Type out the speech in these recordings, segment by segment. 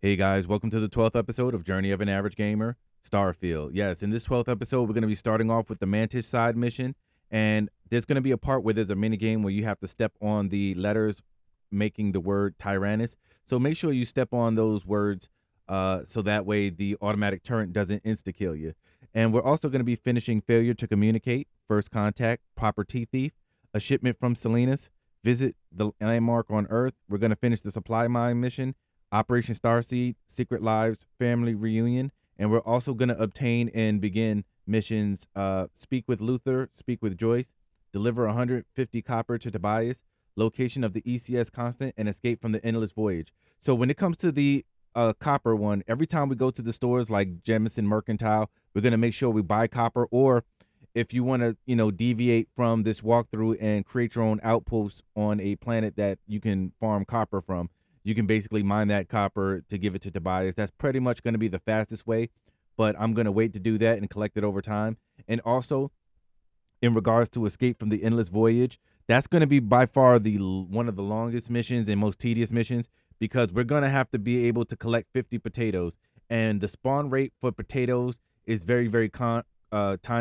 Hey guys, welcome to the 12th episode of Journey of an Average Gamer, Starfield. Yes, in this 12th episode, we're going to be starting off with the Mantis side mission, and there's going to be a part where there's a mini game where you have to step on the letters making the word Tyrannus. So make sure you step on those words so that way the automatic turret doesn't insta-kill you. And we're also going to be finishing Failure to Communicate, First Contact, Property Thief, A Shipment from Salinas, Visit the Landmark on Earth. We're going to finish the Supply Mine mission, Operation Starseed, Secret Lives, Family Reunion, and we're also going to obtain and begin missions Speak with Luther, Speak with Joyce, Deliver 150 copper to Tobias, Location of the ECS Constant, and Escape from the Endless Voyage. So when it comes to the copper one, every time we go to the stores like Jemison Mercantile, we're going to make sure we buy copper, or if you want to, deviate from this walkthrough and create your own outpost on a planet that you can farm copper from, you can basically mine that copper to give it to Tobias. That's pretty much going to be the fastest way, but I'm going to wait to do that and collect it over time. And also, in regards to Escape from the Endless Voyage, that's going to be by far the one of the longest missions and most tedious missions, because we're going to have to be able to collect 50 potatoes. And the spawn rate for potatoes is very, very time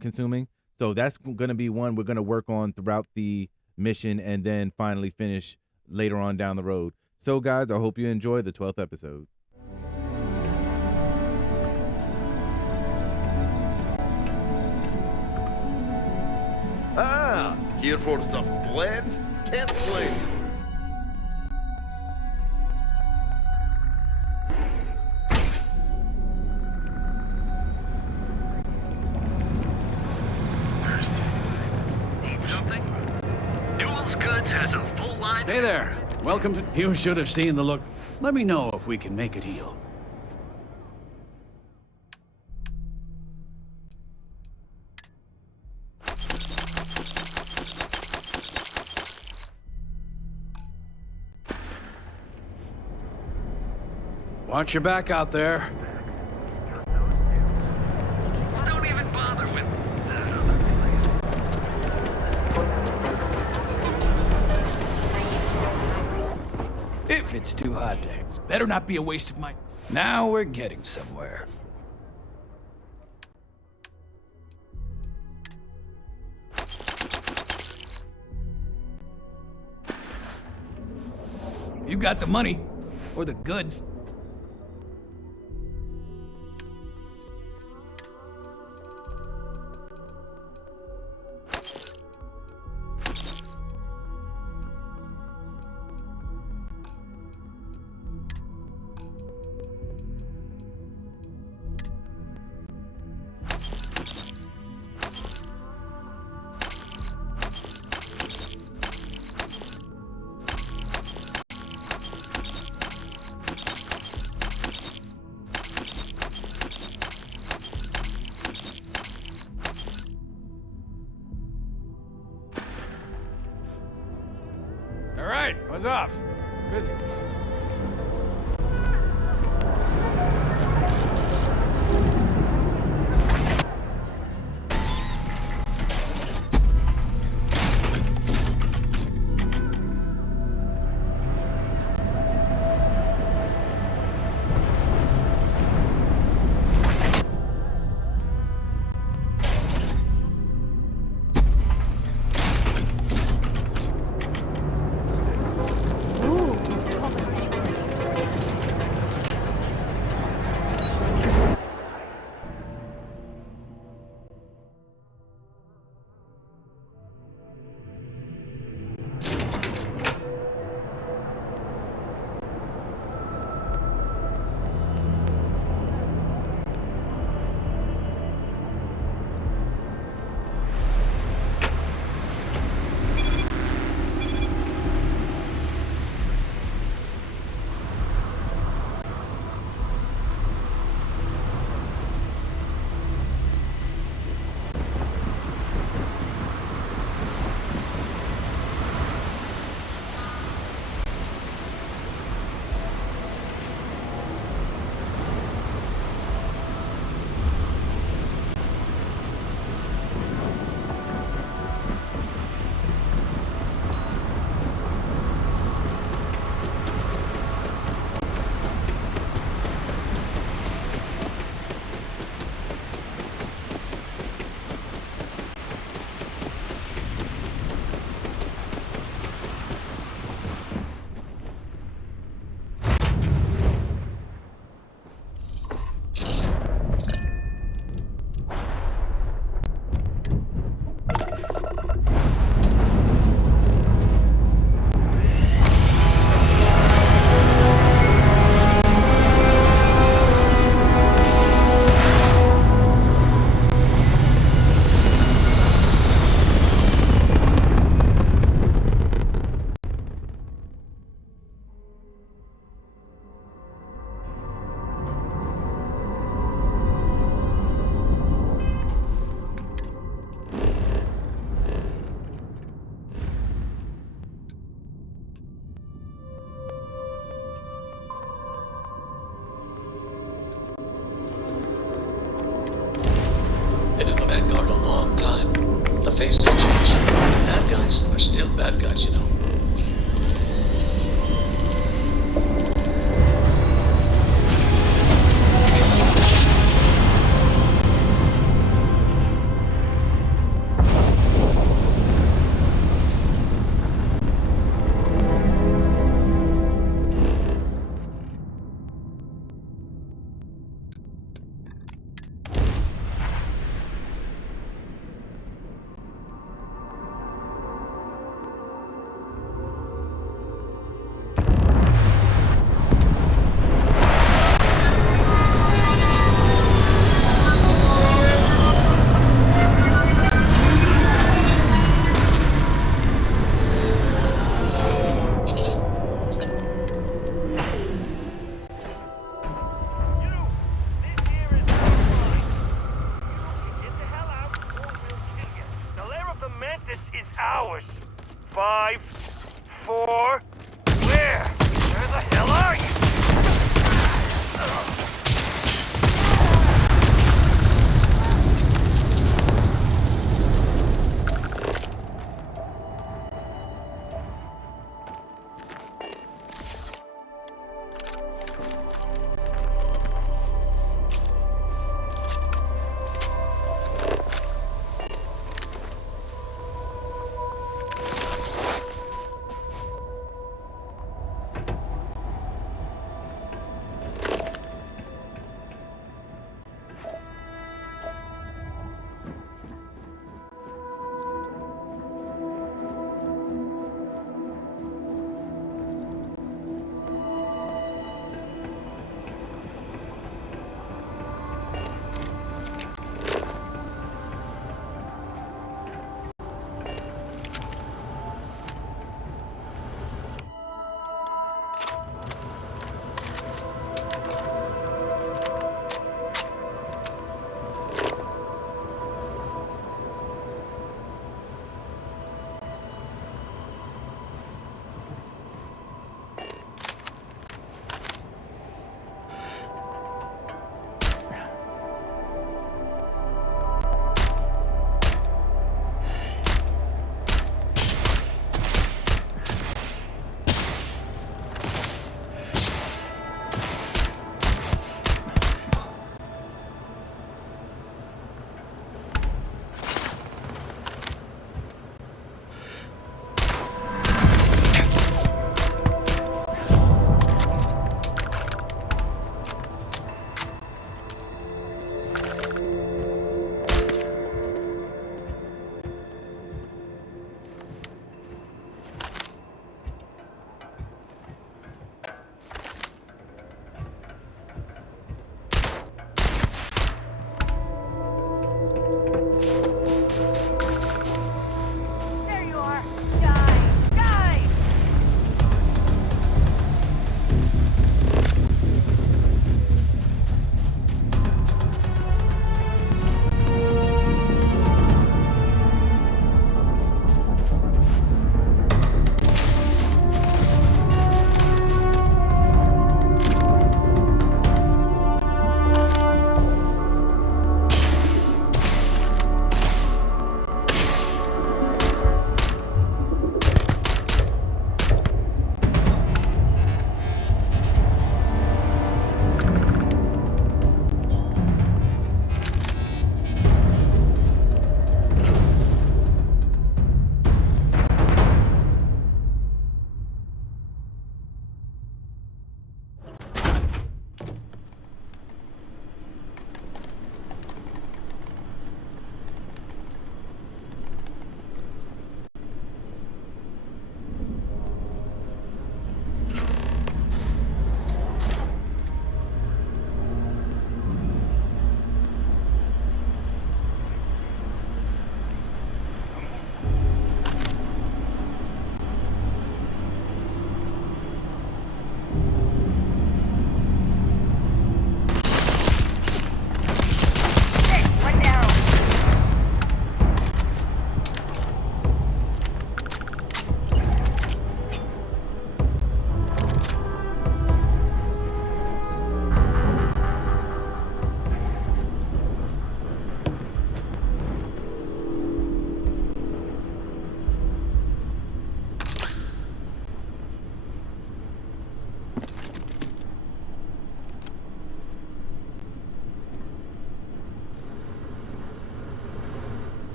consuming. So that's going to be one we're going to work on throughout the mission and then finally finish later on down the road. So, guys, I hope you enjoy the 12th episode. Here for some blend? Can't play. Need something? Duels Goods has a full line. Hey there. Welcome to... You should have seen the look. Let me know if we can make a deal. Watch your back out there. Don't even bother with... If it's too hot to... It's better not be a waste of my... Now we're getting somewhere. You got the money. Or the goods. All right, buzz off. Busy. faces change. Bad guys are still bad guys, you know.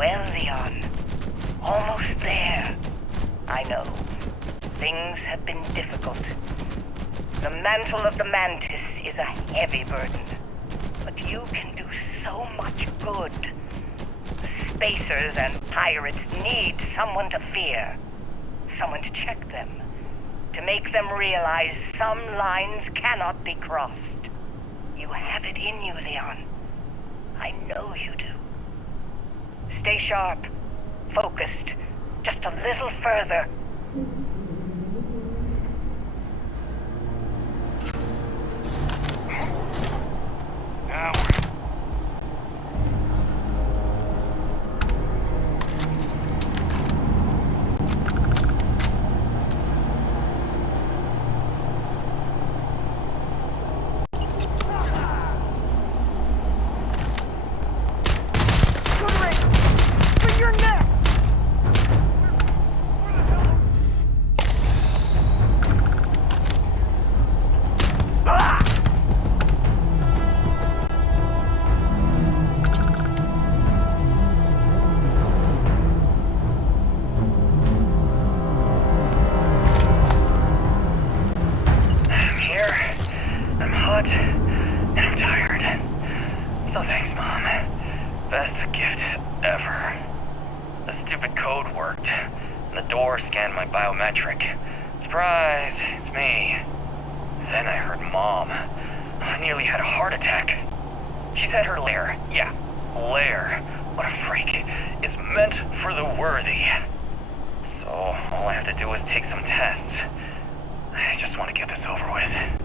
Well, Leon. Almost there. I know. Things have been difficult. The mantle of the Mantis is a heavy burden. But you can do so much good. The Spacers and pirates need someone to fear. Someone to check them. To make them realize some lines cannot be crossed. You have it in you, Leon. I know you do. Stay sharp. Focused. Just a little further. Now biometric. Surprise, it's me. Then I heard Mom. I nearly had a heart attack. She's at her lair. Yeah, lair. What a freak. It's meant for the worthy. So, all I have to do is take some tests. I just want to get this over with.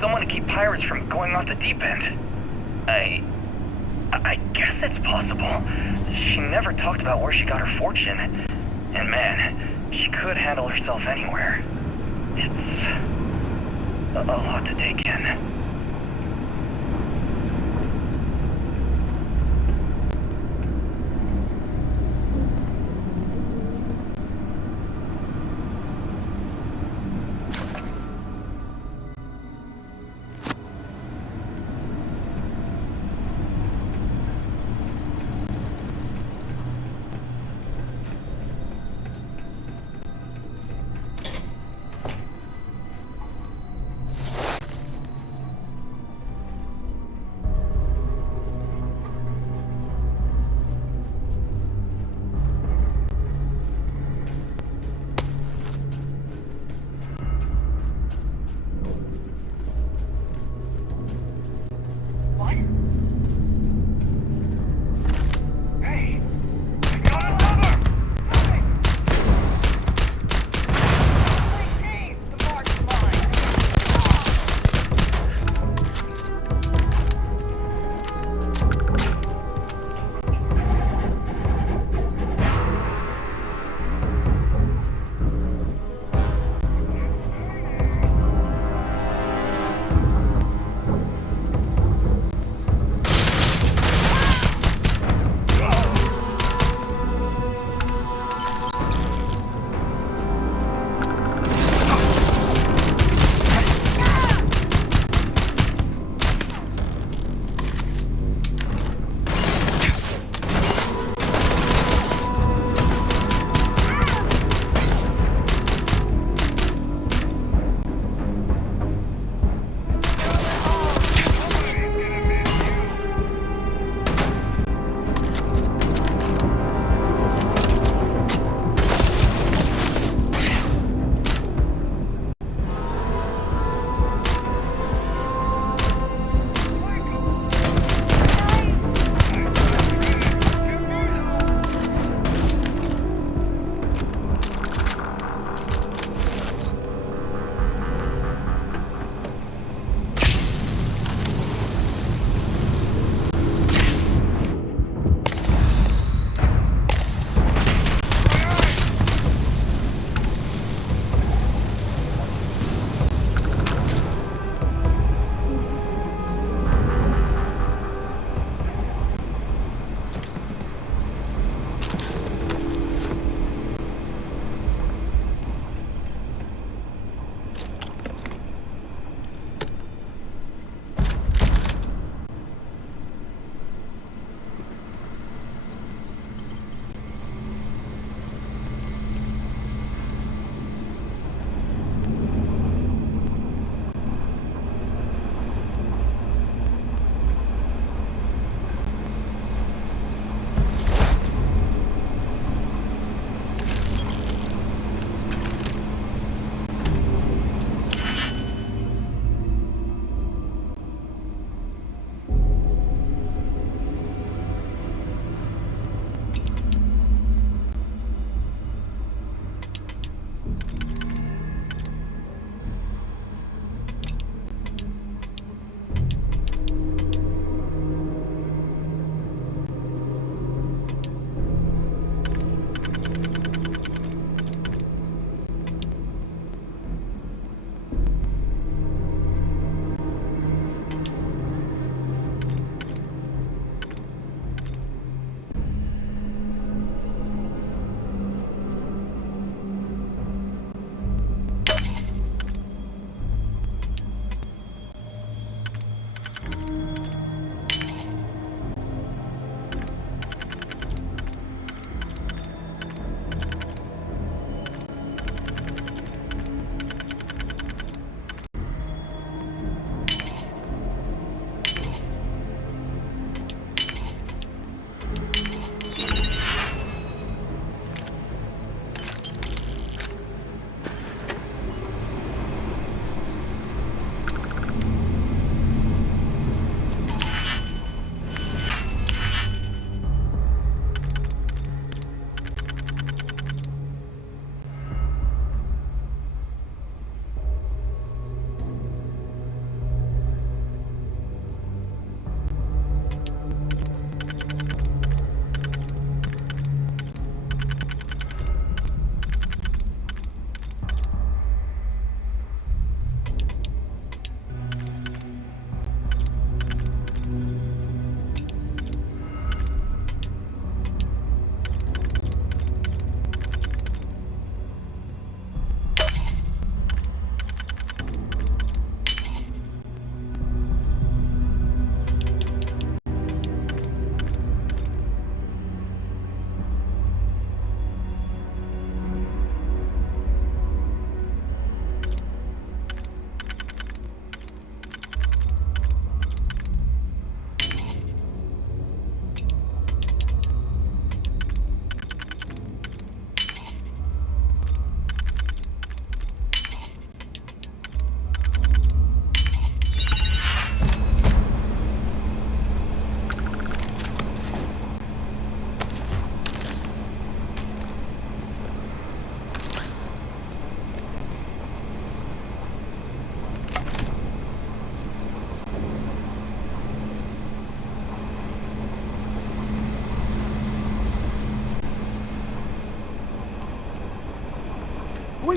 Someone to keep pirates from going off the deep end. I guess it's possible. She never talked about where she got her fortune. And man, she could handle herself anywhere. It's a lot to take in.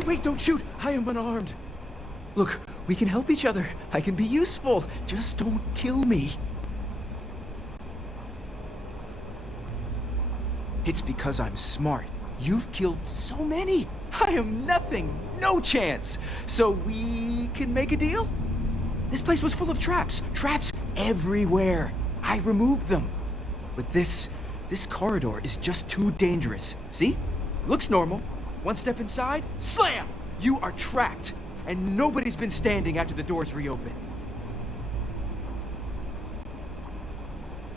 Wait, don't shoot! I am unarmed. Look, we can help each other. I can be useful. Just don't kill me. It's because I'm smart. You've killed so many. I am nothing, no chance. So we can make a deal? This place was full of traps everywhere. I removed them. But this corridor is just too dangerous. See? Looks normal. One step inside, slam! You are trapped, and nobody's been standing after the doors reopen.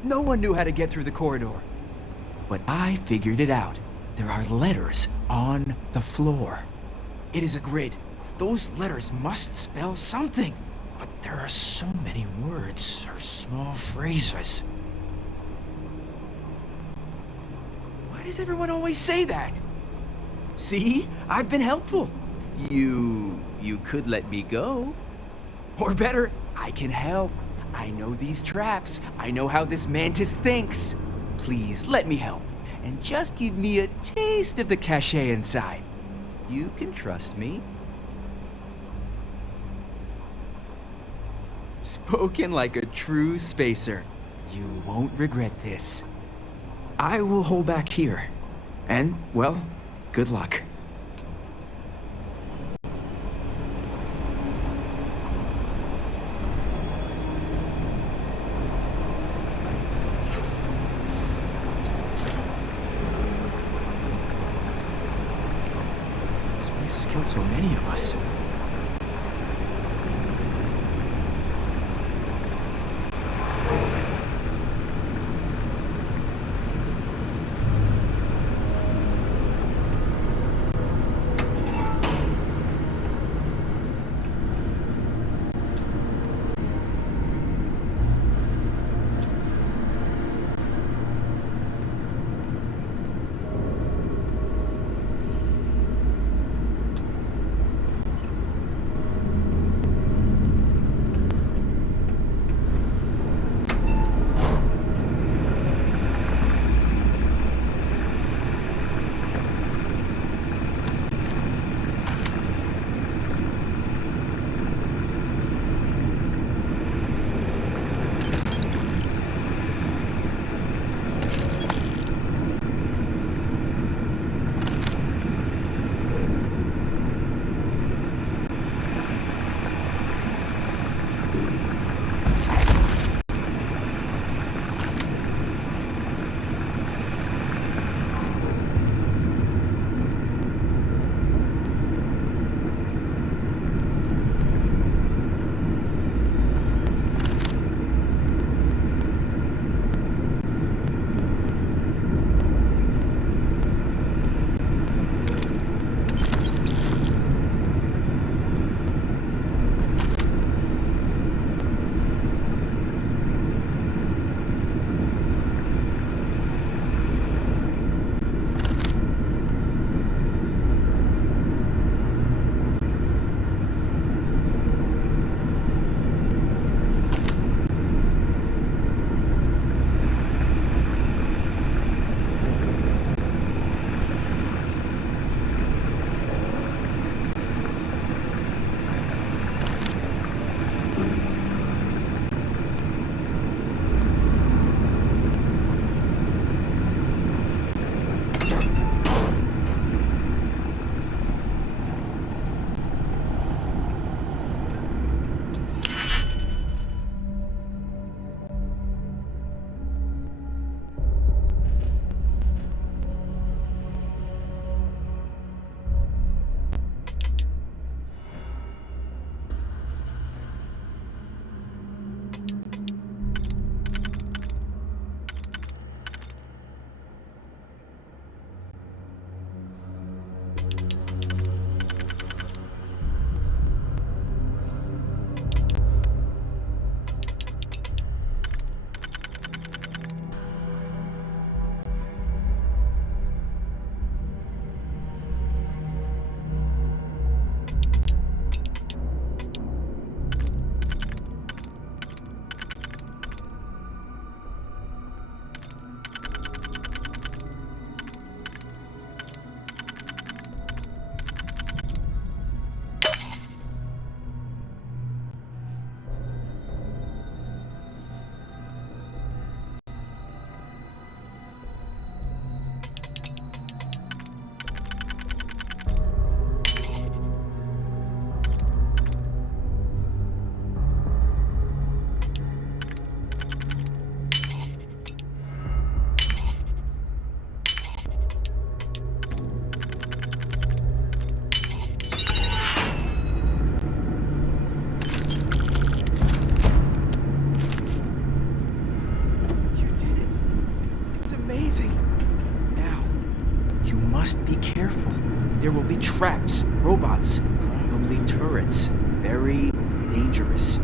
No one knew how to get through the corridor. But I figured it out. There are letters on the floor. It is a grid. Those letters must spell something. But there are so many words or small phrases. Why does everyone always say that? See? I've been helpful. You could let me go. Or better, I can help. I know these traps. I know how this mantis thinks. Please, let me help. And just give me a taste of the cachet inside. You can trust me. Spoken like a true spacer. You won't regret this. I will hold back here. And, well, good luck. This place has killed so many of us. amazing. Now, you must be careful. There will be traps, robots, probably turrets. Very dangerous.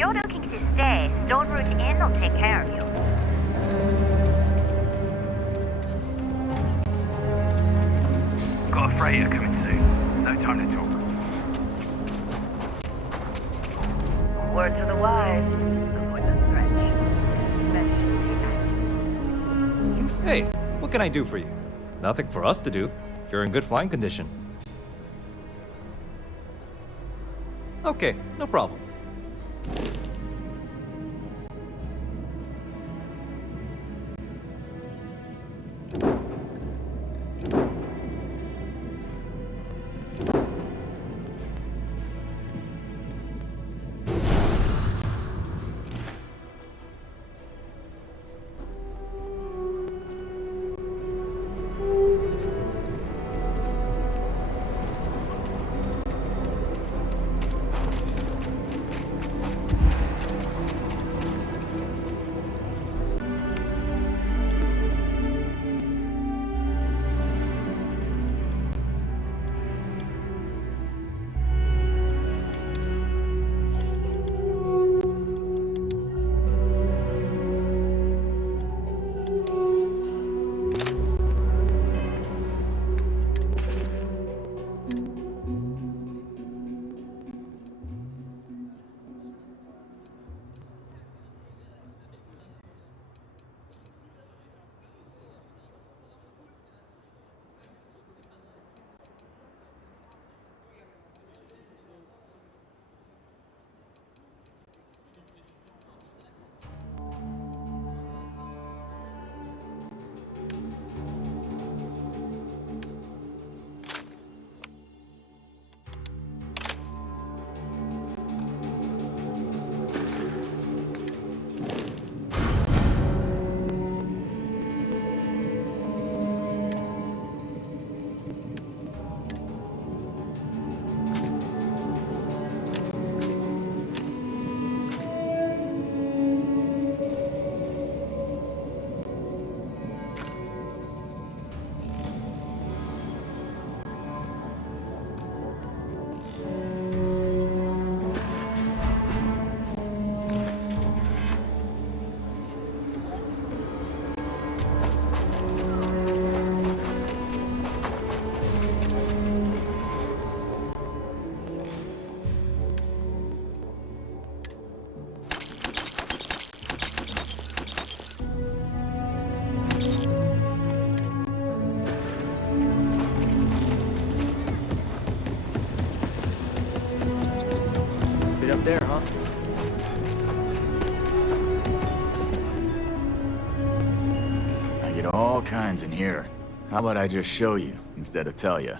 you're looking to stay, Stone Route Inn will take care of you. Got a freighter coming soon. No time to talk. Word to the wise. Avoid the French. Especially Hey, what can I do for you? Nothing for us to do. You're in good flying condition. Okay, no problem. Up there, huh? I get all kinds in here. How about I just show you instead of tell you?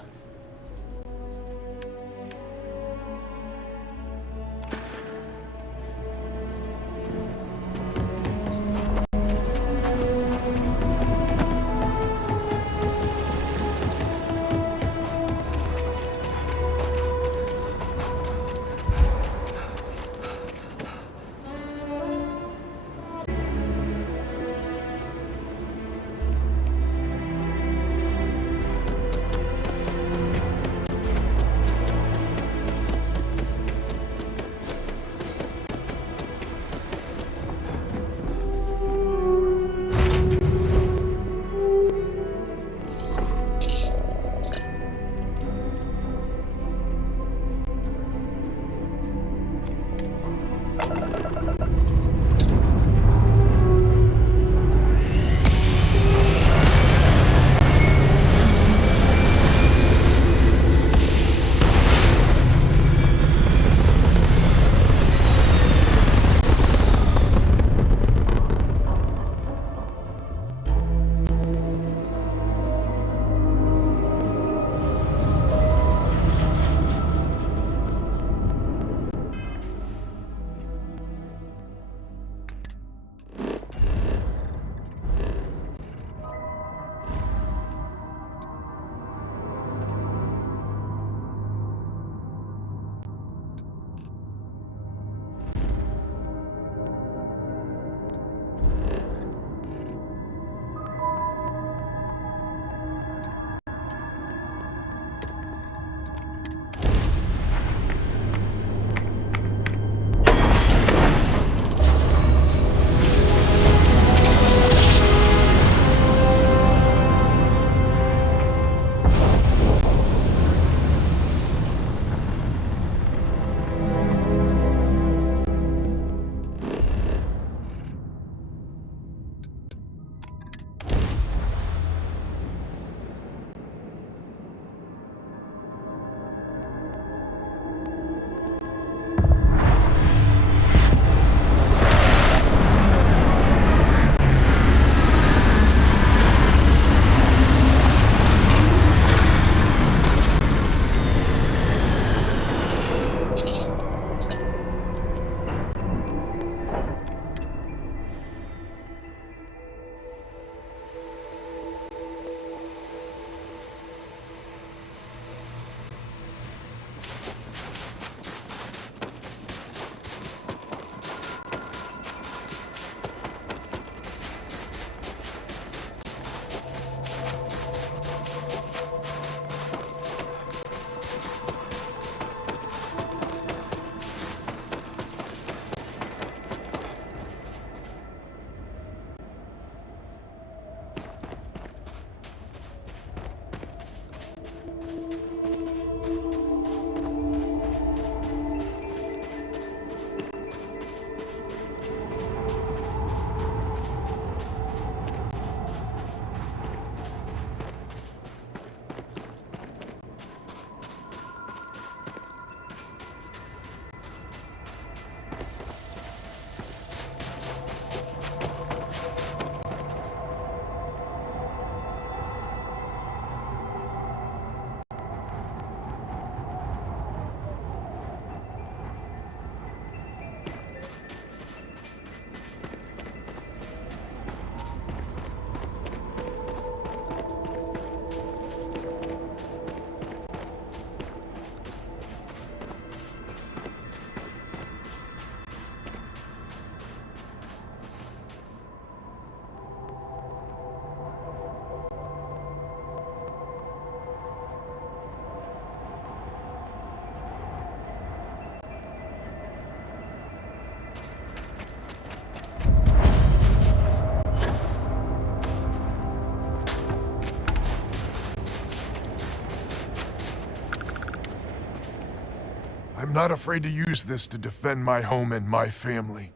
I'm not afraid to use this to defend my home and my family.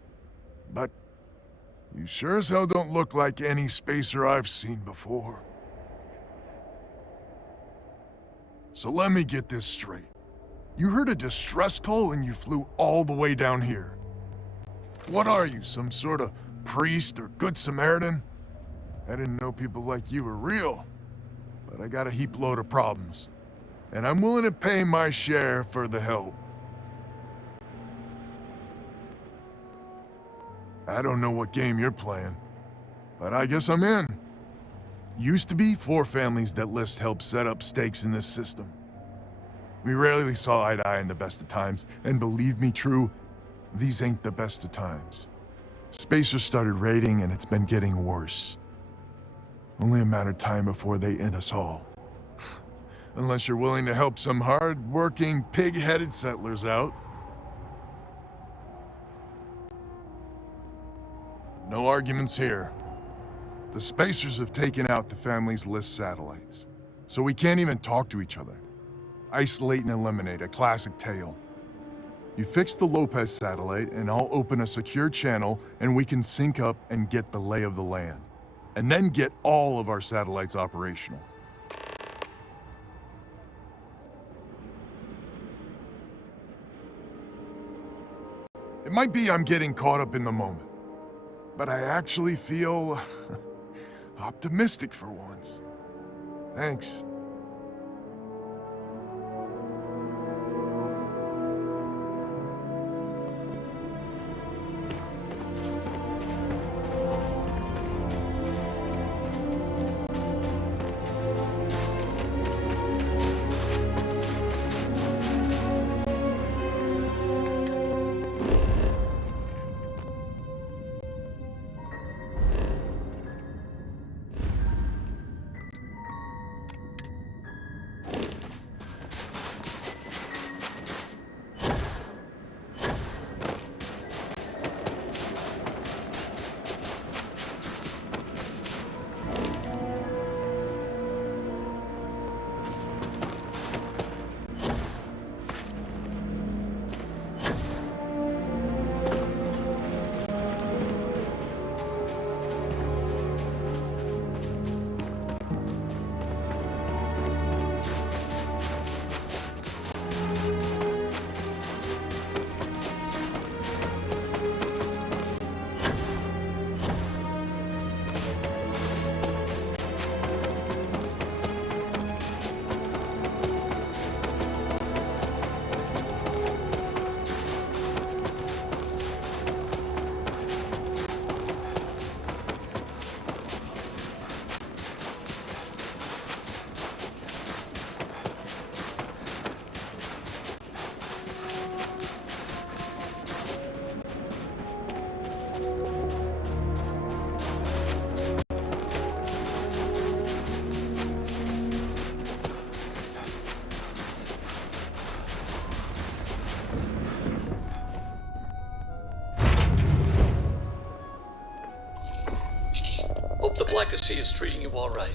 But you sure as hell don't look like any spacer I've seen before. So let me get this straight. You heard a distress call and you flew all the way down here. What are you, some sort of priest or good Samaritan? I didn't know people like you were real, but I got a heap load of problems. And I'm willing to pay my share for the help. I don't know what game you're playing, but I guess I'm in. Used to be 4 families that List helped set up stakes in this system. We rarely saw eye to eye in the best of times, and believe me true, these ain't the best of times. Spacers started raiding and it's been getting worse. Only a matter of time before they end us all. Unless you're willing to help some hard-working, pig-headed settlers out. No arguments here. The Spacers have taken out the family's List satellites, so we can't even talk to each other. Isolate and eliminate, a classic tale. You fix the Lopez satellite, and I'll open a secure channel, and we can sync up and get the lay of the land. And then get all of our satellites operational. It might be I'm getting caught up in the moment, but I actually feel optimistic for once. Thanks. Hope the Black Sea is treating you all right.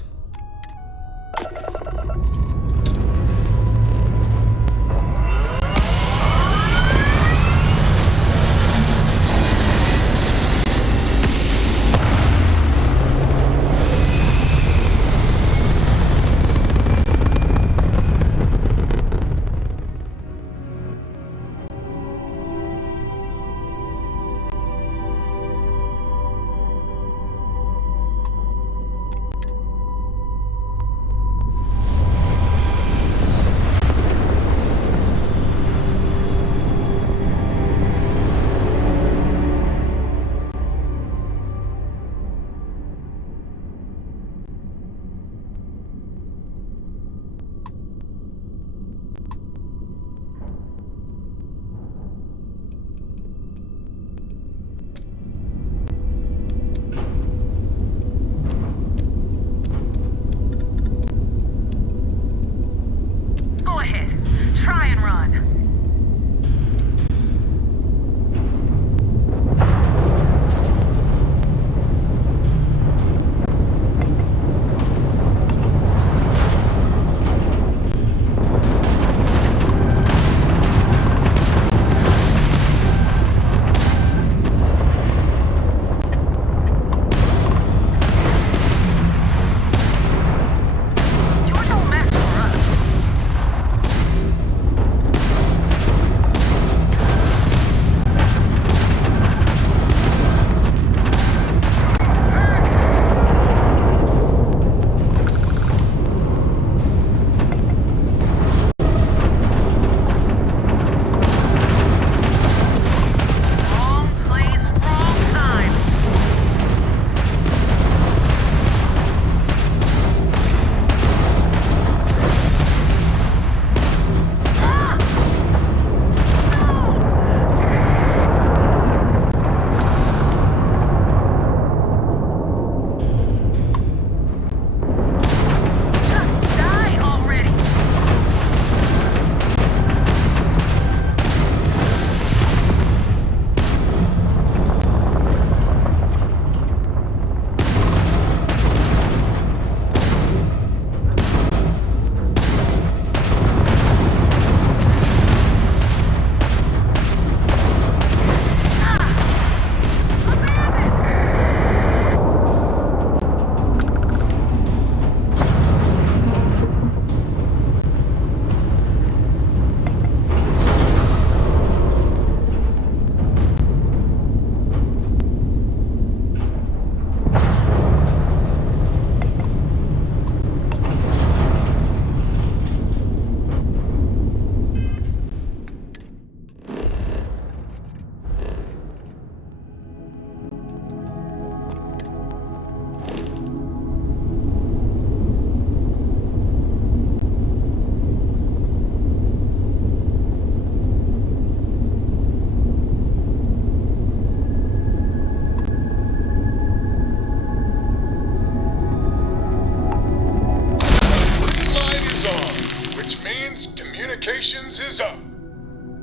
Communications is up.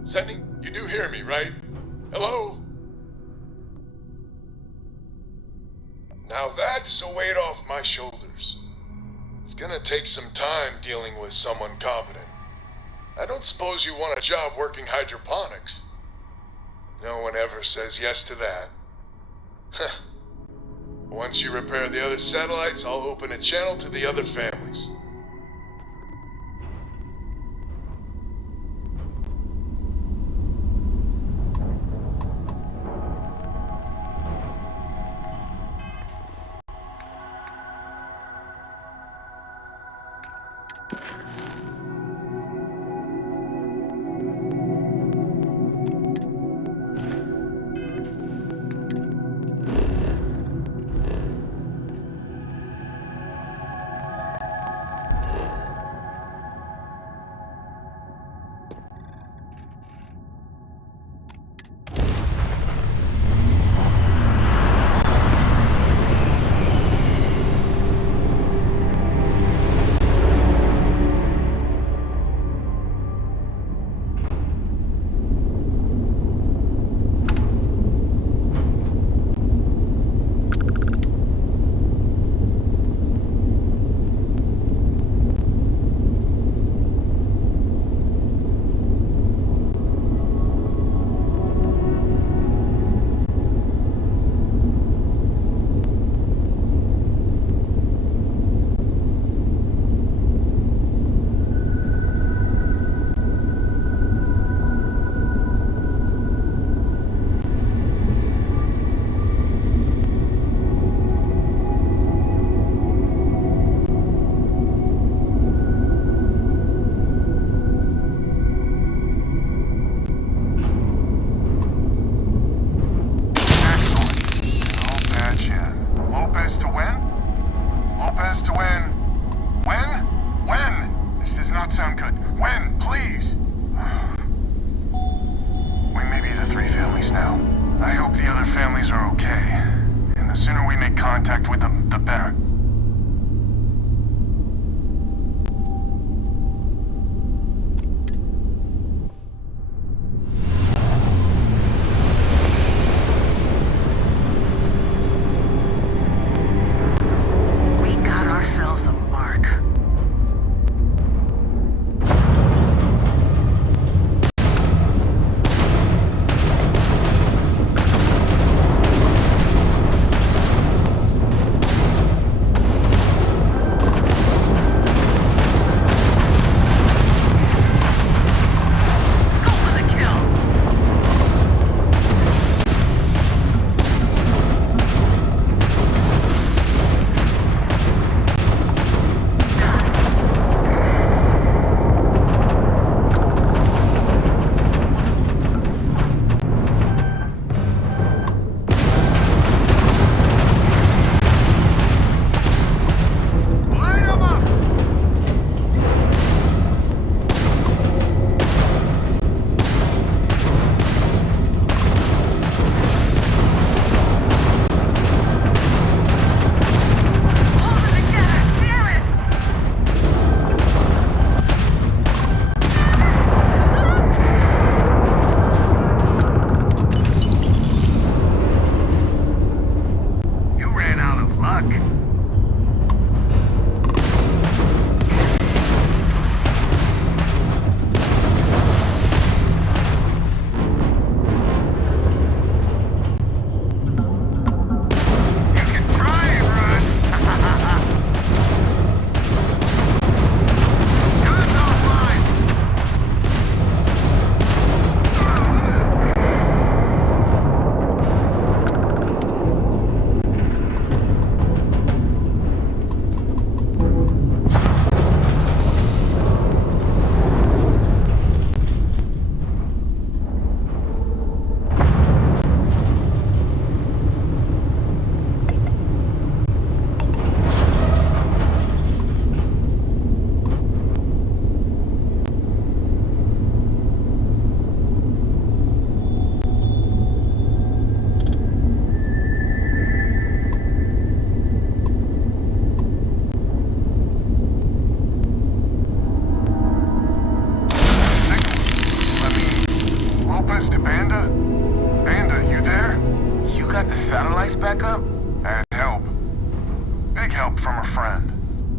Sending, you do hear me, right? Hello? Now that's a weight off my shoulders. It's gonna take some time dealing with someone competent. I don't suppose you want a job working hydroponics. No one ever says yes to that. Once you repair the other satellites, I'll open a channel to the other families.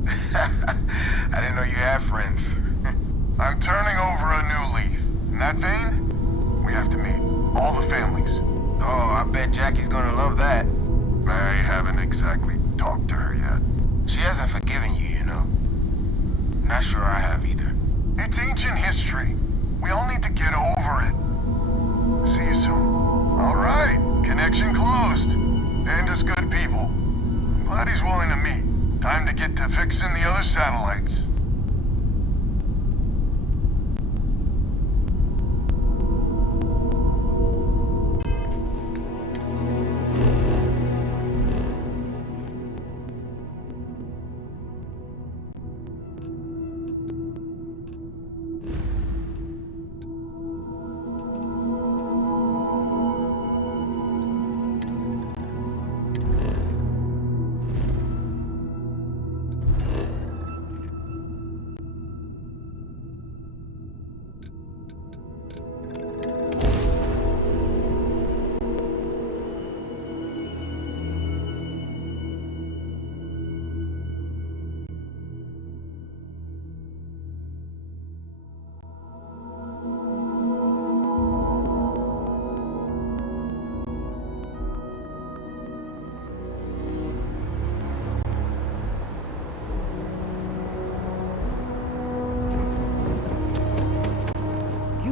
I didn't know you had friends. I'm turning over a new leaf. In that vein, we have to meet. All the families. Oh, I bet Jackie's gonna love that. I haven't exactly talked to her yet. She hasn't forgiven you, you know. Not sure I have either. It's ancient history. We all need to get over it. See you soon. All right, connection closed. And as good people. I'm glad he's willing to meet. Time to get to fixing the other satellites.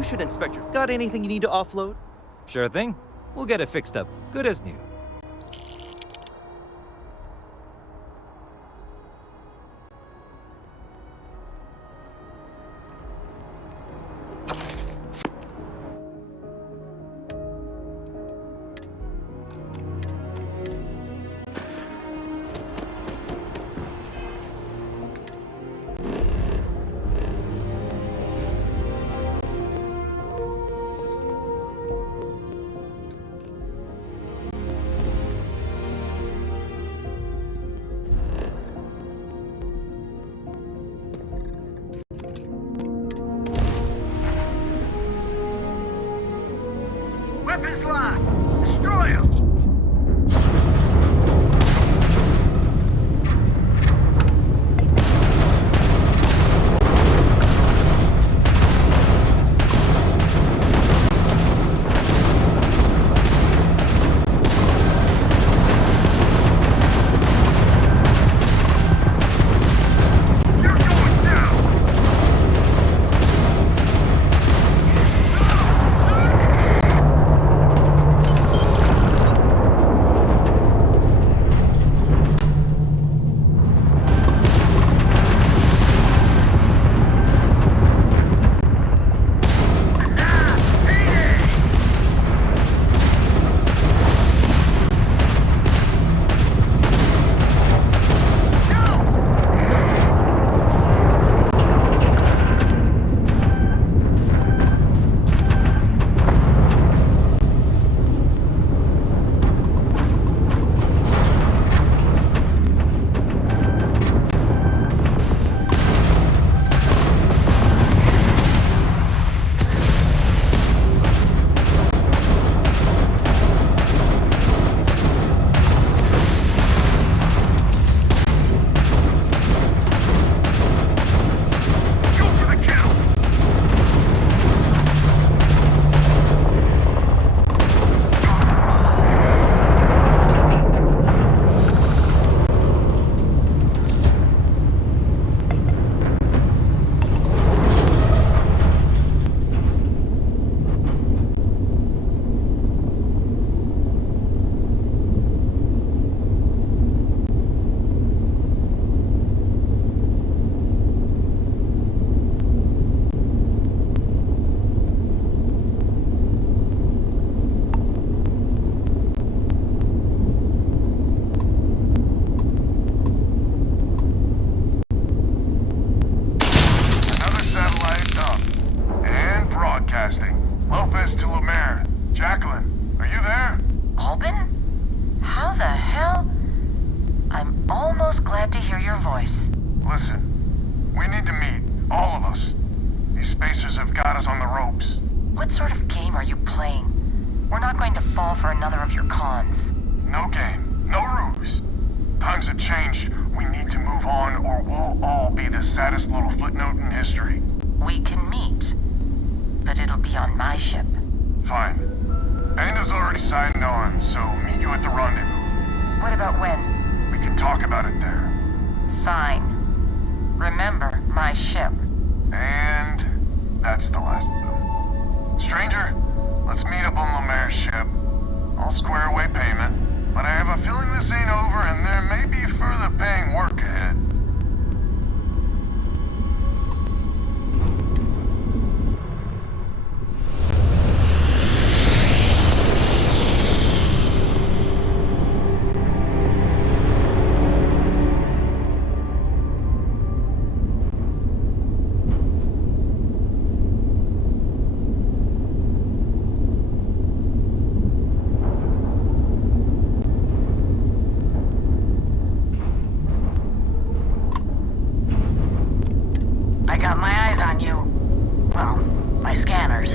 Should Inspector. Got anything you need to offload? Sure thing. We'll get it fixed up. Good as new. Weapons locked! Destroy him! What sort of game are you playing? We're not going to fall for another of your cons. No game, no ruse. Times have changed. We need to move on or we'll saddest little footnote in history. We can meet, but it'll be on my ship. Fine. Banda's already signed on, so meet you at the rendezvous. What about when? We can talk about it there. Fine. Remember, my ship. And that's the last of them. Stranger, let's meet up on Lemaire's ship. I'll square away payment, but I have a feeling this ain't over and there may be further paying work ahead. I got my eyes on you. Well, my scanners.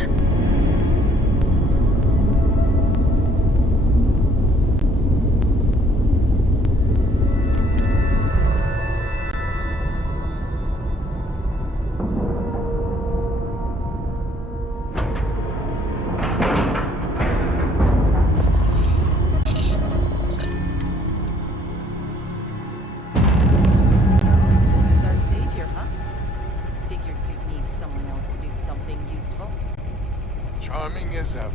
Charming as ever.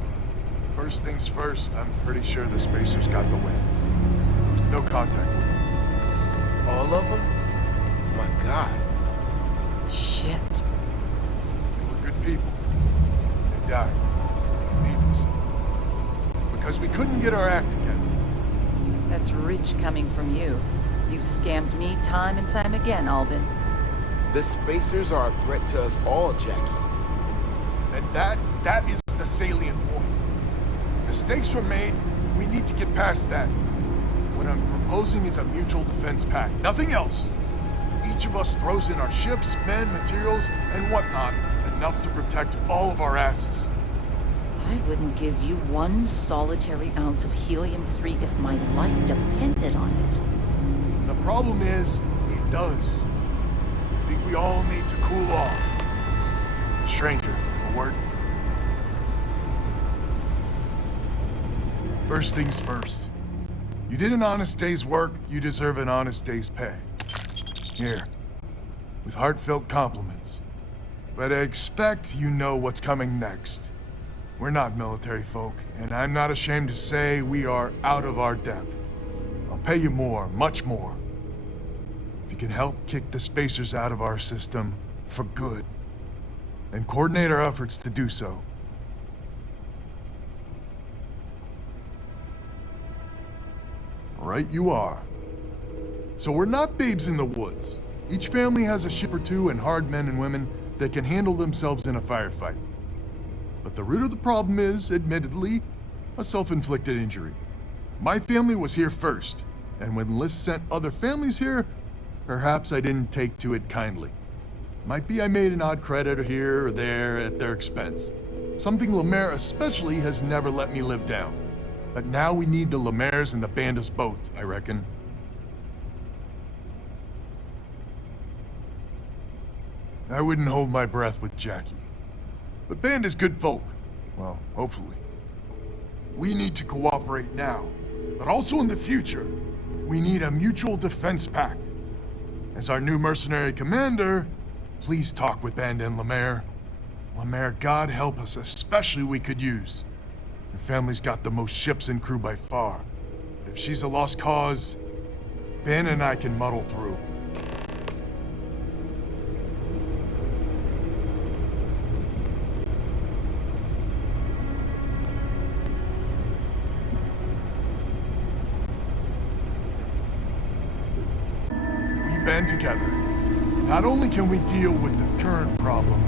First things first, I'm pretty sure the spacers got the wins. No contact with them. All of them? My God. Shit. They were good people. They died. Needlessly. Because we couldn't get our act together. That's rich coming from you. You scammed me time and time again, Albin. The spacers are a threat to us all, Jackie. And that is the salient point. Mistakes were made, we need to get past that. What I'm proposing is a mutual defense pact, nothing else. Each of us throws in our ships, men, materials, and whatnot, enough to protect all of our asses. I wouldn't give you one solitary ounce of helium-3 if my life depended on it. The problem is, it does. I think we all need to cool off. Stranger, a word? First things first. You did an honest day's work, you deserve an honest day's pay. Here, with heartfelt compliments. But I expect you know what's coming next. We're not military folk, and I'm not ashamed to say we are out of our depth. I'll pay you more, much more. If you can help kick the spacers out of our system for good, and coordinate our efforts to do so. Right you are. So we're not babes in the woods. Each family has a ship or two and hard men and women that can handle themselves in a firefight. But the root of the problem is, admittedly, a self-inflicted injury. My family was here first, and when Liz sent other families here, perhaps I didn't take to it kindly. Might be I made an odd credit here or there at their expense. Something Lemaire especially has never let me live down. But now we need the Lemaires and the Bandas both, I reckon. I wouldn't hold my breath with Jackie. But Banda's good folk. Well, hopefully. We need to cooperate now, but also in the future. We need a mutual defense pact. As our new mercenary commander, please talk with Banda and Lemaire. Lemaire, God help us, especially we could use. Her family's got the most ships and crew by far. But if she's a lost cause, Ben and I can muddle through. We band together. Not only can we deal with the current problem,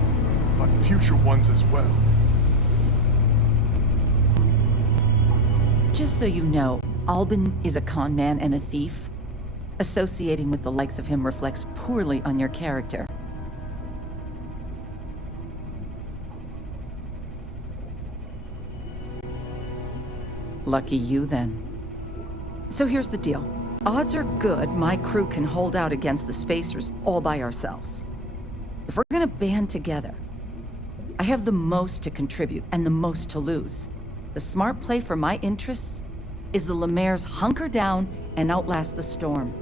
but future ones as well. Just so you know, Albin is a con man and a thief. Associating with the likes of him reflects poorly on your character. Lucky you, then. So here's the deal. Odds are good my crew can hold out against the Spacers all by ourselves. If we're gonna band together, I have the most to contribute and the most to lose. The smart play for my interests is the Lemaire's hunker down and outlast the storm.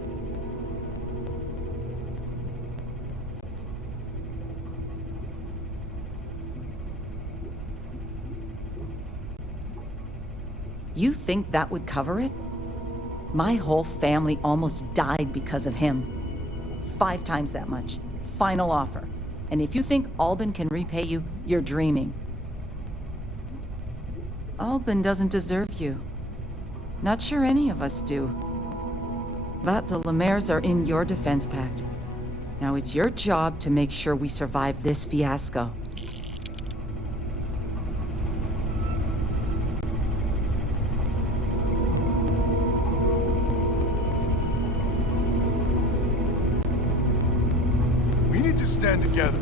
You think that would cover it? My whole family almost died because of him. 5 times that much. Final offer. And if you think Albin can repay you, you're dreaming. Albin doesn't deserve you. Not sure any of us do. But the Lemaire's are in your defense pact. Now it's your job to make sure we survive this fiasco. We need to stand together.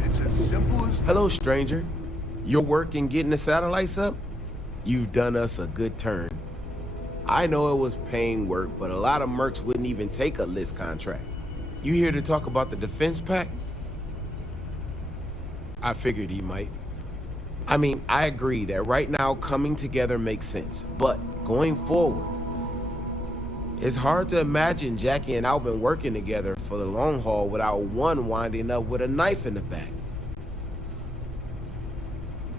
It's as simple as... Hello, stranger. Your work in getting the satellites up? You've done us a good turn. I know it was paying work, but a lot of mercs wouldn't even take a list contract. You here to talk about the defense pact? I figured he might. I mean, I agree that right now coming together makes sense, but going forward, it's hard to imagine Jackie and Albin working together for the long haul without one winding up with a knife in the back.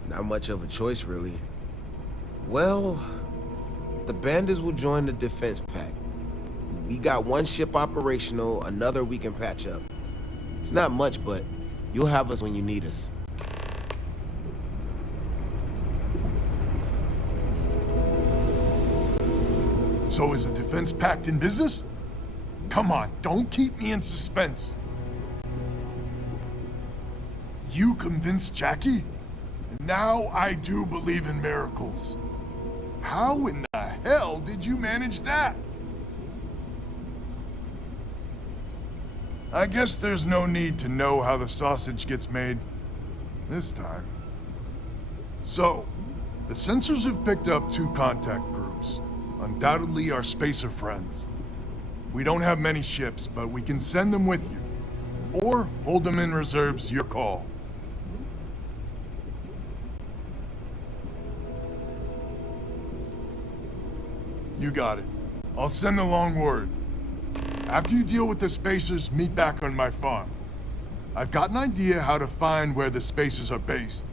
Not much of a choice, really. Well, the bandits will join the defense pact. We got one ship operational, another we can patch up. It's not much, but you'll have us when you need us. So is a defense pact in business? Come on, don't keep me in suspense. You convinced Jackie? Now I do believe in miracles. How in the hell did you manage that? I guess there's no need to know how the sausage gets made this time. So, the sensors have picked up 2 contact groups. Undoubtedly our spacer friends. We don't have many ships, but we can send them with you. Or hold them in reserves, your call. You got it. I'll send the long word. After you deal with the Spacers, meet back on my farm. I've got an idea how to find where the Spacers are based.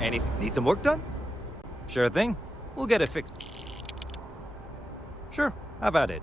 Anything? Need some work done? Sure thing. We'll get it fixed. Sure, have at it.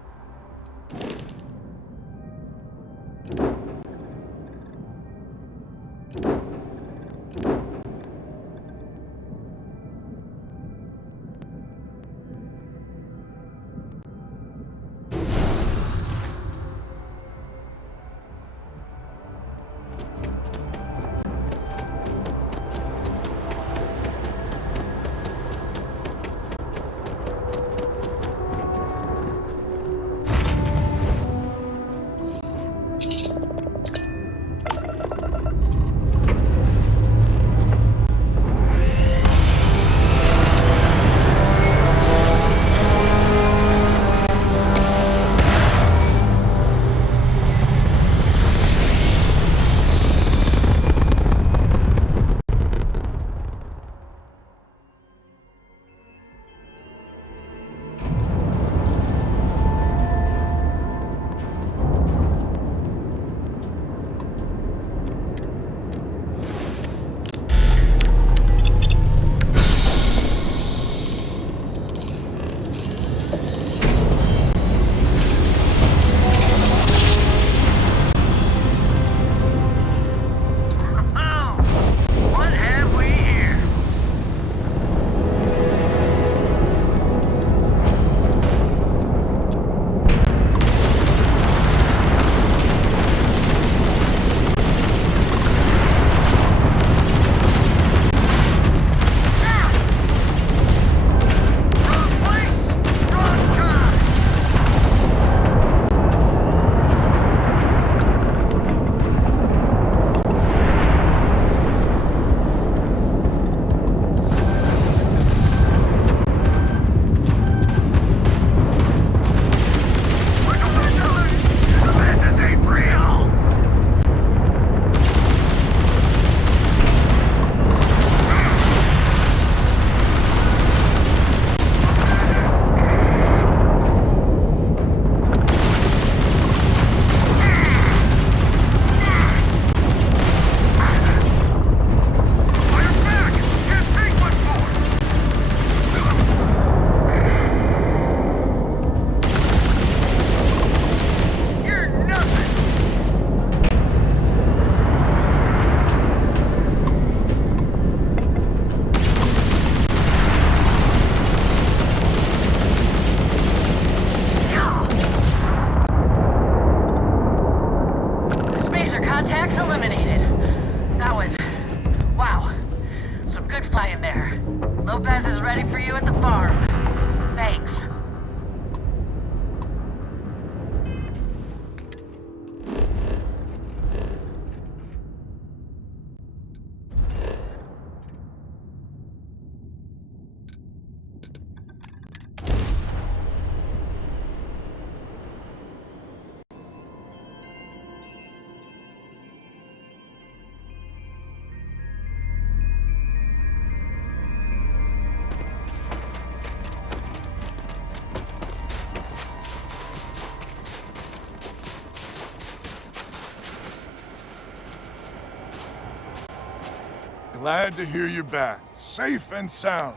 Glad to hear you're back, safe and sound.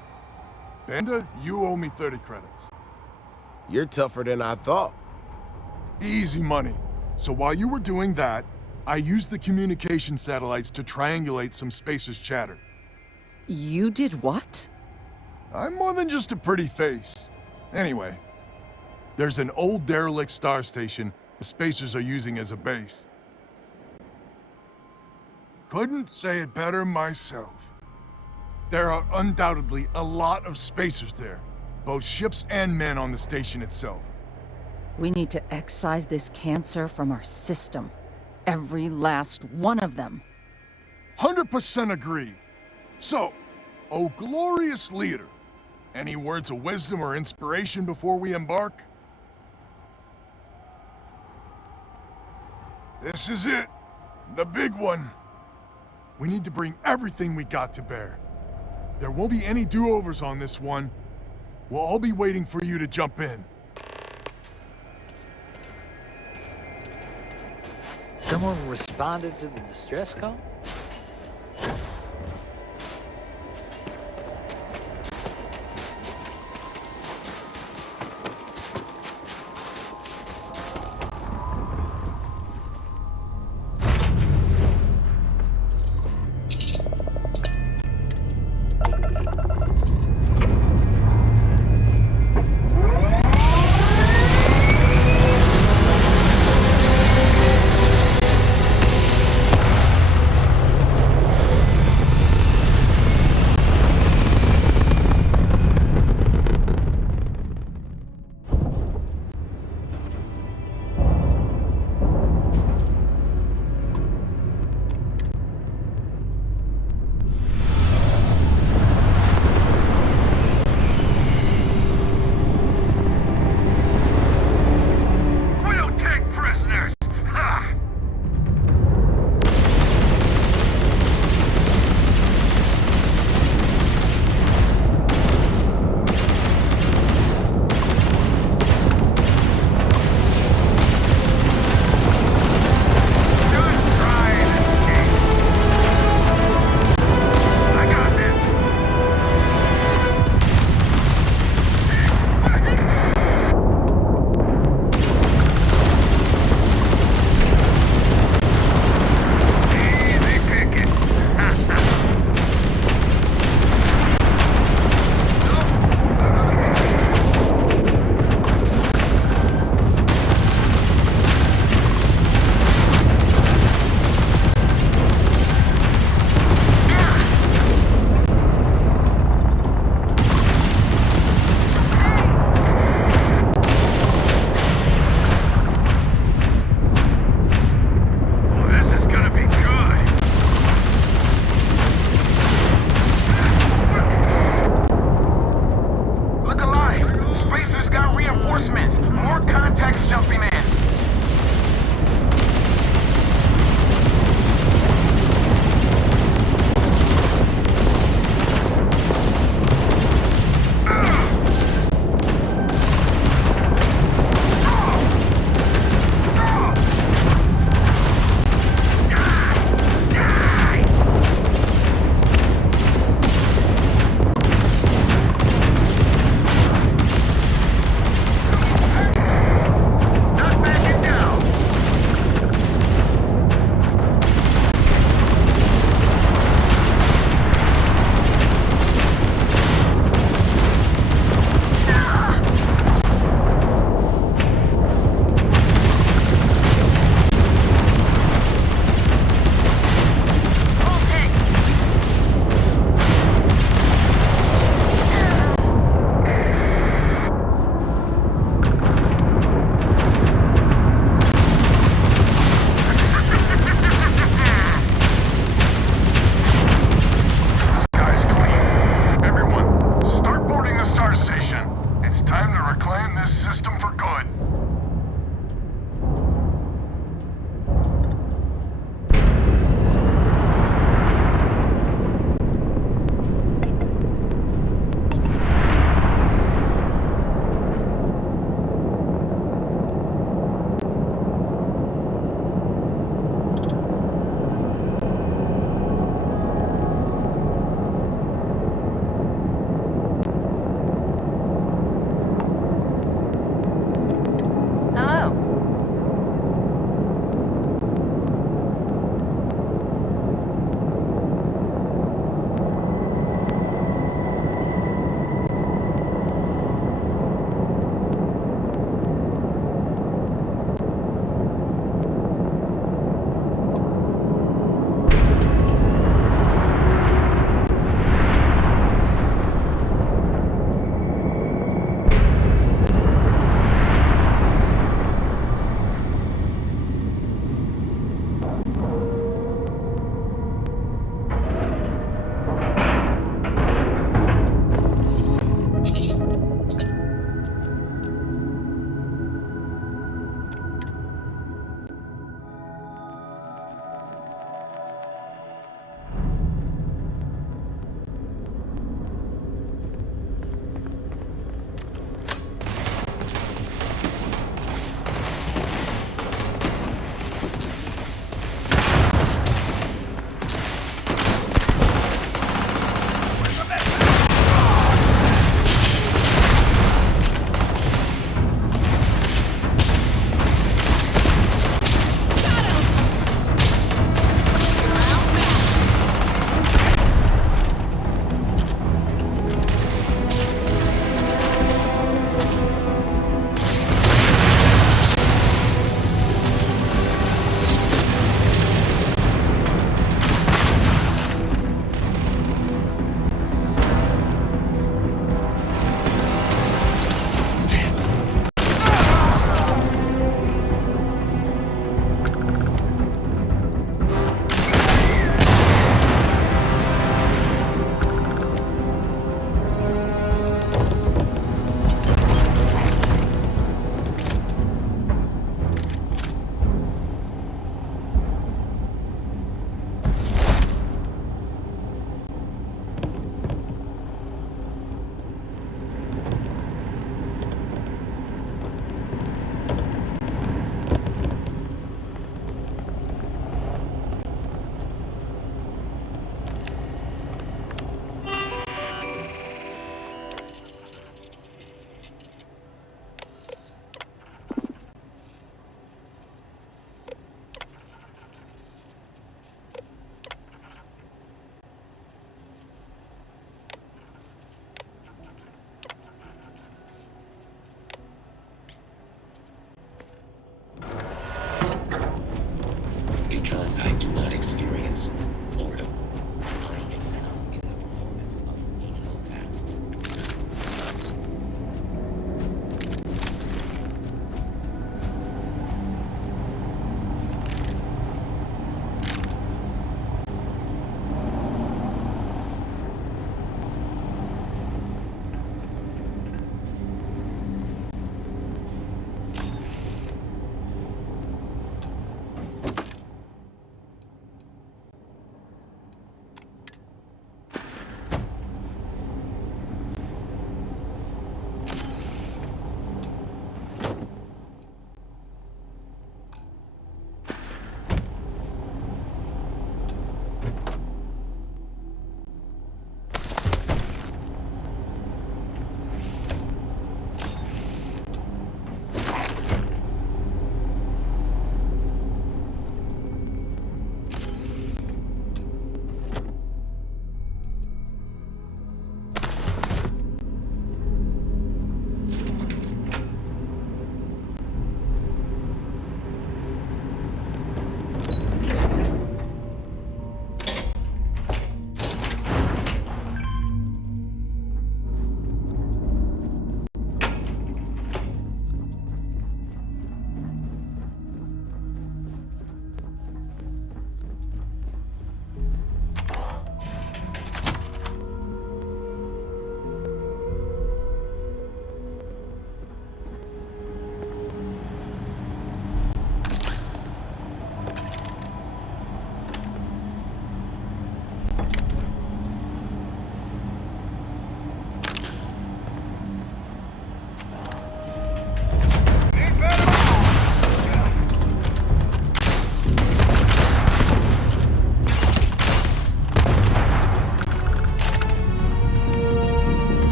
Benda, you owe me 30 credits. You're tougher than I thought. Easy money. So while you were doing that, I used the communication satellites to triangulate some spacers' chatter. You did what? I'm more than just a pretty face. Anyway, there's an old derelict star station the spacers are using as a base. Couldn't say it better myself. There are undoubtedly a lot of spacers there, both ships and men on the station itself. We need to excise this cancer from our system. Every last one of them. 100% agree. So, oh glorious leader, any words of wisdom or inspiration before we embark? This is it, the big one. We need to bring everything we got to bear. There won't be any do-overs on this one. We'll all be waiting for you to jump in. Someone responded to the distress call?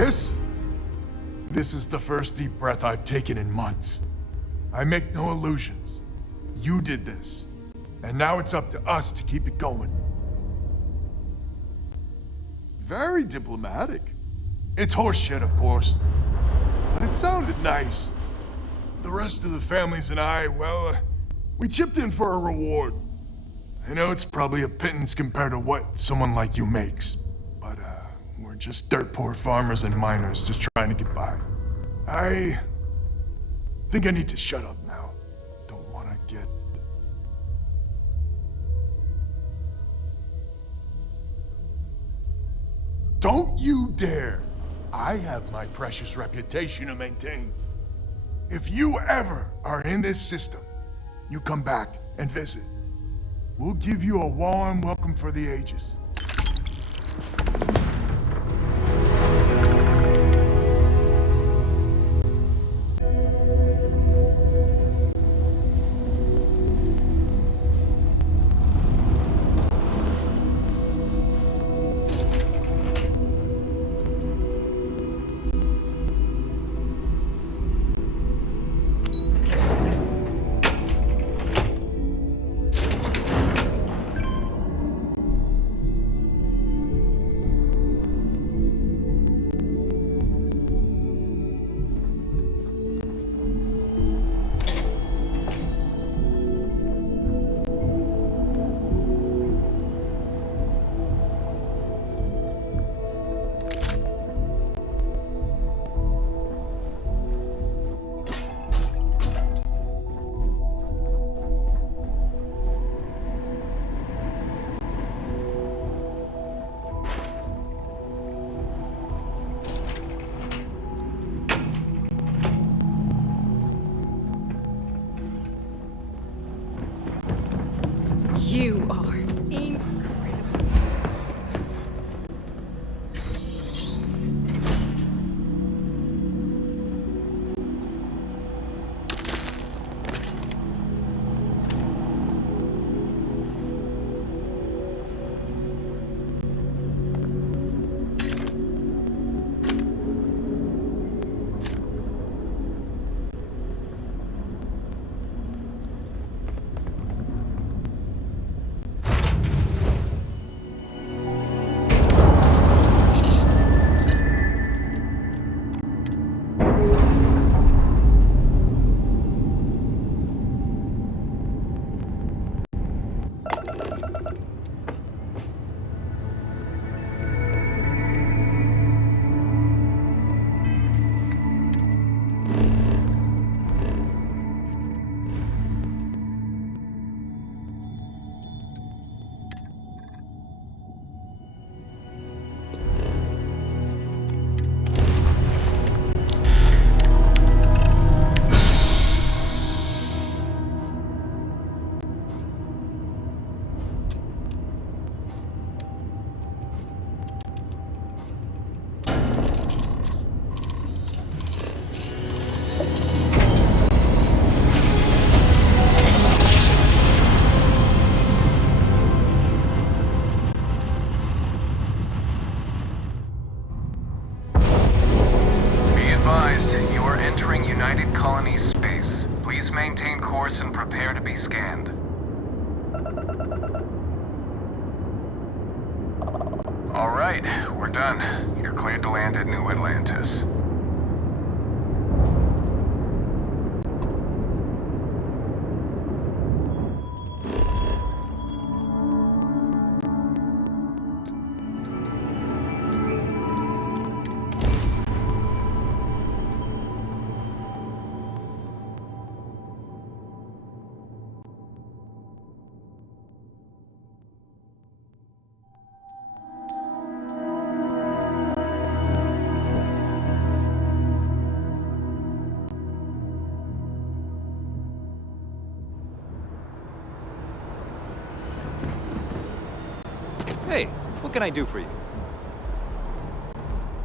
This is the first deep breath I've taken in months. I make no illusions. You did this, and now it's up to us to keep it going. Very diplomatic. It's horseshit, of course, but it sounded nice. The rest of the families and I, well, we chipped in for a reward. I know it's probably a pittance compared to what someone like you makes, but we're just dirt poor farmers and miners just trying to get by. I think I need to shut up now. Don't want to get... Don't you dare! I have my precious reputation to maintain. If you ever are in this system, you come back and visit. We'll give you a warm welcome for the ages. You are incredible. And prepare to be scanned. All right, we're done. You're cleared to land at New Atlantis. Hey, what can I do for you?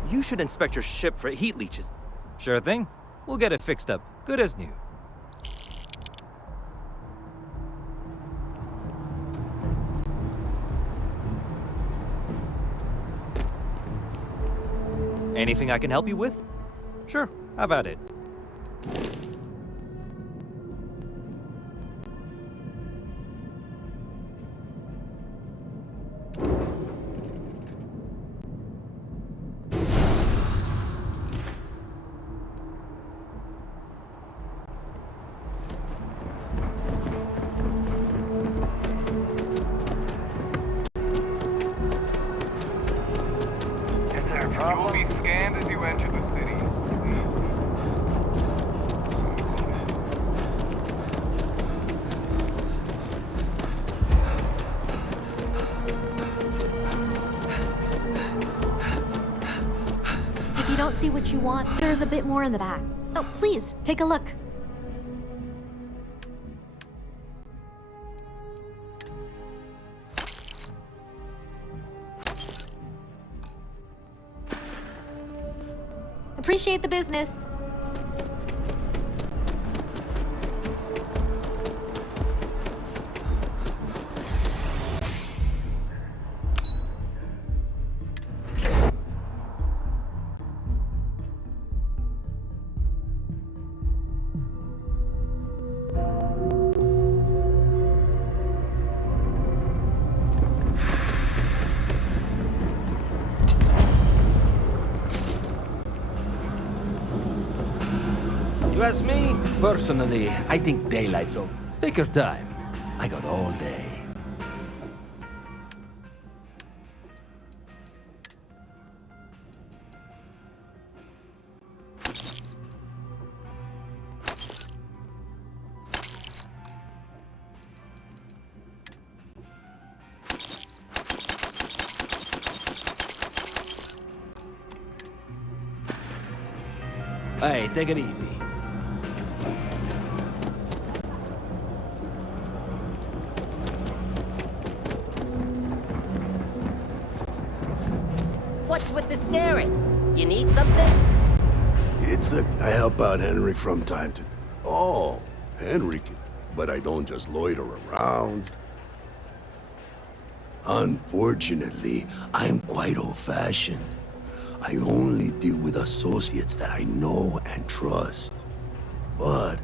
You should inspect your ship for heat leeches. Sure thing. We'll get it fixed up, good as new. Anything I can help you with? Sure, have at it. Is there a problem? You will be scanned as you enter the city. If you don't see what you want, there's a bit more in the back. Oh, please, take a look. Appreciate the business. You ask me? Personally, I think daylight's over. Take your time. I got all day. Hey, take it easy. What's with the staring? You need something? I help out Henrik from time to... Oh, Henrik. But I don't just loiter around. Unfortunately, I'm quite old-fashioned. I only deal with associates that I know and trust. But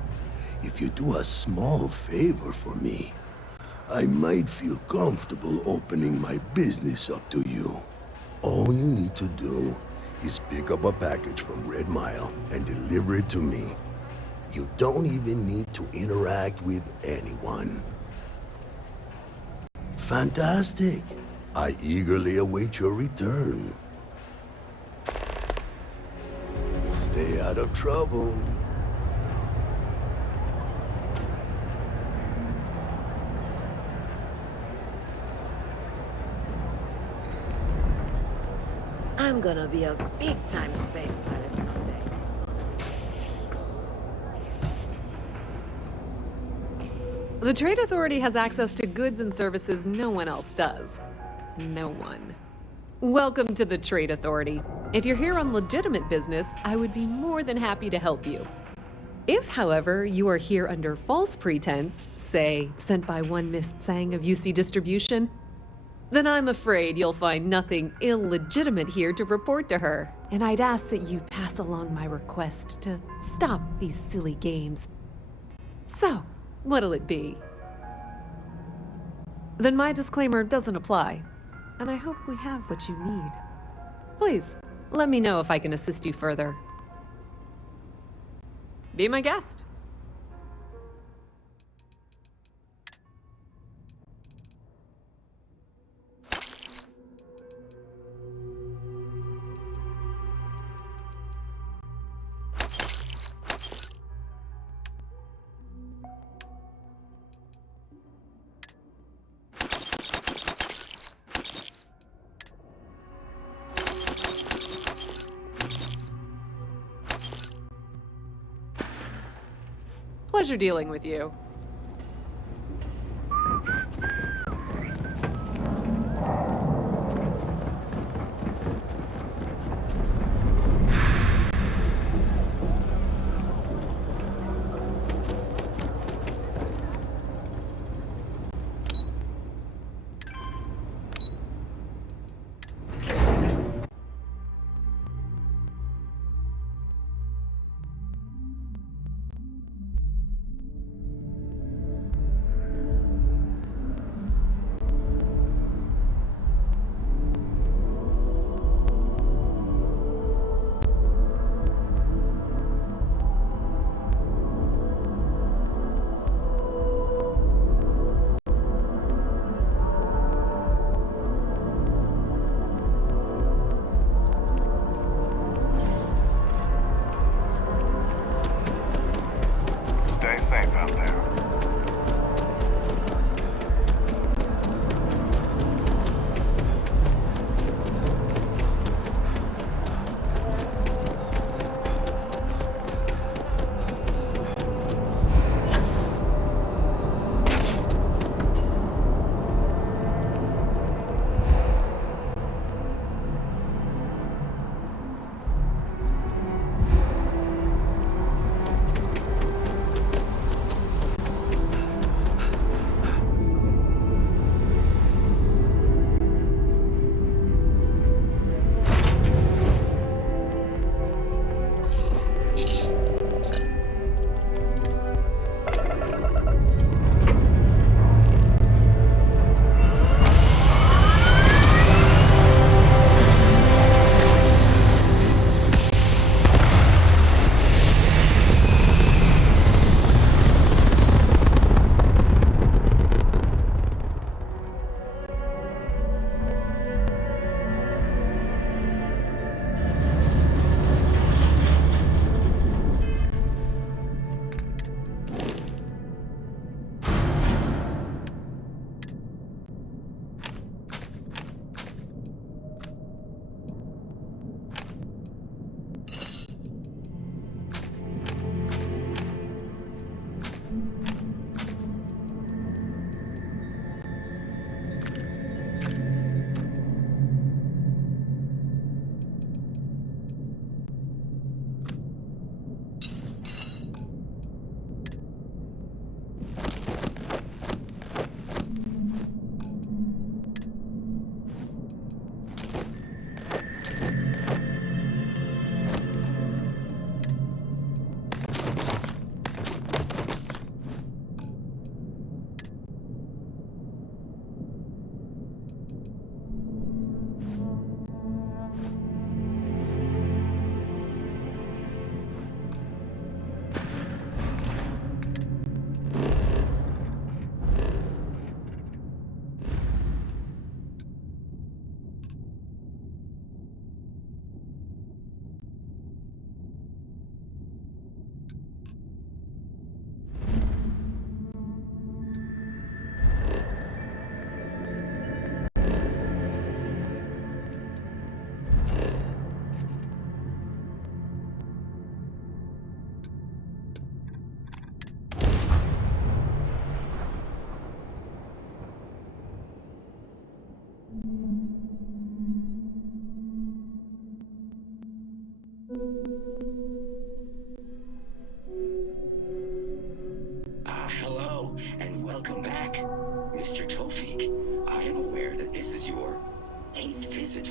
if you do a small favor for me, I might feel comfortable opening my business up to you. All you need to do is pick up a package from Red Mile and deliver it to me. You don't even need to interact with anyone. Fantastic. I eagerly await your return. Stay out of trouble. I'm gonna be a big-time space pilot someday. The Trade Authority has access to goods and services no one else does. No one. Welcome to the Trade Authority. If you're here on legitimate business, I would be more than happy to help you. If, however, you are here under false pretense, say, sent by one Miss Tsang of UC Distribution, then I'm afraid you'll find nothing illegitimate here to report to her, and I'd ask that you pass along my request to stop these silly games. So, what'll it be? Then my disclaimer doesn't apply, and I hope we have what you need. Please, let me know if I can assist you further. Be my guest. Pleasure dealing with you.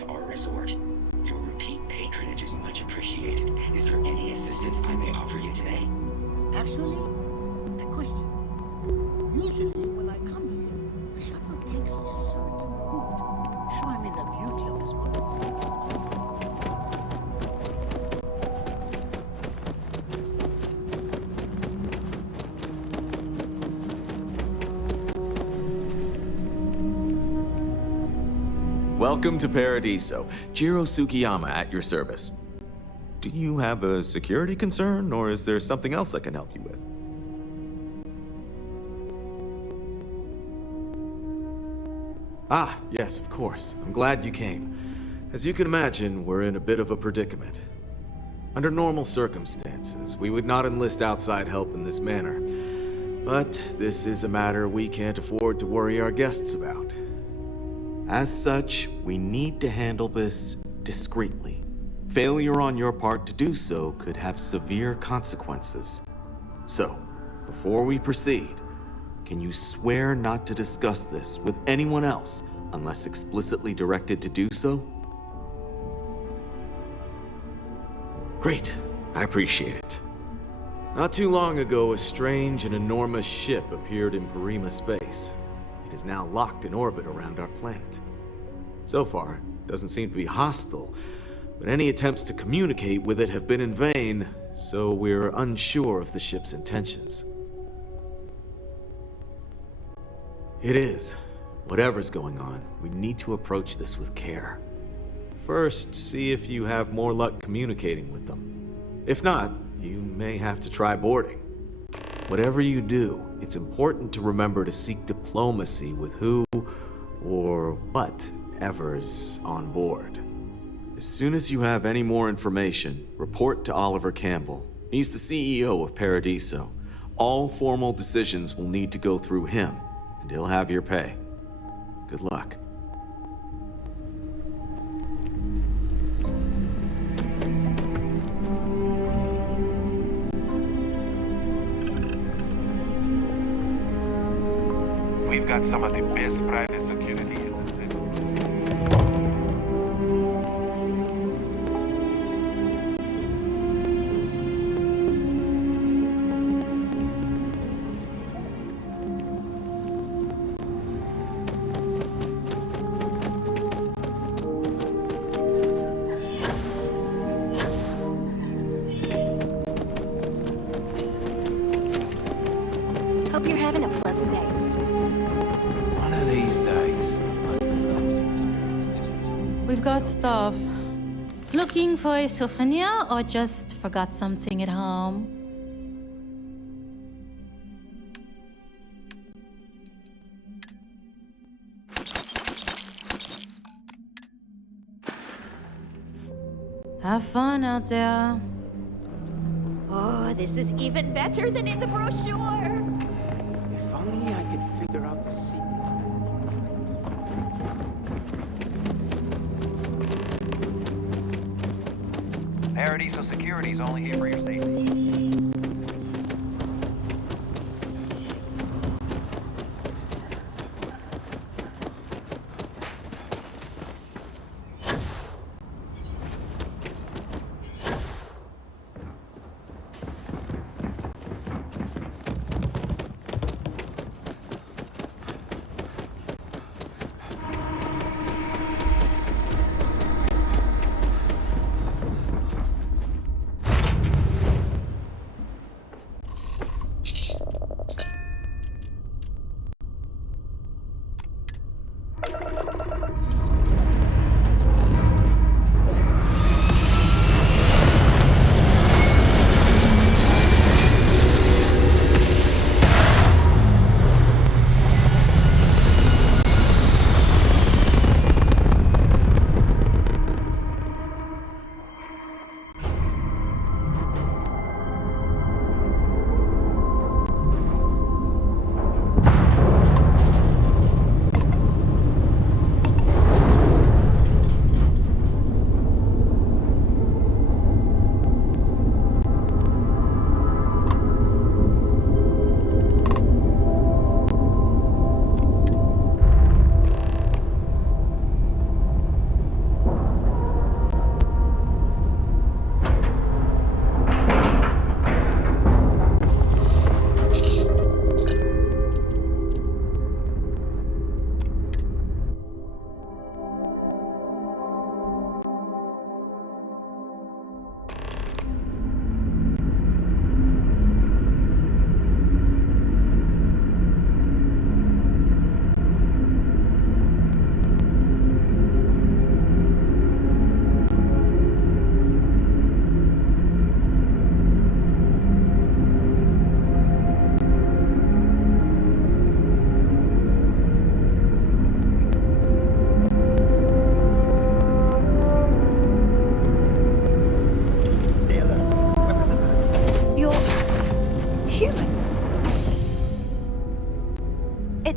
to our resort. Your repeat patronage is much appreciated. Is there any assistance I may offer you today? Actually, a question. Usually, when I come here, the shuttle takes a certain route, showing me the beauty of this world. Welcome to Paradiso. Jiro Sukiyama at your service. Do you have a security concern, or is there something else I can help you with? Ah, yes, of course. I'm glad you came. As you can imagine, we're in a bit of a predicament. Under normal circumstances, we would not enlist outside help in this manner. But this is a matter we can't afford to worry our guests about. As such, we need to handle this discreetly. Failure on your part to do so could have severe consequences. So, before we proceed, can you swear not to discuss this with anyone else unless explicitly directed to do so? Great, I appreciate it. Not too long ago, a strange and enormous ship appeared in Parima space. It is now locked in orbit around our planet. So far, it doesn't seem to be hostile, but any attempts to communicate with it have been in vain, so we're unsure of the ship's intentions. It is. Whatever's going on, we need to approach this with care. First, see if you have more luck communicating with them. If not, you may have to try boarding. Whatever you do, it's important to remember to seek diplomacy with who or whatever's on board. As soon as you have any more information, report to Oliver Campbell. He's the CEO of Paradiso. All formal decisions will need to go through him, and he'll have your pay. Good luck. We've got some of the best private security in the city. Hope you're having a pleasant day. One of these days. We've got stuff. Looking for a souvenir or just forgot something at home? Have fun out there. Oh, this is even better than in the brochure. If only I could figure out the secret. Paradiso Security's only here for your safety.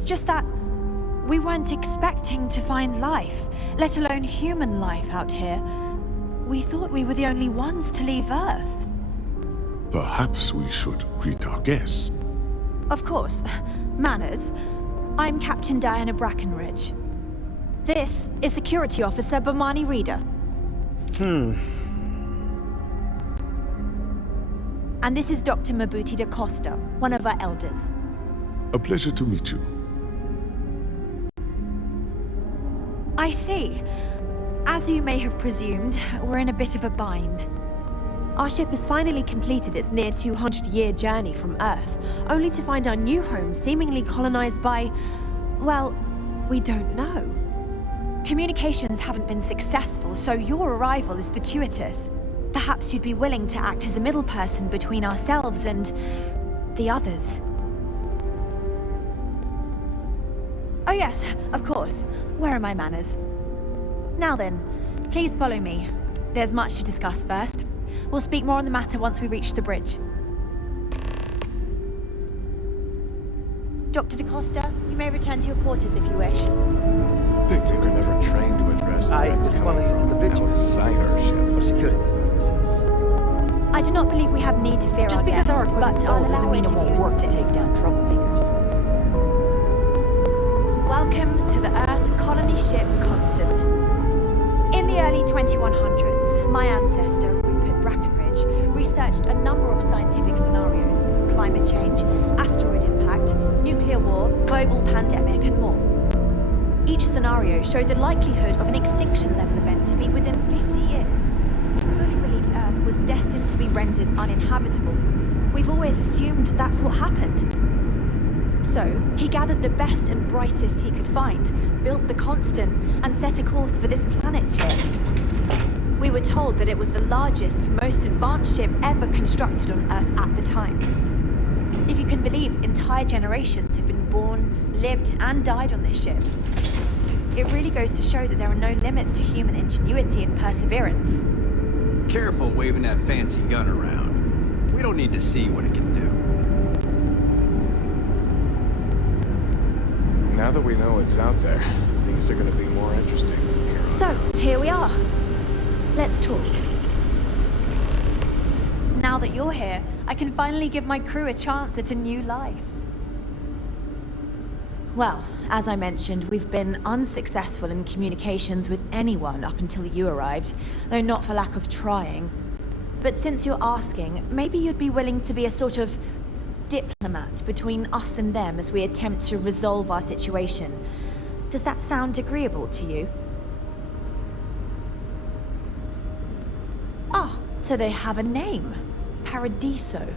It's just that we weren't expecting to find life, let alone human life out here. We thought we were the only ones to leave Earth. Perhaps we should greet our guests. Of course. Manners. I'm Captain Diana Brackenridge. This is Security Officer Bomani Reader. And this is Dr. Mabuti da Costa, one of our elders. A pleasure to meet you. I see. As you may have presumed, we're in a bit of a bind. Our ship has finally completed its near 200-year journey from Earth, only to find our new home seemingly colonized by, well, we don't know. Communications haven't been successful, so your arrival is fortuitous. Perhaps you'd be willing to act as a middle person between ourselves and the others. Oh yes, of course. Where are my manners? Now then, please follow me. There's much to discuss first. We'll speak more on the matter once we reach the bridge. Dr. da Costa, you may return to your quarters if you wish. Thank you. We were never trained to address threats coming from outside our ship. For security purposes. I do not believe we have need to fear Just our because guests, our equipment's but I'll old doesn't allow mean it won't work to take down troublemakers. Welcome to the Earth colony ship Constant. In the early 2100s, my ancestor, Rupert Brackenridge, researched a number of scientific scenarios: climate change, asteroid impact, nuclear war, global pandemic, and more. Each scenario showed the likelihood of an extinction-level event to be within 50 years. He fully believed Earth was destined to be rendered uninhabitable. We've always assumed that's what happened. So, he gathered the best and brightest he could find, built the Constant, and set a course for this planet here. We were told that it was the largest, most advanced ship ever constructed on Earth at the time. If you can believe, entire generations have been born, lived, and died on this ship. It really goes to show that there are no limits to human ingenuity and perseverance. Careful waving that fancy gun around. We don't need to see what it can do. Now that we know what's out there, things are going to be more interesting from here on. So, here we are. Let's talk. Now that you're here, I can finally give my crew a chance at a new life. Well, as I mentioned, we've been unsuccessful in communications with anyone up until you arrived, though not for lack of trying. But since you're asking, maybe you'd be willing to be a sort of diplomat between us and them as we attempt to resolve our situation. Does that sound agreeable to you? Ah, so they have a name. Paradiso.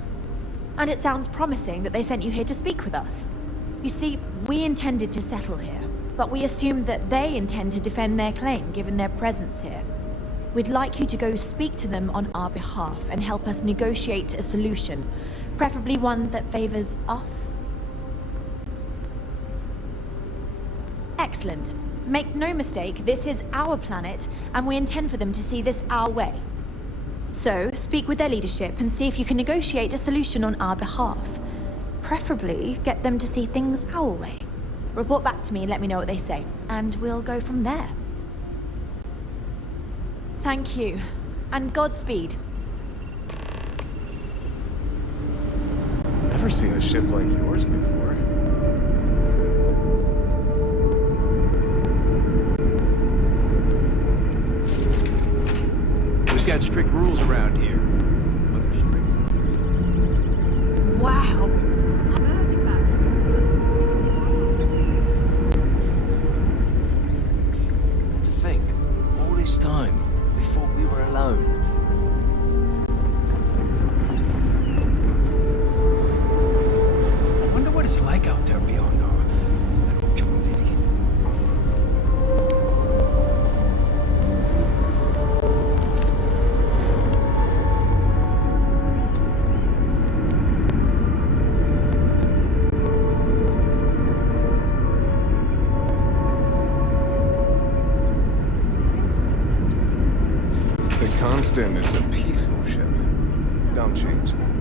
And it sounds promising that they sent you here to speak with us. You see, we intended to settle here, but we assumed that they intend to defend their claim given their presence here. We'd like you to go speak to them on our behalf and help us negotiate a solution, preferably one that favors us. Excellent. Make no mistake, this is our planet, and we intend for them to see this our way. So, speak with their leadership and see if you can negotiate a solution on our behalf. Preferably, get them to see things our way. Report back to me and let me know what they say, and we'll go from there. Thank you, and Godspeed. Never seen a ship like yours before. We've got strict rules around here. Other strict. Wow. I've heard about it. To think, all this time, we thought we were alone. I wonder what it's like out there beyond our little community. The Constant is a peaceful ship. Don't change that.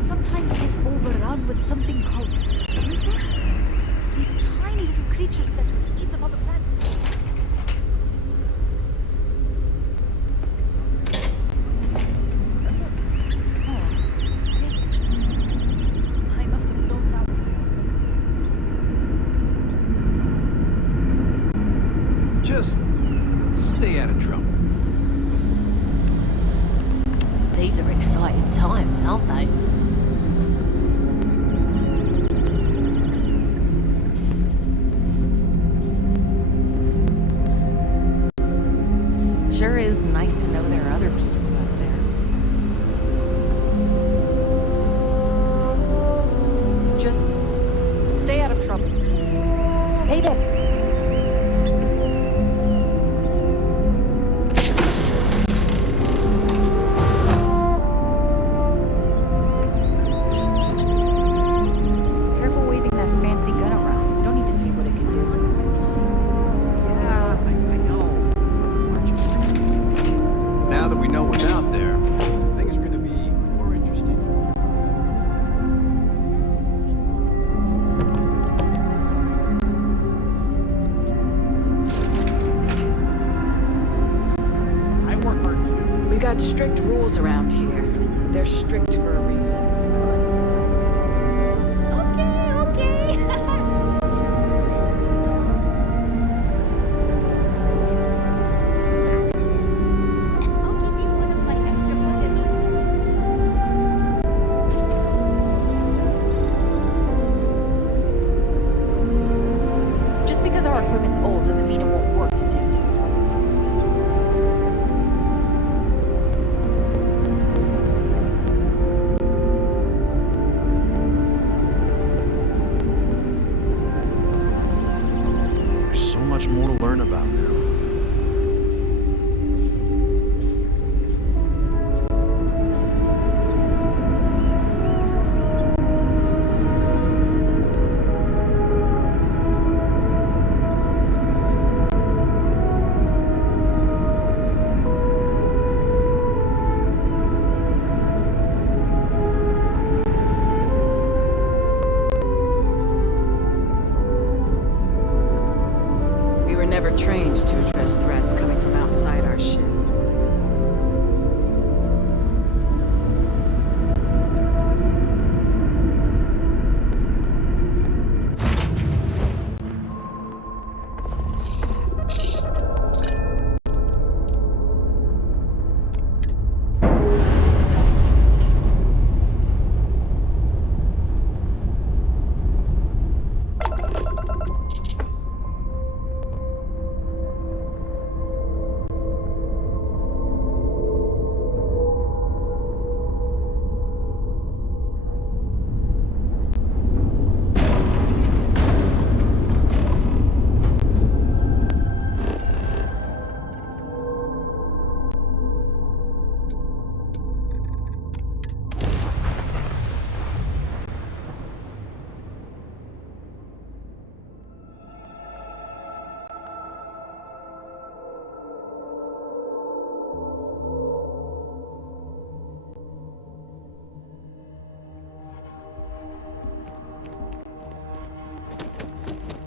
Sometimes get overrun with something called insects? These tiny little creatures that would eat some other plants. I must have sold out. Just stay out of trouble. These are exciting times, aren't they? Sure is nice to know there are other people out there. Just stay out of trouble. Hey there. Careful waving that fancy gun around. You don't need to see what it can do. Yeah, I know. Now that we know what's out there, things are gonna be more interesting. I work hard too. We got strict rules around here. They're strict for a reason. Okay. I'll give you one of my extra potatoes. Just because our equipment's old doesn't mean it won't work to take down trouble. There's so much more to learn about now. We were never trained to address threats coming from outside our ship.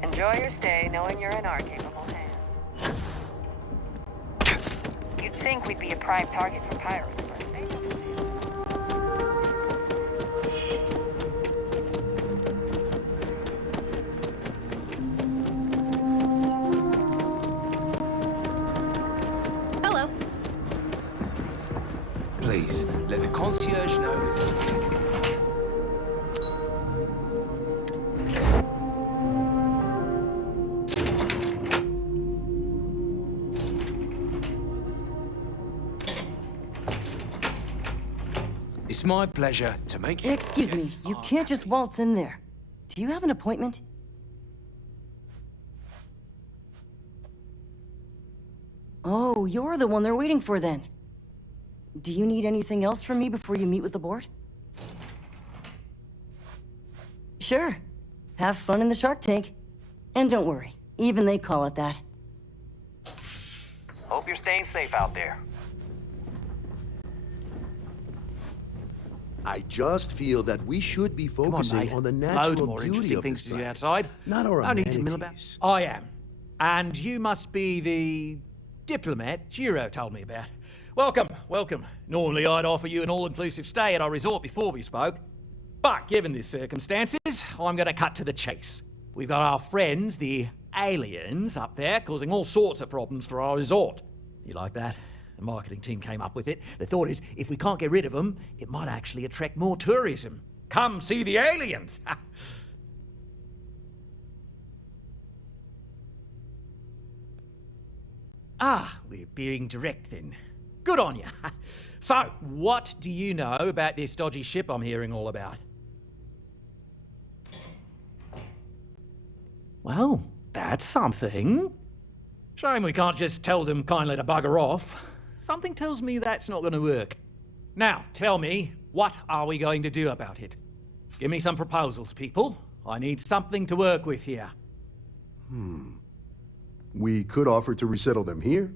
Enjoy your stay, knowing you're in our capable hands. You'd think we'd be a prime target for pirates, but they don't. Hello. Please, let the concierge know. It's my pleasure to make you. Excuse me, you can't just waltz in there. Do you have an appointment? Oh, you're the one they're waiting for then. Do you need anything else from me before you meet with the board? Sure. Have fun in the shark tank. And don't worry, even they call it that. Hope you're staying safe out there. I just feel that we should be focusing mate. on the Loads natural more beauty interesting of things this to do planet, outside. not our No need to mill amenities. about. I am. And you must be the diplomat Giro told me about. Welcome, welcome. Normally I'd offer you an all-inclusive stay at our resort before we spoke. But given the circumstances, I'm going to cut to the chase. We've got our friends, the aliens, up there causing all sorts of problems for our resort. You like that? The marketing team came up with it. The thought is, if we can't get rid of them, it might actually attract more tourism. Come see the aliens! Ah, we're being direct then. Good on you. So, what do you know about this dodgy ship I'm hearing all about? Well, that's something. Shame we can't just tell them kindly to bugger off. Something tells me that's not going to work. Now, tell me, what are we going to do about it? Give me some proposals, people. I need something to work with here. We could offer to resettle them here.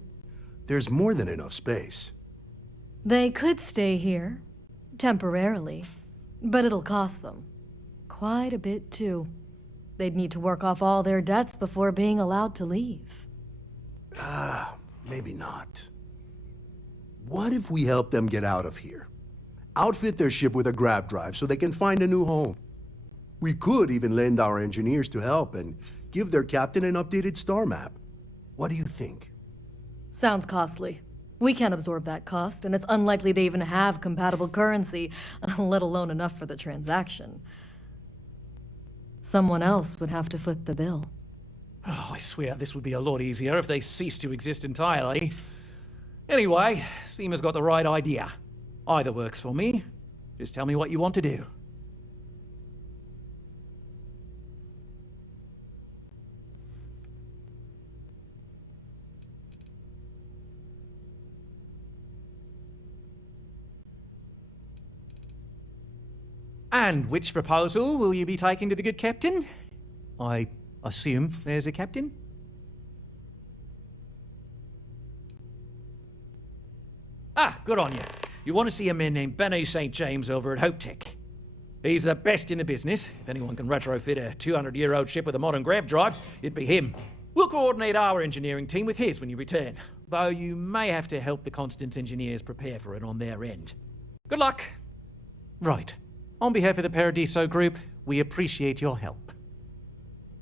There's more than enough space. They could stay here, temporarily, but it'll cost them. Quite a bit, too. They'd need to work off all their debts before being allowed to leave. Maybe not. What if we help them get out of here? Outfit their ship with a grav drive so they can find a new home. We could even lend our engineers to help and give their captain an updated star map. What do you think? Sounds costly. We can't absorb that cost, and it's unlikely they even have compatible currency, let alone enough for the transaction. Someone else would have to foot the bill. Oh, I swear this would be a lot easier if they ceased to exist entirely. Anyway, Seema's got the right idea. Either works for me. Just tell me what you want to do. And which proposal will you be taking to the good captain? I assume there's a captain? Ah, good on you. You want to see a man named Benny St. James over at Hope Tech. He's the best in the business. If anyone can retrofit a 200-year-old ship with a modern grav drive, it'd be him. We'll coordinate our engineering team with his when you return, though you may have to help the Constance engineers prepare for it on their end. Good luck. Right. On behalf of the Paradiso Group, we appreciate your help.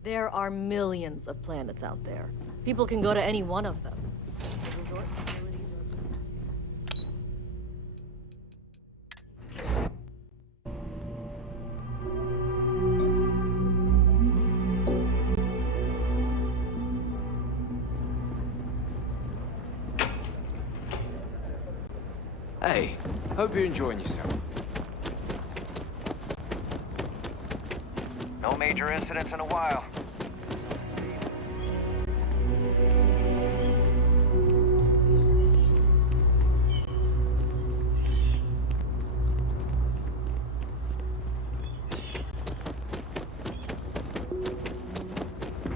There are millions of planets out there. People can go to any one of them. Resort facilities Hey, hope you're enjoying yourself. No major incidents in a while.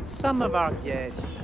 Some of our guests.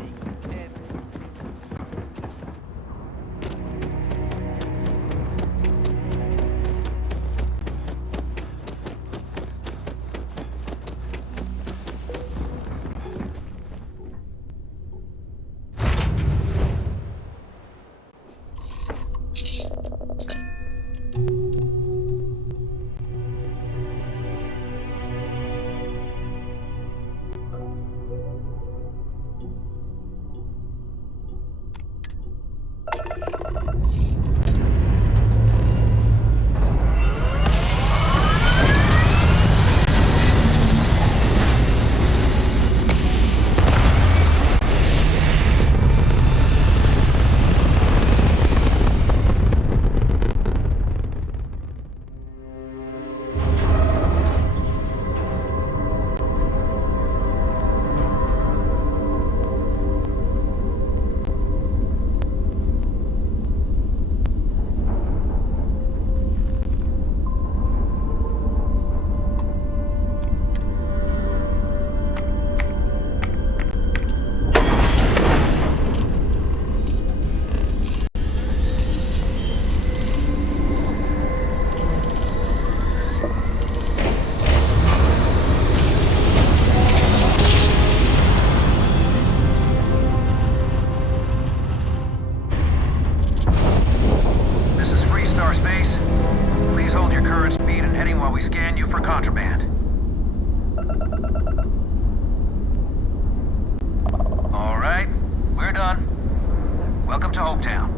to Oaktown.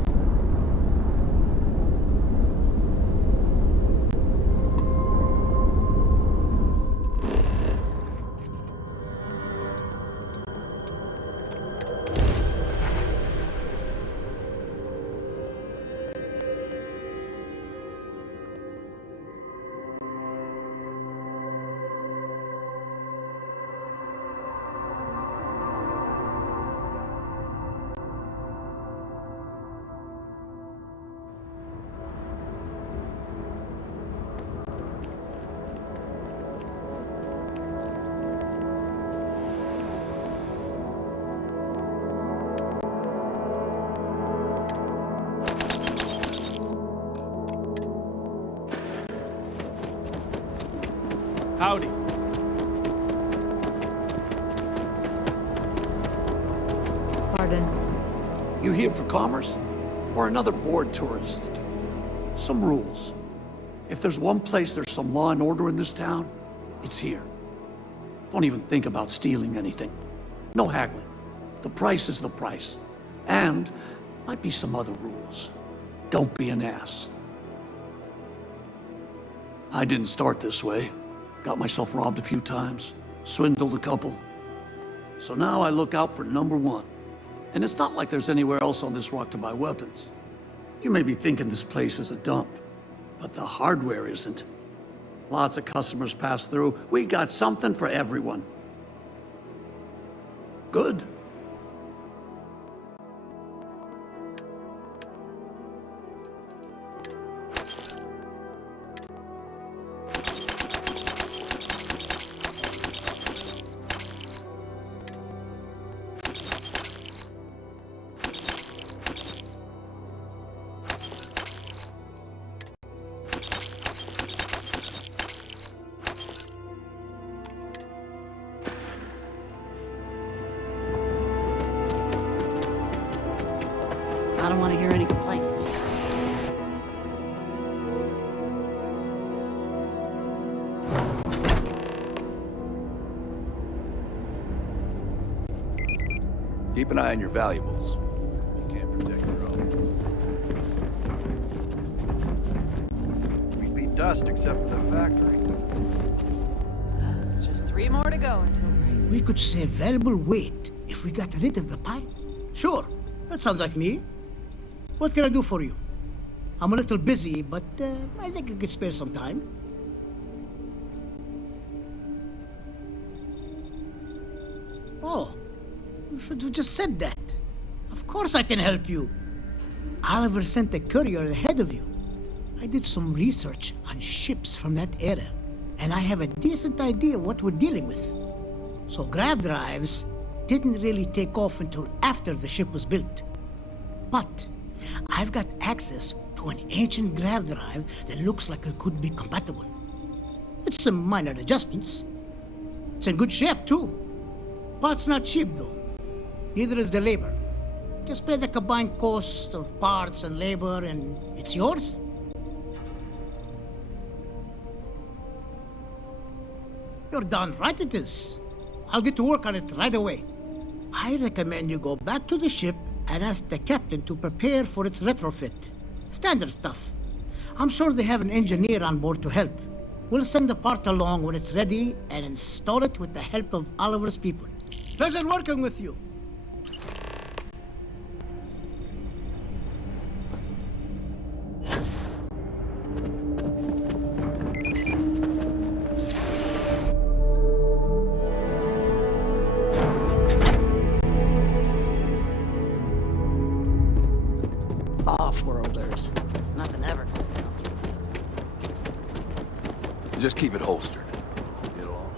Howdy. Pardon. You here for commerce? Or another bored tourist? Some rules. If there's one place there's some law and order in this town, it's here. Don't even think about stealing anything. No haggling. The price is the price. And might be some other rules. Don't be an ass. I didn't start this way. Got myself robbed a few times, swindled a couple. So now I look out for number one. And it's not like there's anywhere else on this rock to buy weapons. You may be thinking this place is a dump, but the hardware isn't. Lots of customers pass through. We got something for everyone. Good. I don't want to hear any complaints. Keep an eye on your valuables. You can't protect your own. We'd be dust except for the factory. Just 3 more to go until break. We could save valuable weight if we got rid of the pilot. Sure, that sounds like me. What can I do for you? I'm a little busy, but I think I could spare some time. Oh, you should have just said that. Of course I can help you. Oliver sent a courier ahead of you. I did some research on ships from that era, and I have a decent idea what we're dealing with. So grav drives didn't really take off until after the ship was built. But I've got access to an ancient grav drive that looks like it could be compatible. It's some minor adjustments. It's in good shape, too. Parts not cheap, though. Neither is the labor. Just pay the combined cost of parts and labor, and it's yours. You're darn right it is. I'll get to work on it right away. I recommend you go back to the ship and ask the captain to prepare for its retrofit. Standard stuff. I'm sure they have an engineer on board to help. We'll send the part along when it's ready and install it with the help of Oliver's people. Pleasure working with you. Off-worlders. Nothing ever. Just keep it holstered. Get along.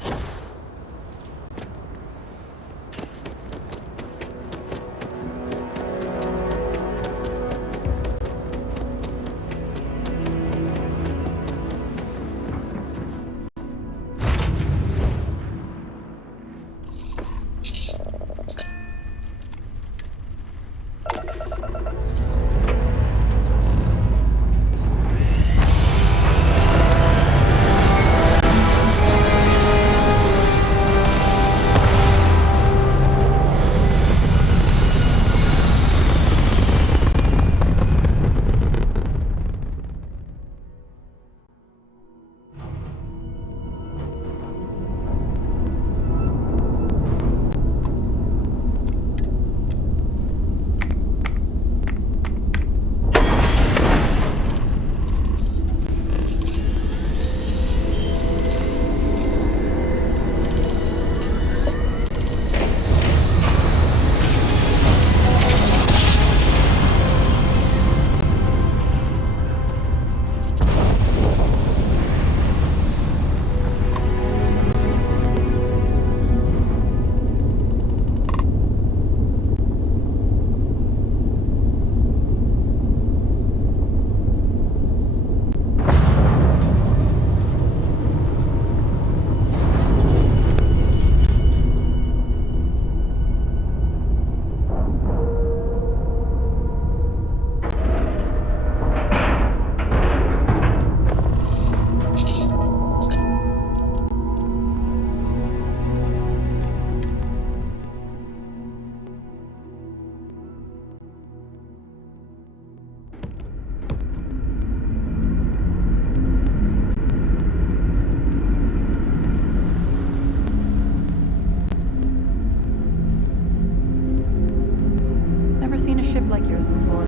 ship like yours before? I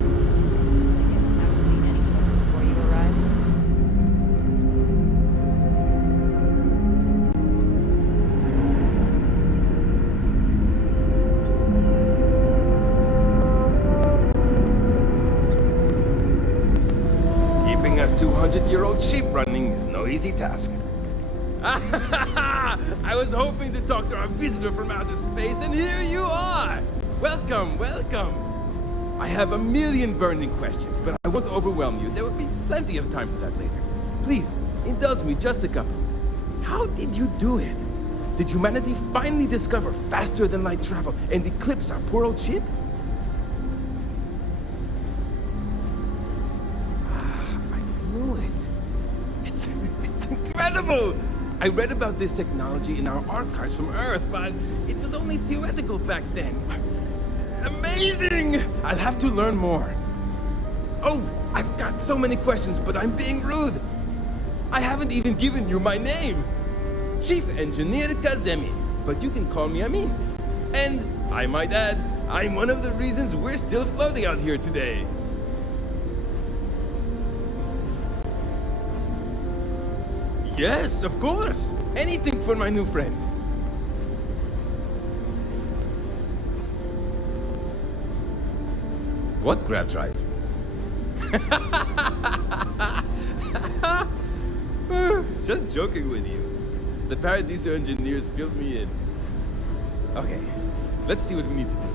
haven't seen any ships before you arrived. Keeping a 200-year-old ship running is no easy task. I was hoping to talk to our visitor from outer space, and here you are! Welcome, welcome! I have a million burning questions, but I won't overwhelm you. There will be plenty of time for that later. Please, indulge me just a couple. How did you do it? Did humanity finally discover faster than light travel and eclipse our poor old ship? I knew it. It's incredible! I read about this technology in our archives from Earth, but it was only theoretical back then. Amazing! I'll have to learn more. Oh, I've got so many questions, but I'm being rude. I haven't even given you my name. Chief Engineer Kazemi, but you can call me Amin. And, I might add, I'm one of the reasons we're still floating out here today. Yes, of course. Anything for my new friend. What grabs right? Just joking with you. The Paradiso engineers filled me in. Okay, let's see what we need to do.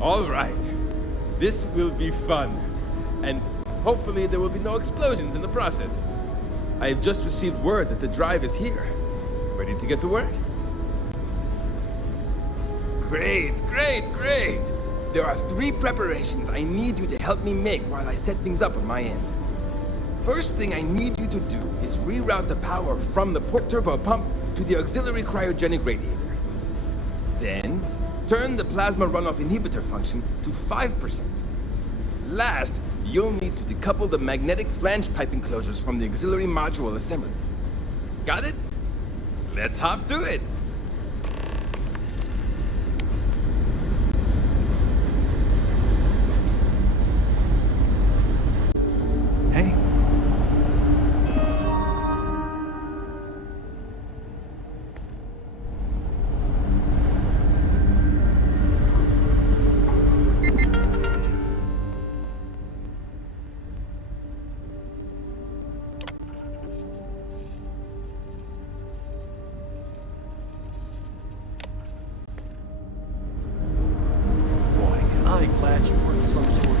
All right. This will be fun. And hopefully there will be no explosions in the process. I have just received word that the drive is here. Ready to get to work? Great, great, great! There are 3 preparations I need you to help me make while I set things up on my end. First thing I need you to do is reroute the power from the port turbo pump to the auxiliary cryogenic radiator. Then, turn the plasma runoff inhibitor function to 5%. Last, you'll need to decouple the magnetic flange pipe enclosures from the auxiliary module assembly. Got it? Let's hop to it! Hey. I'm glad you weren't some sort of...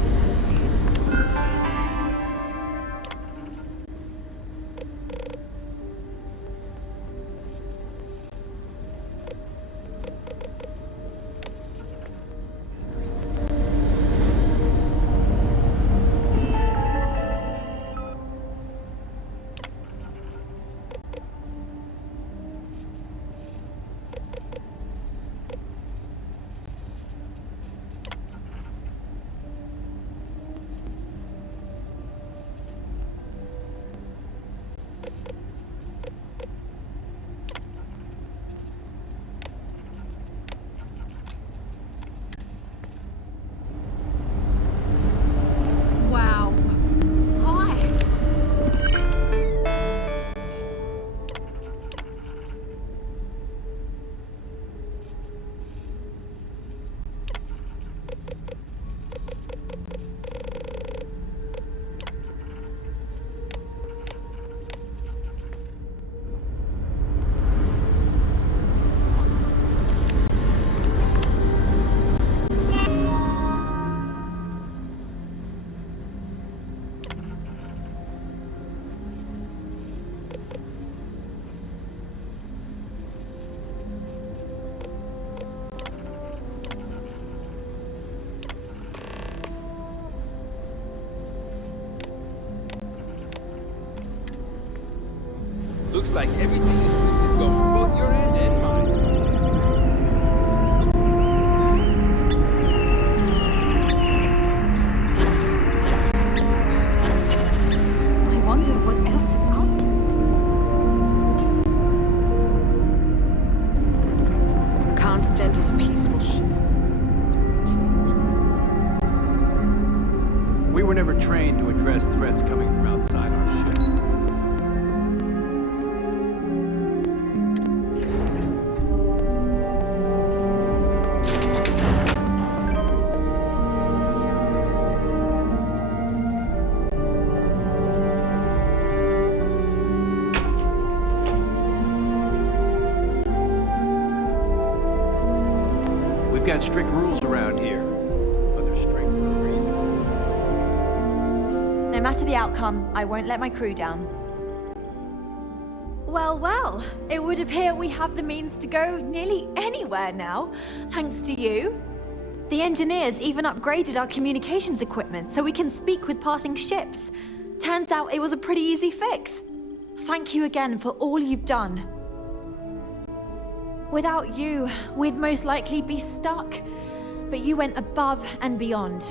Wow. Hi. Looks like everything is good to go, both your end and mine. I wonder what else is out there. The Constant is a peaceful ship. We were never trained to address threats coming from outside our ship. We've got strict rules around here, but they're strict for a reason. No matter the outcome, I won't let my crew down. Well, well, it would appear we have the means to go nearly anywhere now, thanks to you. The engineers even upgraded our communications equipment so we can speak with passing ships. Turns out it was a pretty easy fix. Thank you again for all you've done. Without you, we'd most likely be stuck. But you went above and beyond.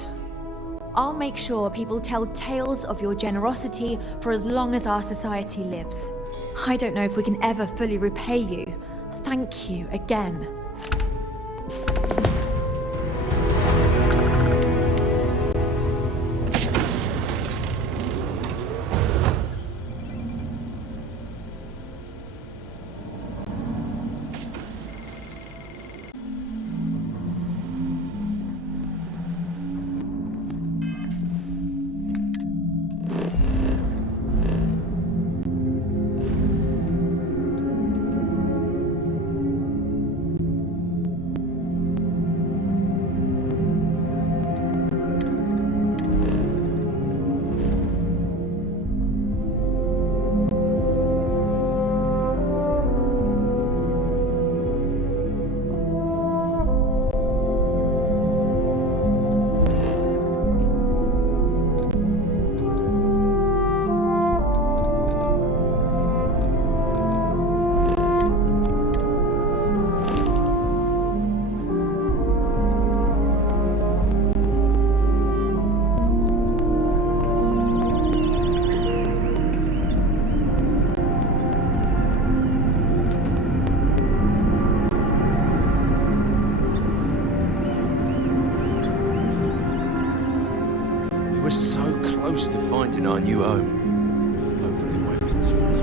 I'll make sure people tell tales of your generosity for as long as our society lives. I don't know if we can ever fully repay you. Thank you again. We're so close to finding our new home. Hopefully it won't be too much.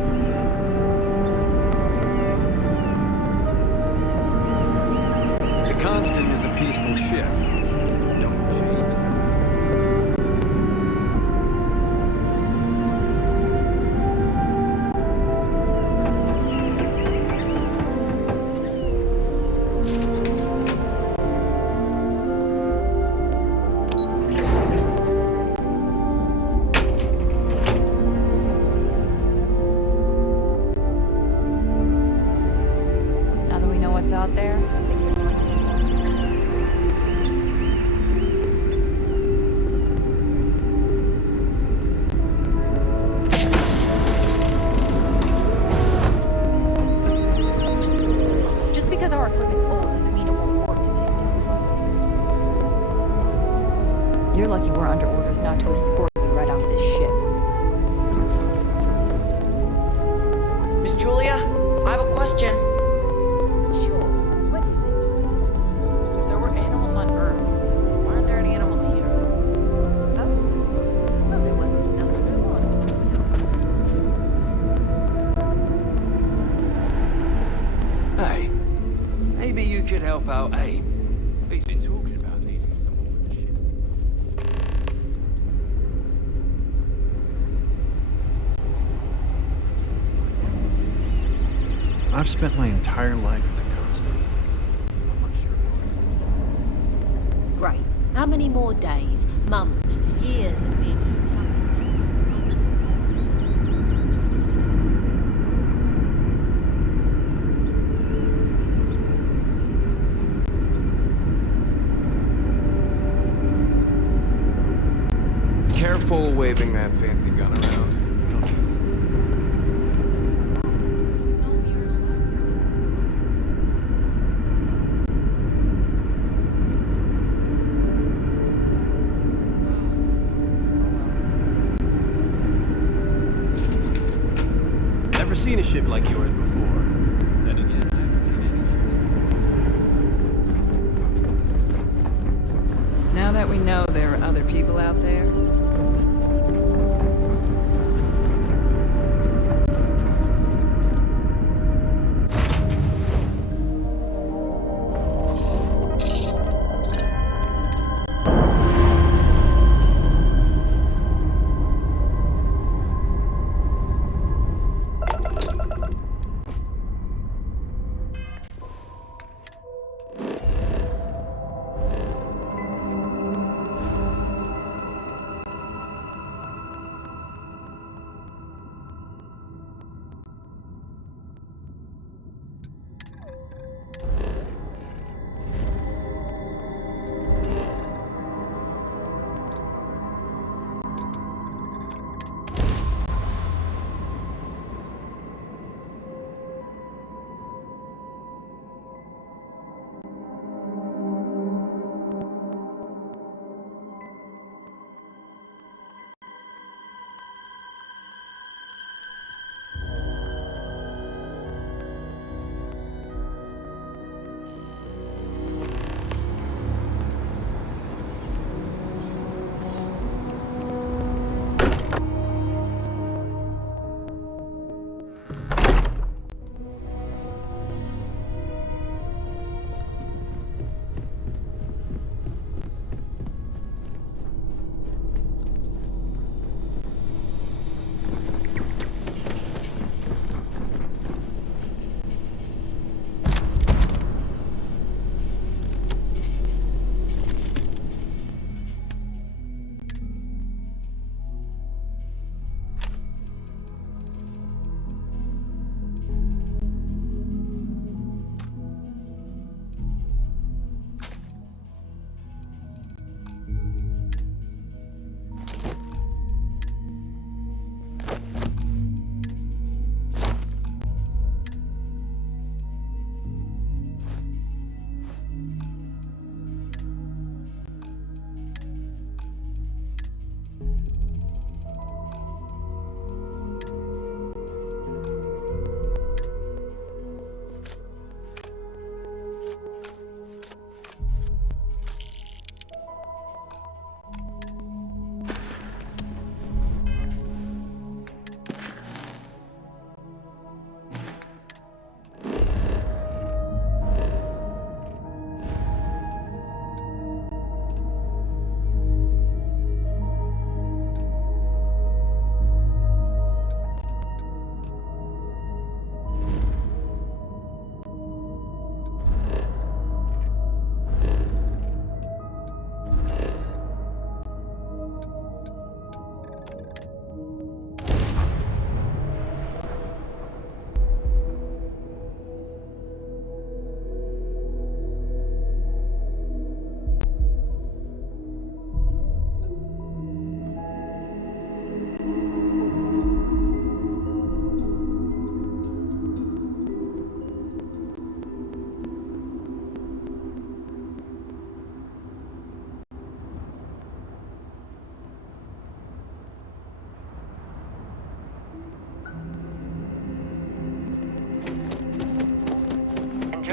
The Constant is a peaceful ship. Don't change that. Out there, things are going just because our equipment's old doesn't mean it won't work to take down troopers. You're lucky we're under orders not to escort you right off this ship. Miss Julia, I have a question. Could help out Abe. He's been talking about needing someone for the ship. I've spent my entire life in the Constant. Great. How many more days, months, years of being cooped up? Careful waving that fancy gun around. We don't need this. Never seen a ship like yours before. Then again, I haven't seen any ship. Now that we know there are other people out there,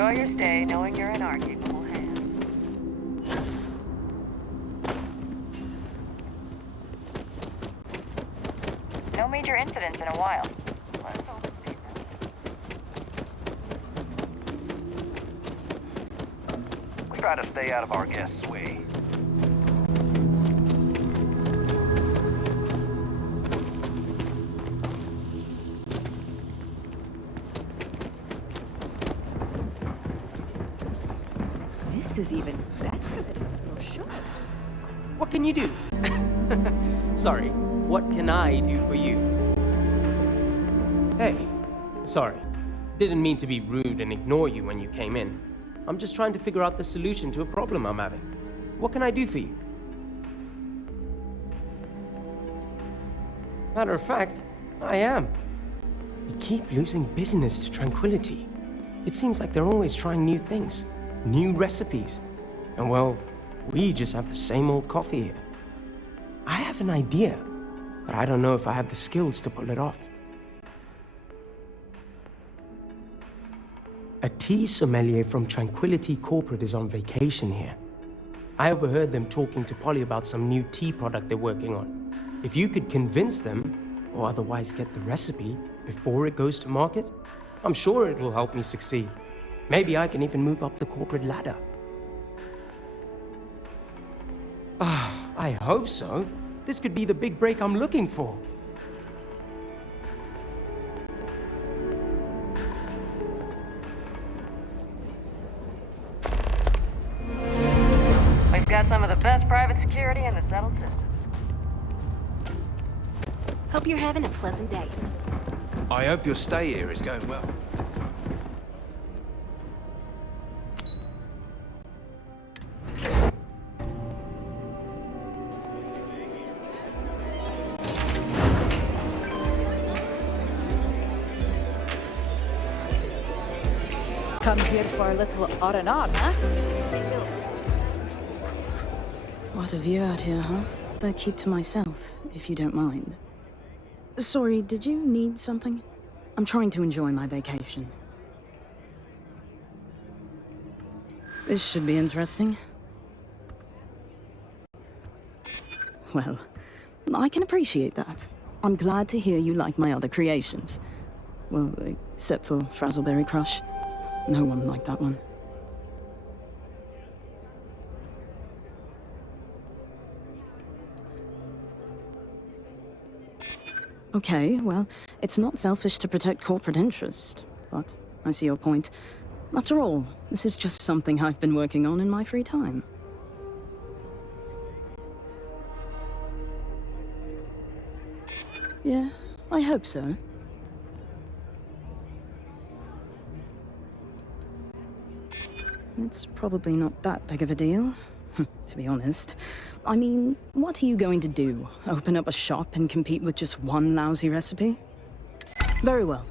Enjoy your stay, knowing you're in our capable hands. No major incidents in a while. Let's hope it stays that way. We try to stay out of our guests' way. This is even better than your shop. What can you do? Sorry, what can I do for you? Hey, sorry. Didn't mean to be rude and ignore you when you came in. I'm just trying to figure out the solution to a problem I'm having. What can I do for you? Matter of fact, I am. We keep losing business to Tranquility. It seems like they're always trying new things, new recipes. And well, we just have the same old coffee here. I have an idea, but I don't know if I have the skills to pull it off. A tea sommelier from Tranquility Corporate is on vacation here. I overheard them talking to Polly about some new tea product they're working on. If you could convince them, or otherwise get the recipe before it goes to market, I'm sure it will help me succeed. Maybe I can even move up the corporate ladder. I hope so. This could be the big break I'm looking for. We've got some of the best private security in the settled systems. Hope you're having a pleasant day. I hope your stay here is going well. Come here for a little R&R, huh? Me too. What a view out here, huh? But keep to myself, if you don't mind. Sorry, did you need something? I'm trying to enjoy my vacation. This should be interesting. Well, I can appreciate that. I'm glad to hear you like my other creations. Well, except for Frazzleberry Crush. No one liked that one. Okay, well, it's not selfish to protect corporate interest, but I see your point. After all, this is just something I've been working on in my free time. Yeah, I hope so. It's probably not that big of a deal, to be honest. I mean, what are you going to do? Open up a shop and compete with just one lousy recipe? Very well.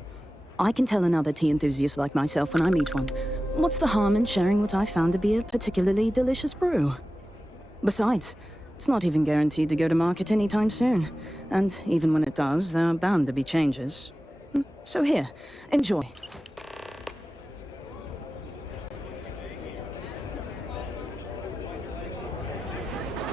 I can tell another tea enthusiast like myself when I meet one. What's the harm in sharing what I found to be a particularly delicious brew? Besides, it's not even guaranteed to go to market anytime soon. And even when it does, there are bound to be changes. So here, enjoy.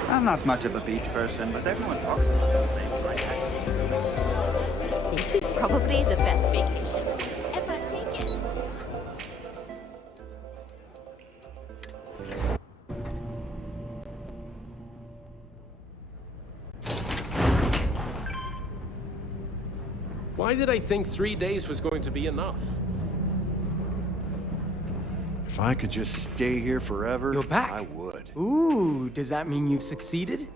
I'm not much of a beach person, but everyone talks about this place like that. This is probably the best vacation ever taken. Why did I think 3 days was going to be enough? If I could just stay here forever, You're back. I would. Ooh, does that mean you've succeeded?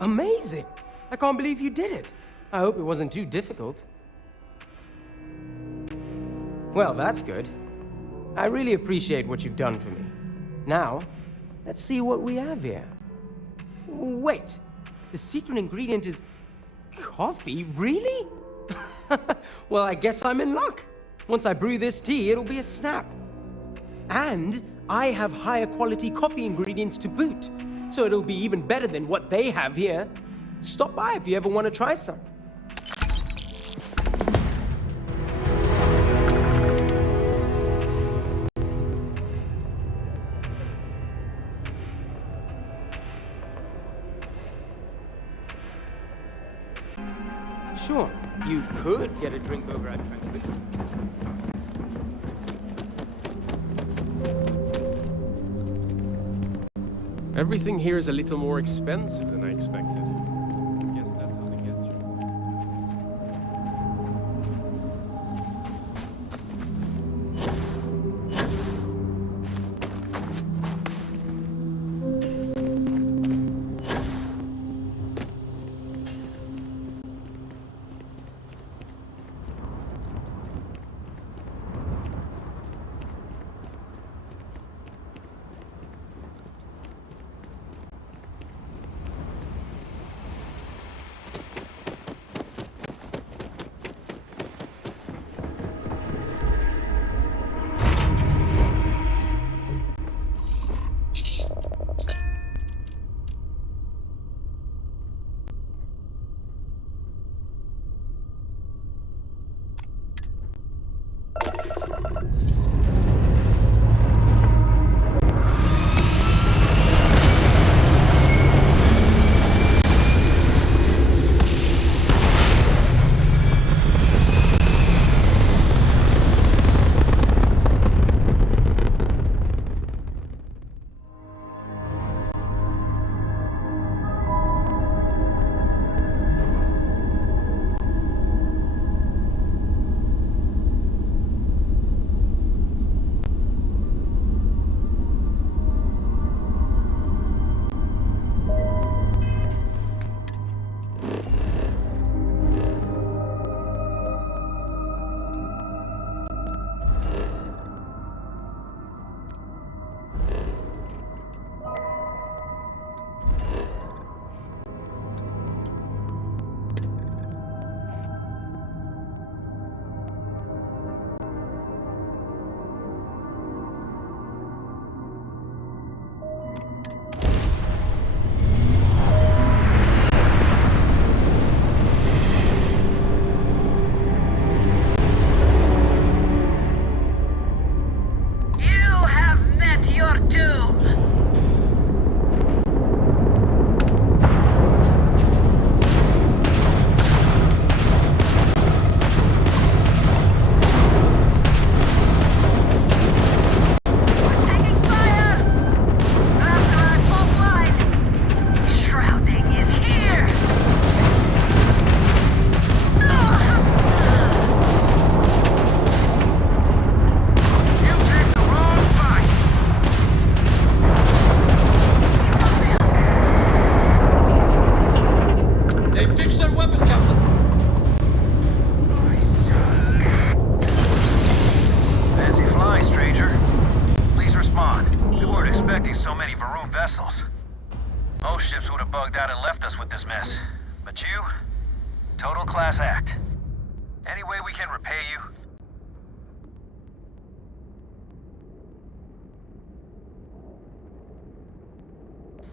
Amazing! I can't believe you did it. I hope it wasn't too difficult. Well, that's good. I really appreciate what you've done for me. Now, let's see what we have here. Wait, the secret ingredient is coffee? Really? Well, I guess I'm in luck. Once I brew this tea, it'll be a snap. And I have higher quality coffee ingredients to boot, so it'll be even better than what they have here. Stop by if you ever want to try some. Sure, you could get a drink over at Tranquility. Everything here is a little more expensive than I expected. Guess that's how they get you.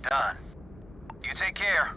Done. You take care.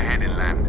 ahead inland.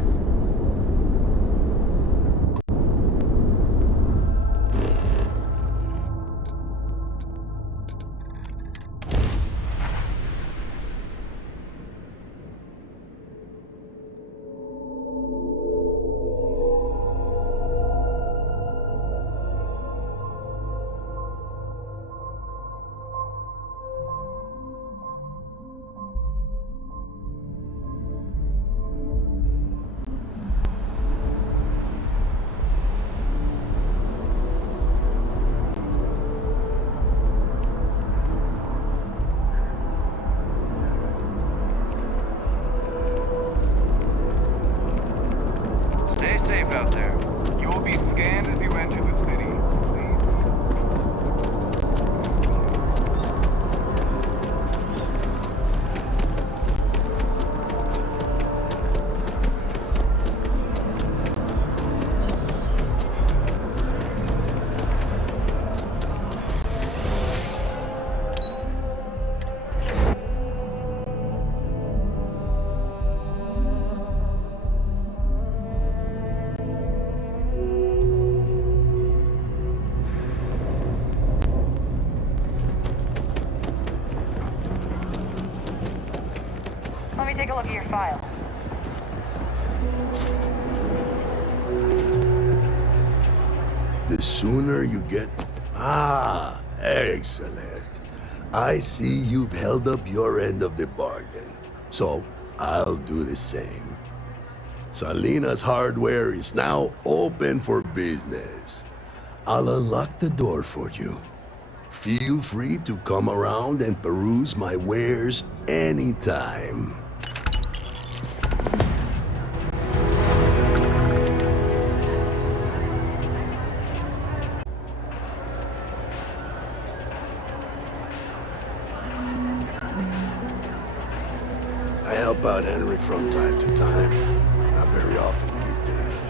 Stay safe out there. You will be scanned as you enter the city. Let me take a look at your file. The sooner you get... Ah, excellent. I see you've held up your end of the bargain. So, I'll do the same. Salina's hardware is now open for business. I'll unlock the door for you. Feel free to come around and peruse my wares anytime. I help out Henry from time to time. Not very often these days.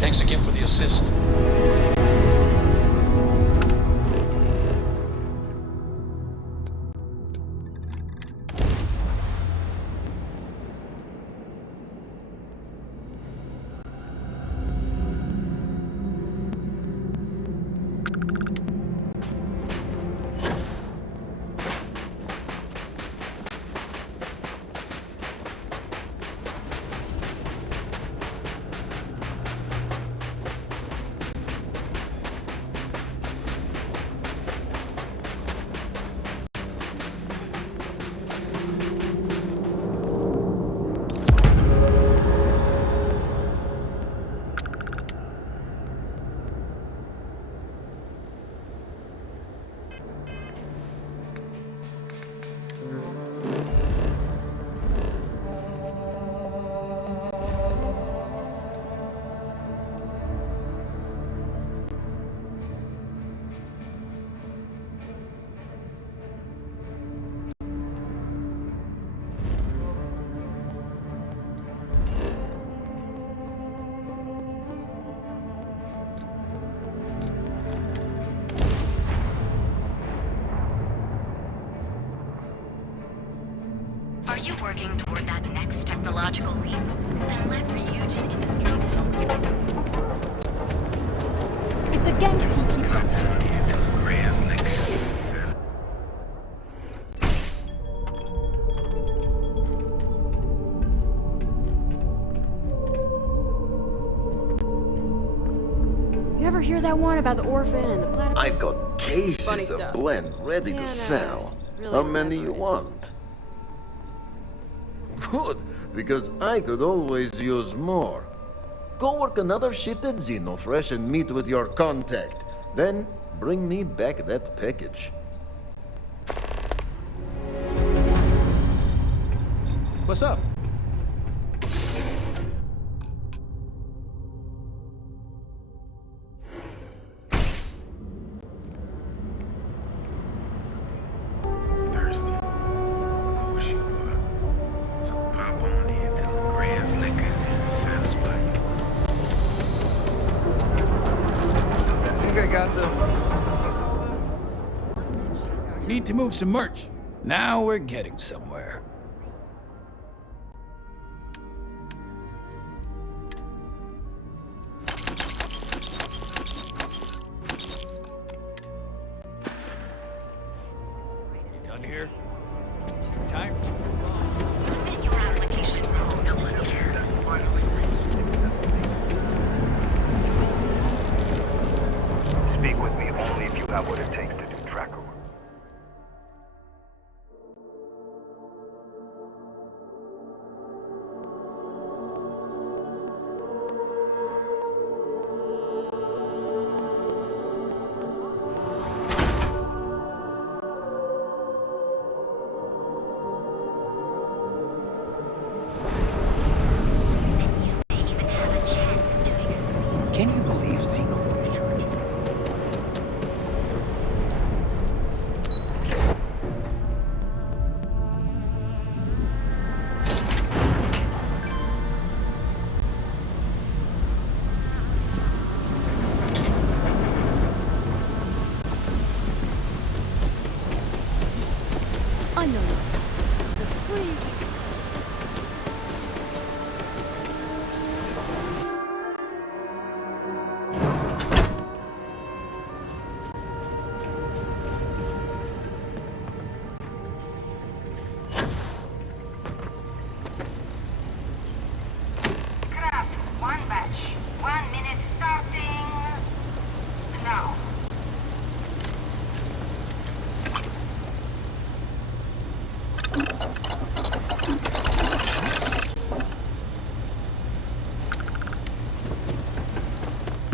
Thanks again for the assist. working toward that next technological leap? Then let Ryujin Industries help you. If the gangs can keep up. You ever hear that one about the orphan and the platypus? I've got cases Funny of stuff. blend ready Yeah, to no, sell. really How many you remember it. want? Good, because I could always use more. Go work another shift at Xenofresh and meet with your contact. Then bring me back that package. What's up? I got them. Need to move some merch. Now we're getting somewhere. You done here? Time. Submit your application. Speak with me only if you have what it takes to do tracker work. Can you believe Xenofresh charges us? I know. The free. Craft, one batch. 1 minute starting now.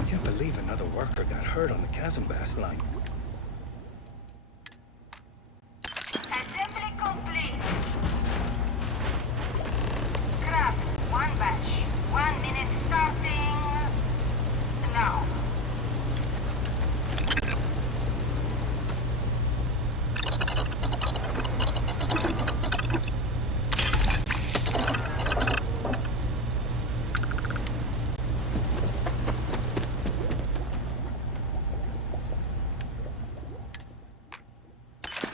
Can't believe another worker got hurt on the Chasm-Bass line. Assembly complete. Craft, one batch. 1 minute starting now.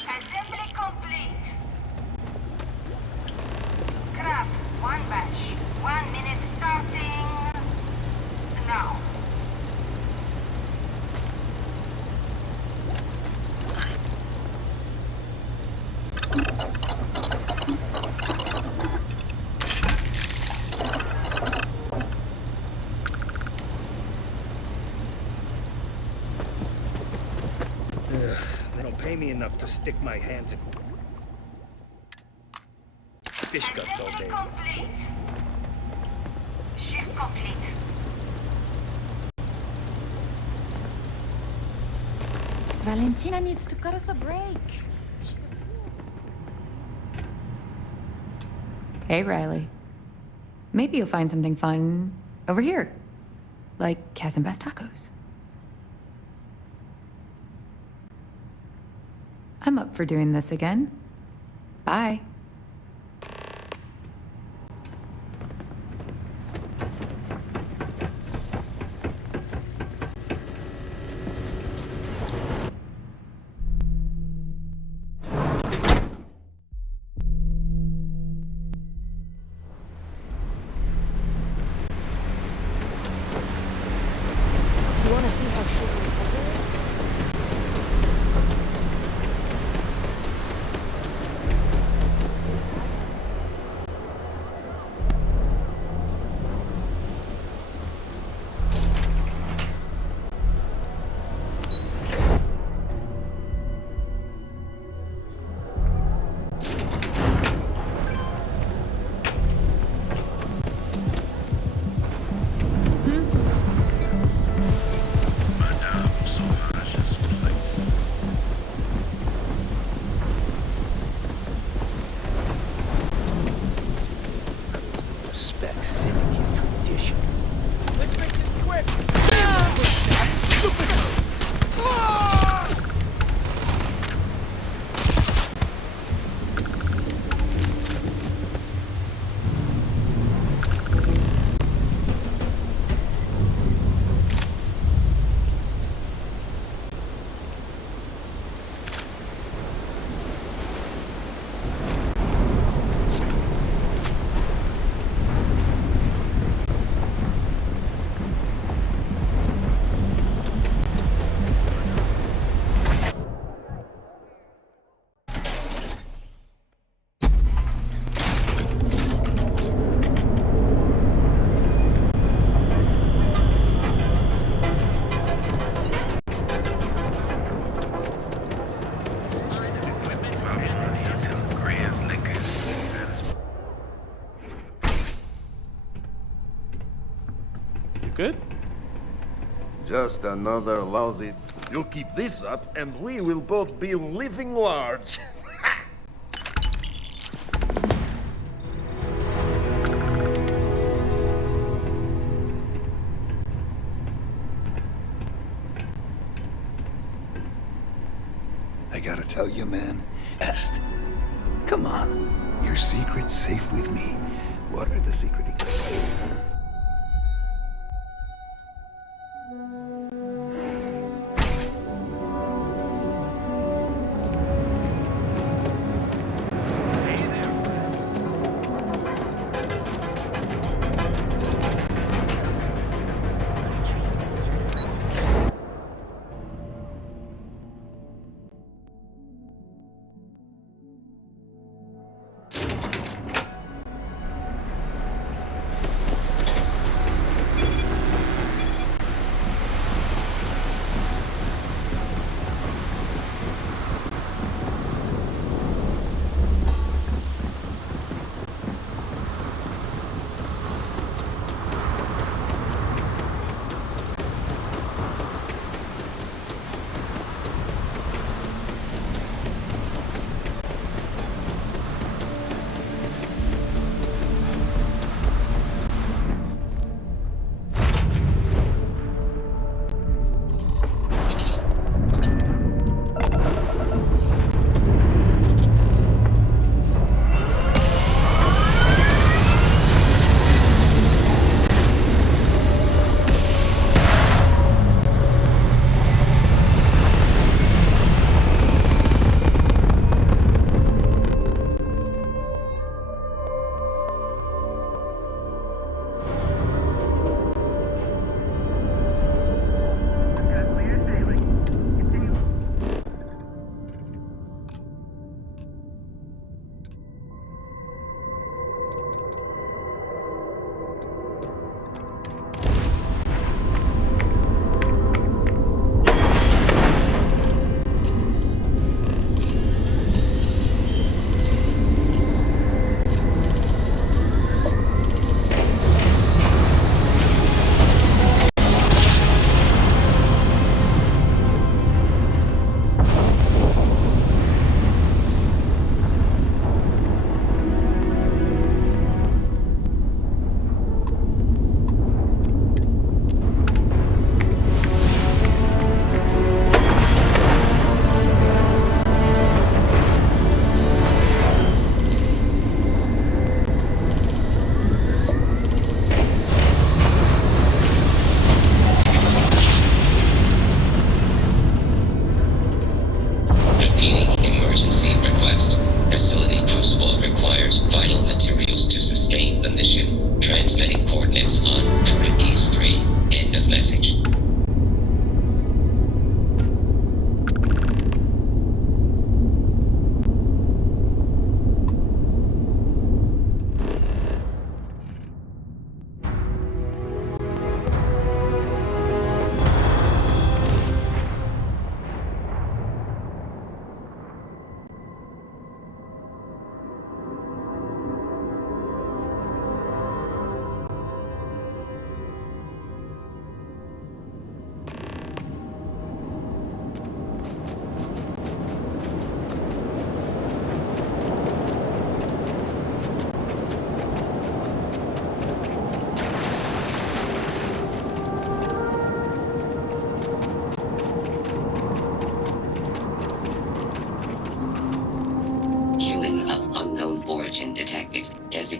Assembly complete. Craft, one batch. 1 minute starting now. Ugh, they don't pay me enough to stick my hands in fish guts all day. Complete. Shift complete. Valentina needs to cut us a break. Hey, Riley. Maybe you'll find something fun over here. Like Chasm-Bass tacos. I'm up for doing this again. Bye. respect syndicate tradition. Let's make this quick! Good? Just another lousy... You keep this up, and we will both be living large. I gotta tell you, man. Come on. Your secret's safe with me. What are the secret ingredients?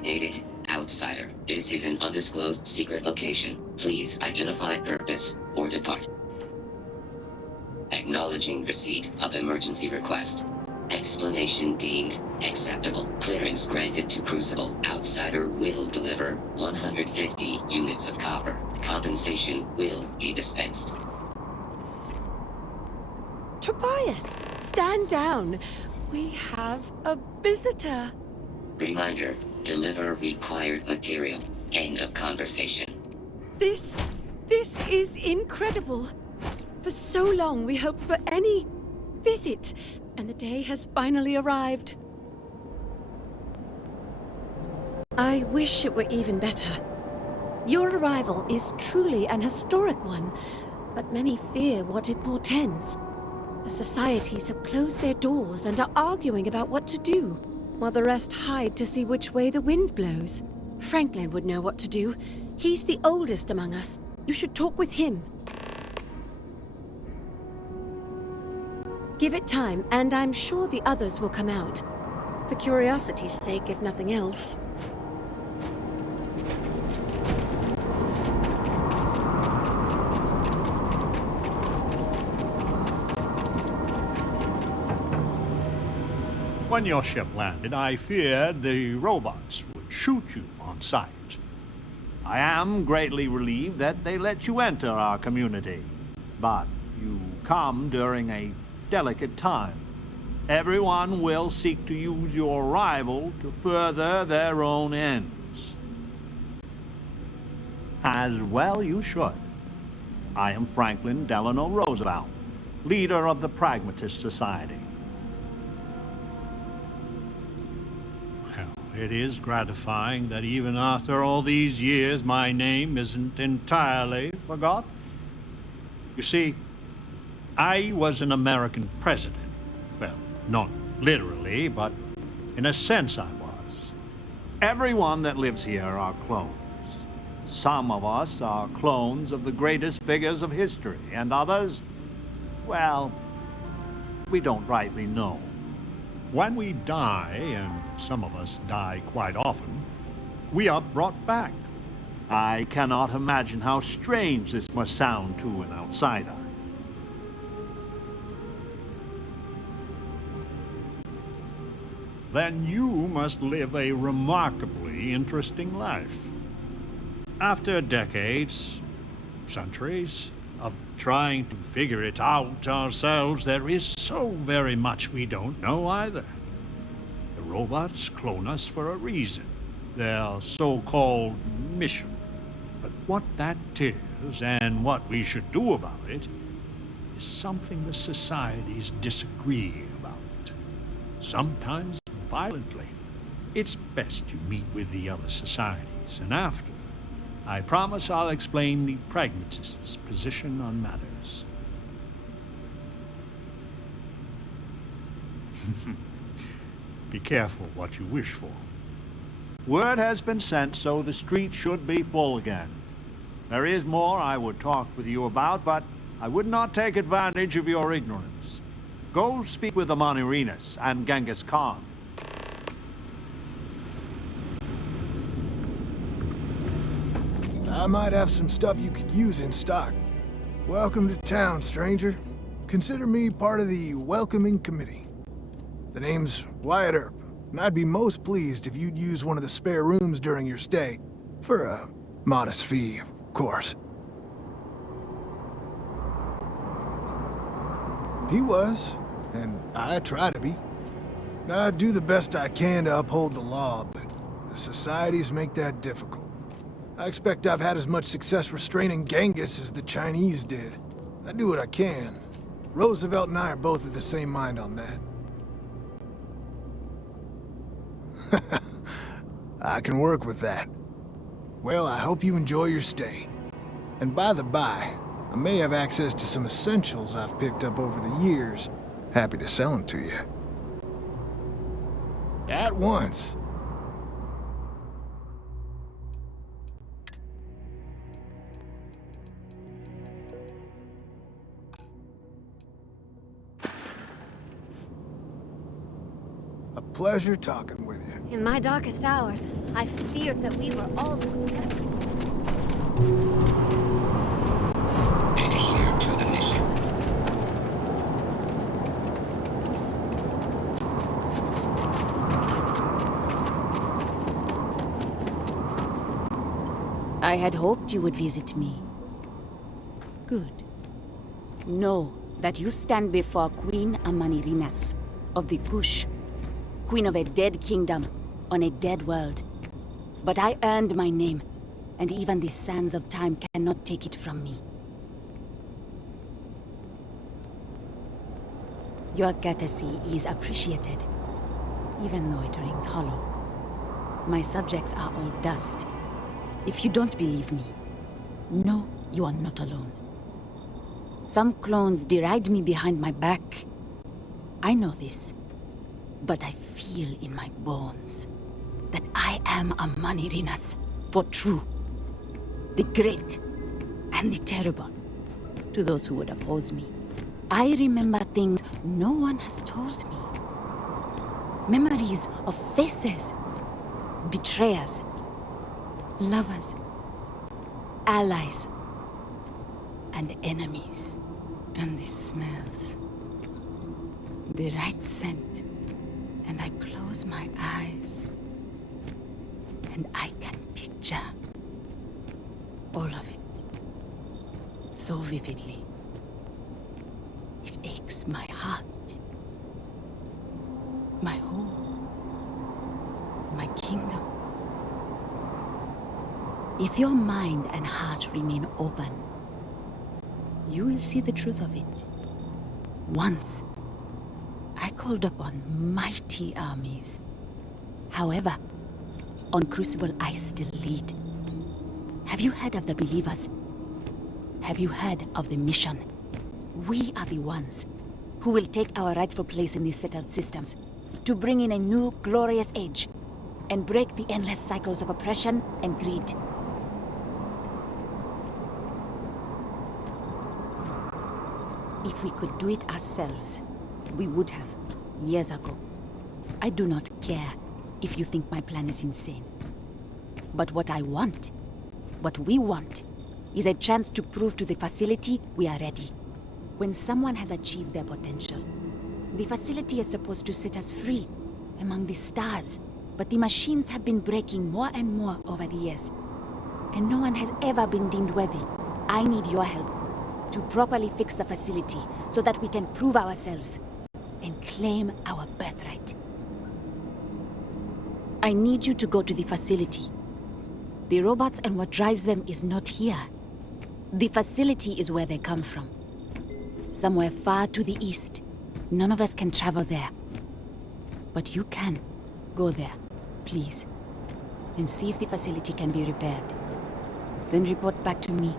Designated outsider. This is an undisclosed secret location. Please identify purpose or depart. Acknowledging receipt of emergency request. Explanation deemed acceptable. Clearance granted to Crucible. Outsider will deliver 150 units of copper. Compensation will be dispensed. Tobias, stand down. We have a visitor. Reminder, deliver required material. End of conversation. This is incredible. For so long we hoped for any visit, and the day has finally arrived. I wish it were even better. Your arrival is truly an historic one, but many fear what it portends. The societies have closed their doors and are arguing about what to do, while the rest hide to see which way the wind blows. Franklin would know what to do. He's the oldest among us. You should talk with him. Give it time, and I'm sure the others will come out. For curiosity's sake, if nothing else. When your ship landed, I feared the robots would shoot you on sight. I am greatly relieved that they let you enter our community. But you come during a delicate time. Everyone will seek to use your arrival to further their own ends. As well you should. I am Franklin Delano Roosevelt, leader of the Pragmatist Society. It is gratifying that even after all these years, my name isn't entirely forgotten. You see, I was an American president. Well, not literally, but in a sense I was. Everyone that lives here are clones. Some of us are clones of the greatest figures of history, and others, well, we don't rightly know. When we die, and some of us die quite often, we are brought back. I cannot imagine how strange this must sound to an outsider. Then you must live a remarkably interesting life. After decades, centuries, of trying to figure it out ourselves, there is so very much we don't know either. The robots clone us for a reason, their so-called mission. But what that is, and what we should do about it, is something the societies disagree about. Sometimes violently. It's best you meet with the other societies, and after, I promise I'll explain the pragmatists' position on matters. Be careful what you wish for. Word has been sent, so the street should be full again. There is more I would talk with you about, but I would not take advantage of your ignorance. Go speak with the Monirinas and Genghis Khan. I might have some stuff you could use in stock. Welcome to town, stranger. Consider me part of the welcoming committee. The name's Wyatt Earp, and I'd be most pleased if you'd use one of the spare rooms during your stay. For a modest fee, of course. He was, and I try to be. I do the best I can to uphold the law, but the societies make that difficult. I expect I've had as much success restraining Genghis as the Chinese did. I do what I can. Roosevelt and I are both of the same mind on that. I can work with that. Well, I hope you enjoy your stay. And by the by, I may have access to some essentials I've picked up over the years. Happy to sell them to you. At once. A pleasure talking with you. In my darkest hours, I feared that we were almost there. Adhere to the mission. I had hoped you would visit me. Good. Know that you stand before Queen Amanirinas of the Kush, queen of a dead kingdom on a dead world. But I earned my name, and even the sands of time cannot take it from me. Your courtesy is appreciated, even though it rings hollow. My subjects are all dust. If you don't believe me, know you are not alone. Some clones deride me behind my back. I know this, but I feel in my bones that I am a Manirinas for true. The great and the terrible, to those who would oppose me. I remember things no one has told me. Memories of faces, betrayers, lovers, allies, and enemies. And the smells. The right scent. And I close my eyes. And I can picture all of it. So vividly. It aches my heart. My home. My kingdom. If your mind and heart remain open, you will see the truth of it. Once, I called upon mighty armies. However, on Crucible I still lead. Have you heard of the believers? Have you heard of the mission? We are the ones who will take our rightful place in these settled systems to bring in a new glorious age and break the endless cycles of oppression and greed. If we could do it ourselves, we would have, years ago. I do not care if you think my plan is insane. But what I want, what we want, is a chance to prove to the facility we are ready. When someone has achieved their potential, the facility is supposed to set us free among the stars. But the machines have been breaking more and more over the years, and no one has ever been deemed worthy. I need your help to properly fix the facility so that we can prove ourselves and claim our birthright. I need you to go to the facility. The robots and what drives them is not here. The facility is where they come from. Somewhere far to the east. None of us can travel there. But you can. Go there, please, and see if the facility can be repaired. Then report back to me.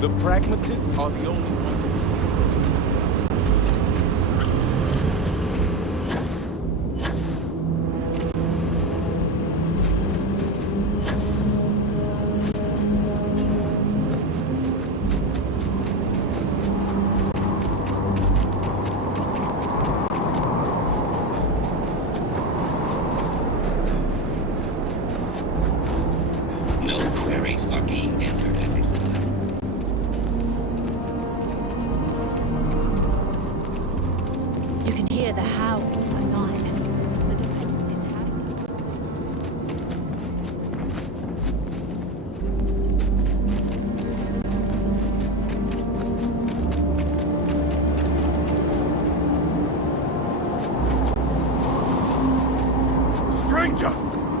The pragmatists are the only ones. No queries are being answered at this time. You can hear the howls online. The defenses have Stranger!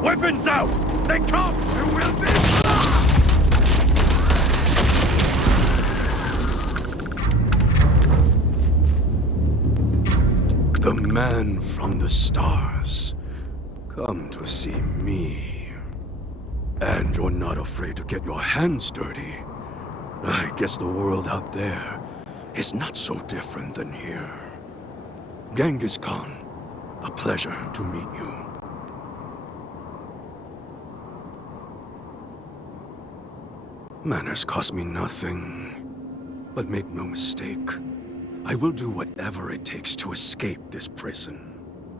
Weapons out! They come! There will be the man from the stars. Come to see me. And you're not afraid to get your hands dirty. I guess the world out there is not so different than here. Genghis Khan, a pleasure to meet you. Manners cost me nothing. But make no mistake, I will do whatever it takes to escape this prison.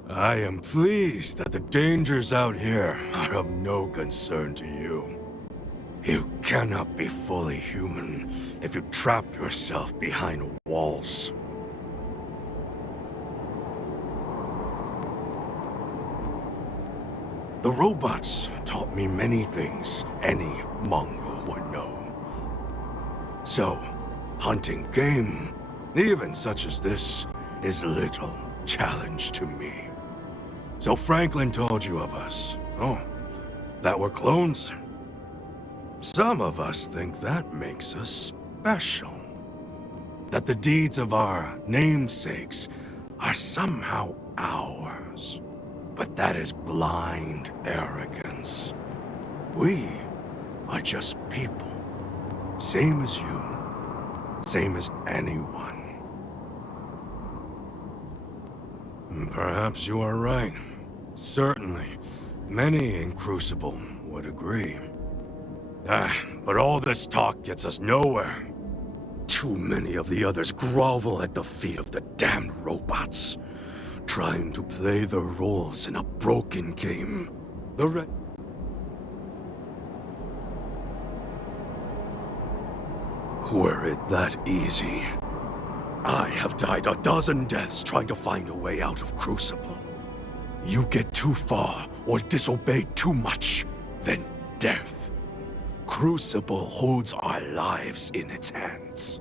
I am pleased that the dangers out here are of no concern to you. You cannot be fully human if you trap yourself behind walls. The robots taught me many things any Mongol would know. So, hunting game, even such as this, is little challenge to me. So Franklin told you of us. Oh, that we're clones. Some of us think that makes us special. That the deeds of our namesakes are somehow ours. But that is blind arrogance. We are just people. Same as you. Same as anyone. Perhaps you are right. Certainly. Many in Crucible would agree. But all this talk gets us nowhere. Too many of the others grovel at the feet of the damned robots, trying to play their roles in a broken game. Were it that easy, I have died a dozen deaths trying to find a way out of Crucible. You get too far or disobey too much, then death. Crucible holds our lives in its hands.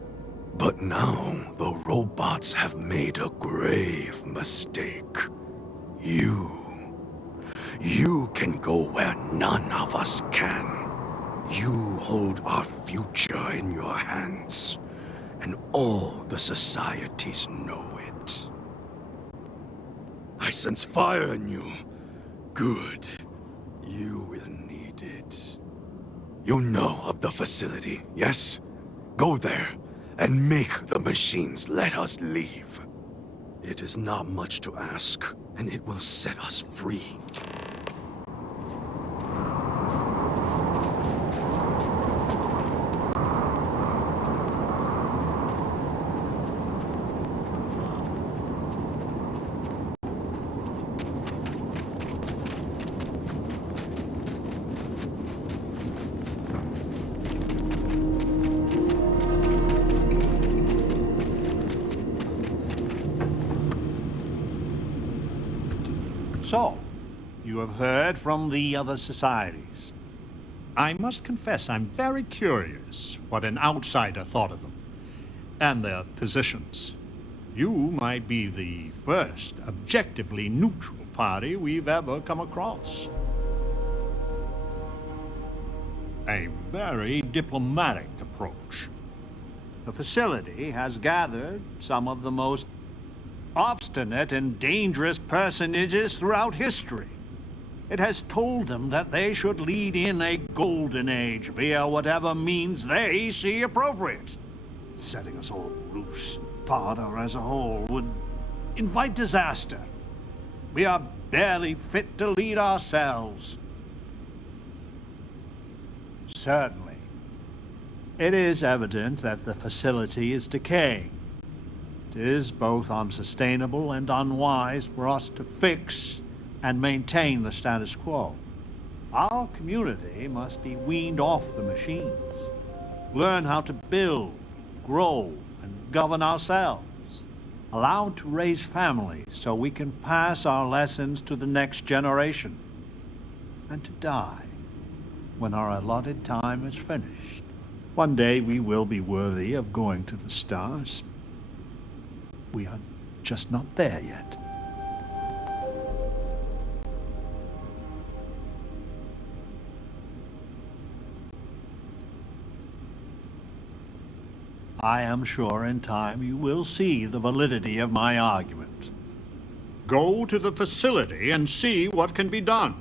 But now the robots have made a grave mistake. You can go where none of us can. You hold our future in your hands, and all the societies know it. I sense fire in you. Good. You will need it. You know of the facility, yes? Go there, and make the machines let us leave. It is not much to ask, and it will set us free. So, you have heard from the other societies. I must confess I'm very curious what an outsider thought of them, and their positions. You might be the first objectively neutral party we've ever come across. A very diplomatic approach. The facility has gathered some of the most obstinate and dangerous personages throughout history. It has told them that they should lead in a golden age via whatever means they see appropriate. Setting us all loose, part or as a whole, would invite disaster. We are barely fit to lead ourselves. Certainly. It is evident that the facility is decaying. It is both unsustainable and unwise for us to fix and maintain the status quo. Our community must be weaned off the machines, learn how to build, grow, and govern ourselves, allowed to raise families so we can pass our lessons to the next generation, and to die when our allotted time is finished. One day we will be worthy of going to the stars. We are just not there yet. I am sure in time you will see the validity of my argument. Go to the facility and see what can be done.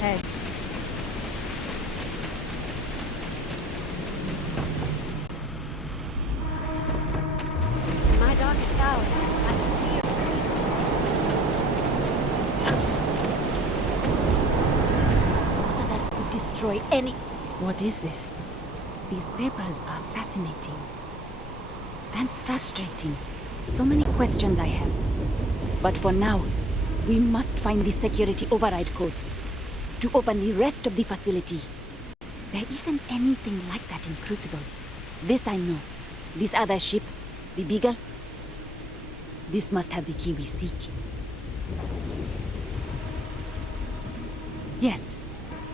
ahead. My darkest hours, I can feel Roosevelt could destroy any... What is this? These papers are fascinating. And frustrating. So many questions I have. But for now, we must find the security override code to open the rest of the facility. There isn't anything like that in Crucible. This I know. This other ship, the Beagle, this must have the key we seek. Yes,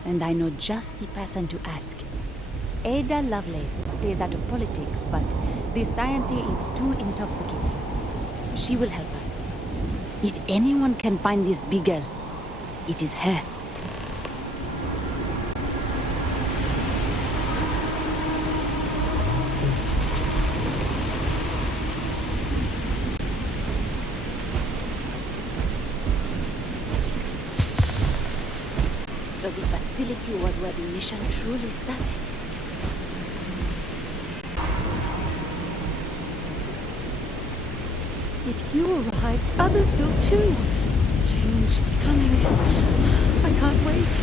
and I know just the person to ask. Ada Lovelace stays out of politics, but the science here is too intoxicating. She will help us. If anyone can find this Beagle, it is her. So the facility was where the mission truly started. Those halls. If you arrived, others will too. Change is coming. I can't wait.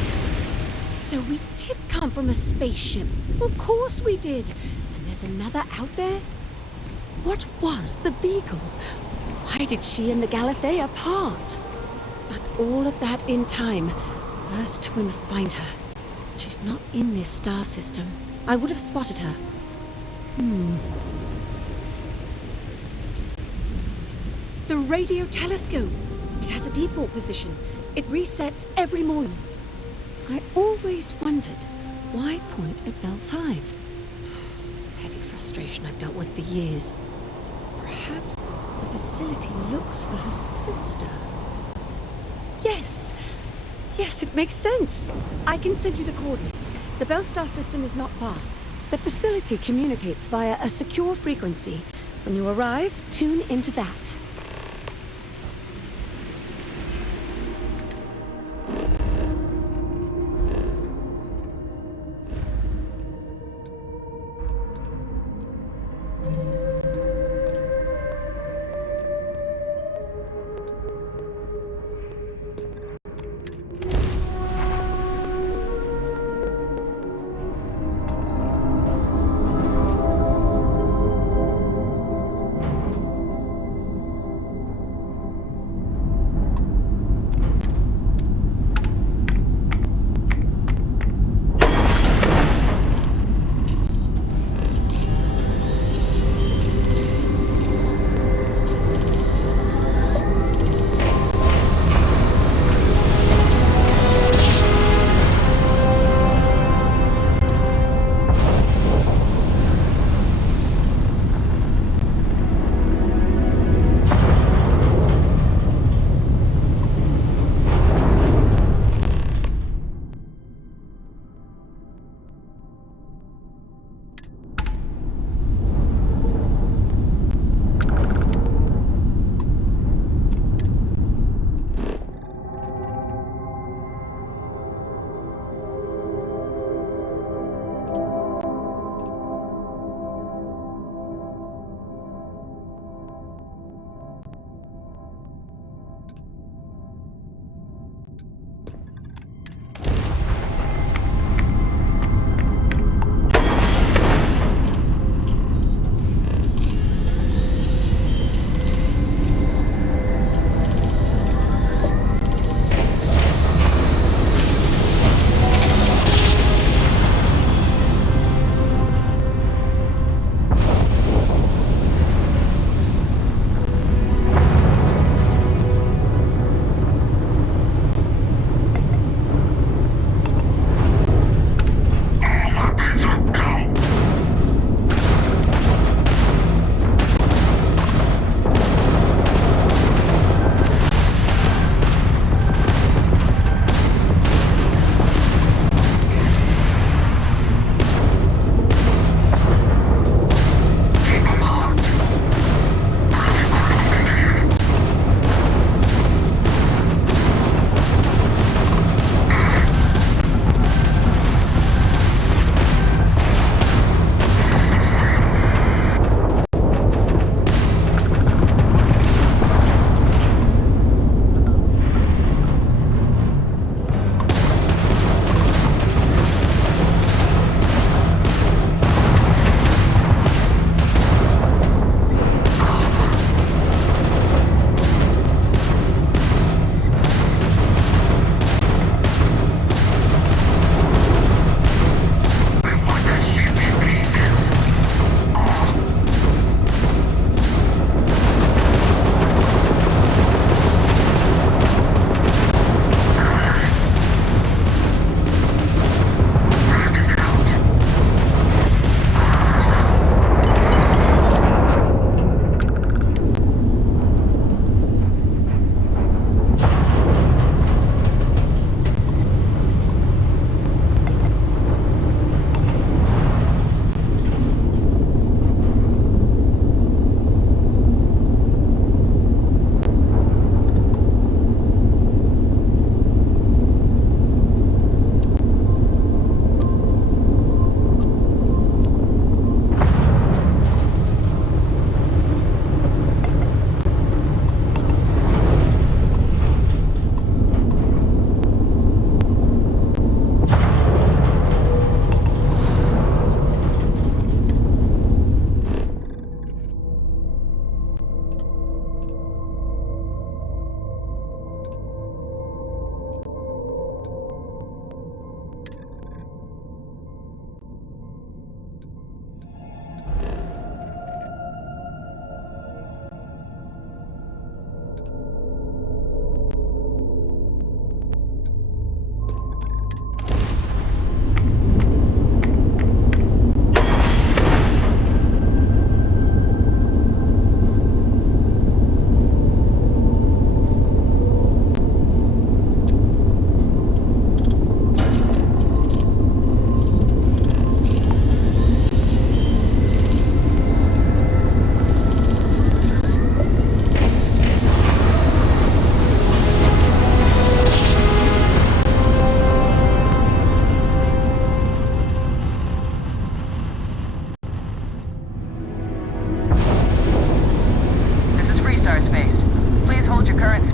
So we did come from a spaceship. Of course we did. And there's another out there? What was the Beagle? Why did she and the Galathea part? But all of that in time. First, we must find her. She's not in this star system. I would have spotted her. The radio telescope. It has a default position. It resets every morning. I always wondered, why point at Bell 5? Petty frustration I've dealt with for years. Perhaps the facility looks for her sister. Yes, it makes sense. I can send you the coordinates. The Bell Star system is not far. The facility communicates via a secure frequency. When you arrive, tune into that.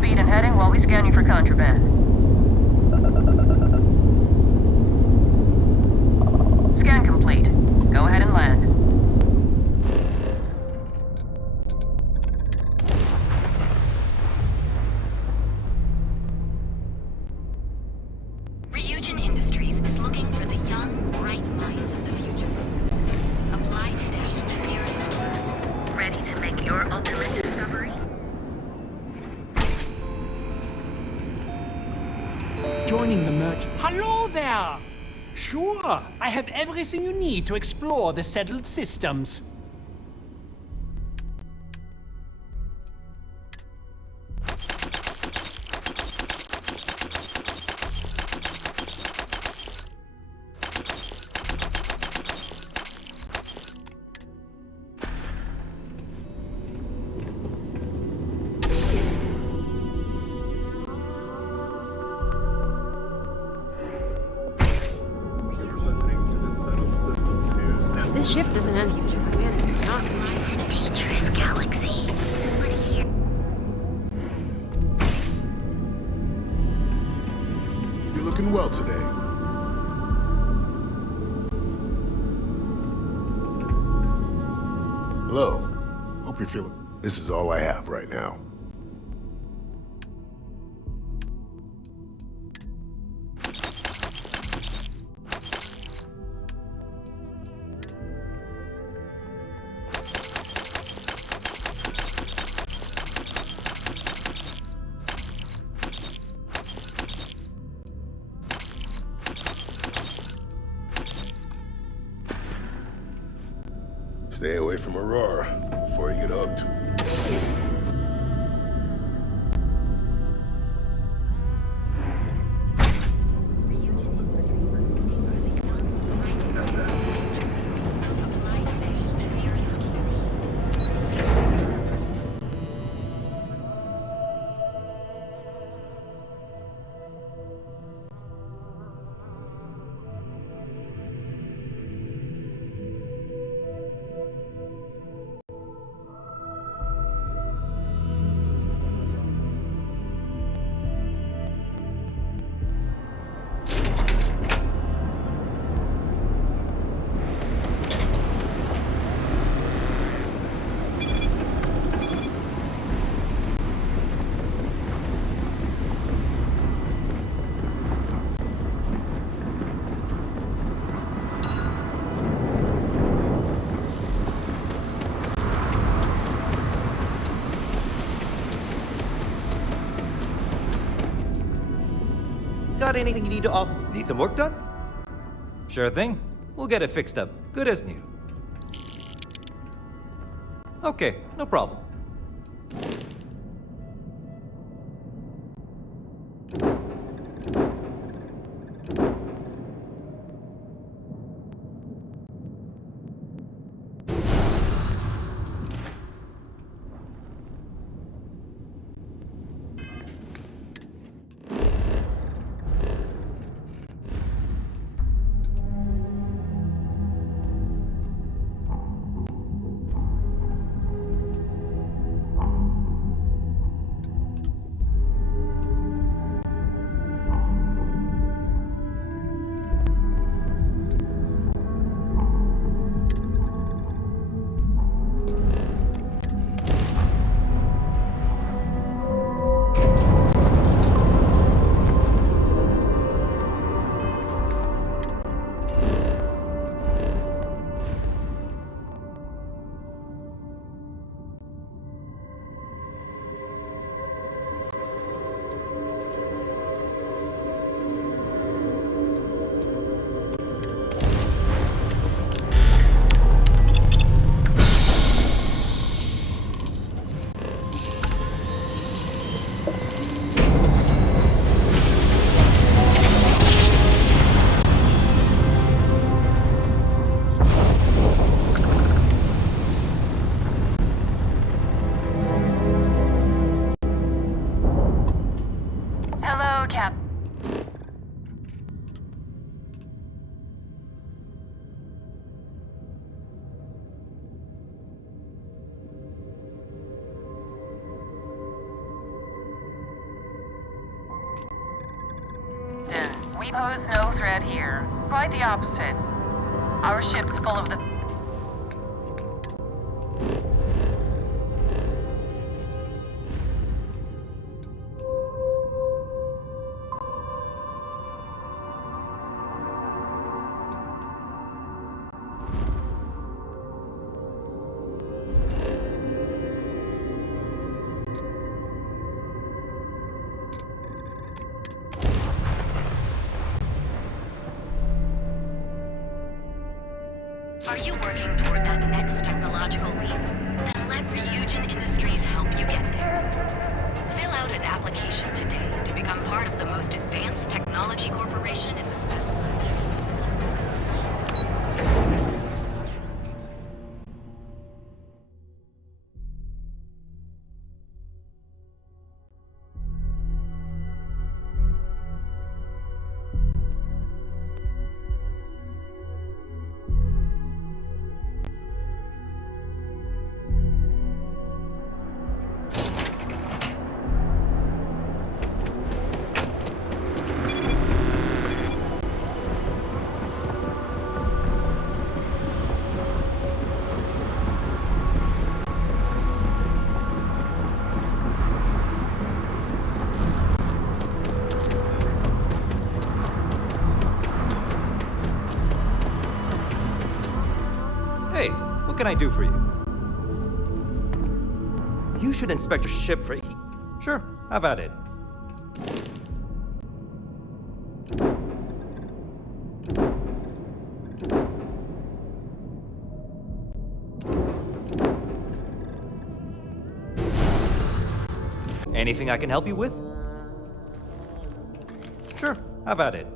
speed and heading while we scan you for contraband. Scan complete. Go ahead and land. Ryujin Industries is looking for the young, bright minds of the future. Apply today at the nearest keys. Ready to make your ultimate discovery? Joining the merge. Hello there! Sure, I have everything you need to explore the settled systems. If this shift doesn't end soon, my man is not Dangerous galaxy. You're looking well today. Hello. Hope you're feeling... This is all I have right now. Stay away from Aurora before you get hooked. Got anything you need to offer? Need some work done? Sure thing. We'll get it fixed up. Good as new. Okay, no problem. We pose no threat here. Quite the opposite. Our ship's full of the... Are you working toward that next technological leap? Then let Ryujin Industries help you get there. Fill out an application today to become part of the most advanced technology corporation in the settled systems. Hey, what can I do for you? You should inspect your ship for... Sure, have at it. Anything I can help you with? Sure, have at it.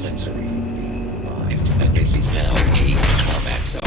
sensory. This is now a combat zone.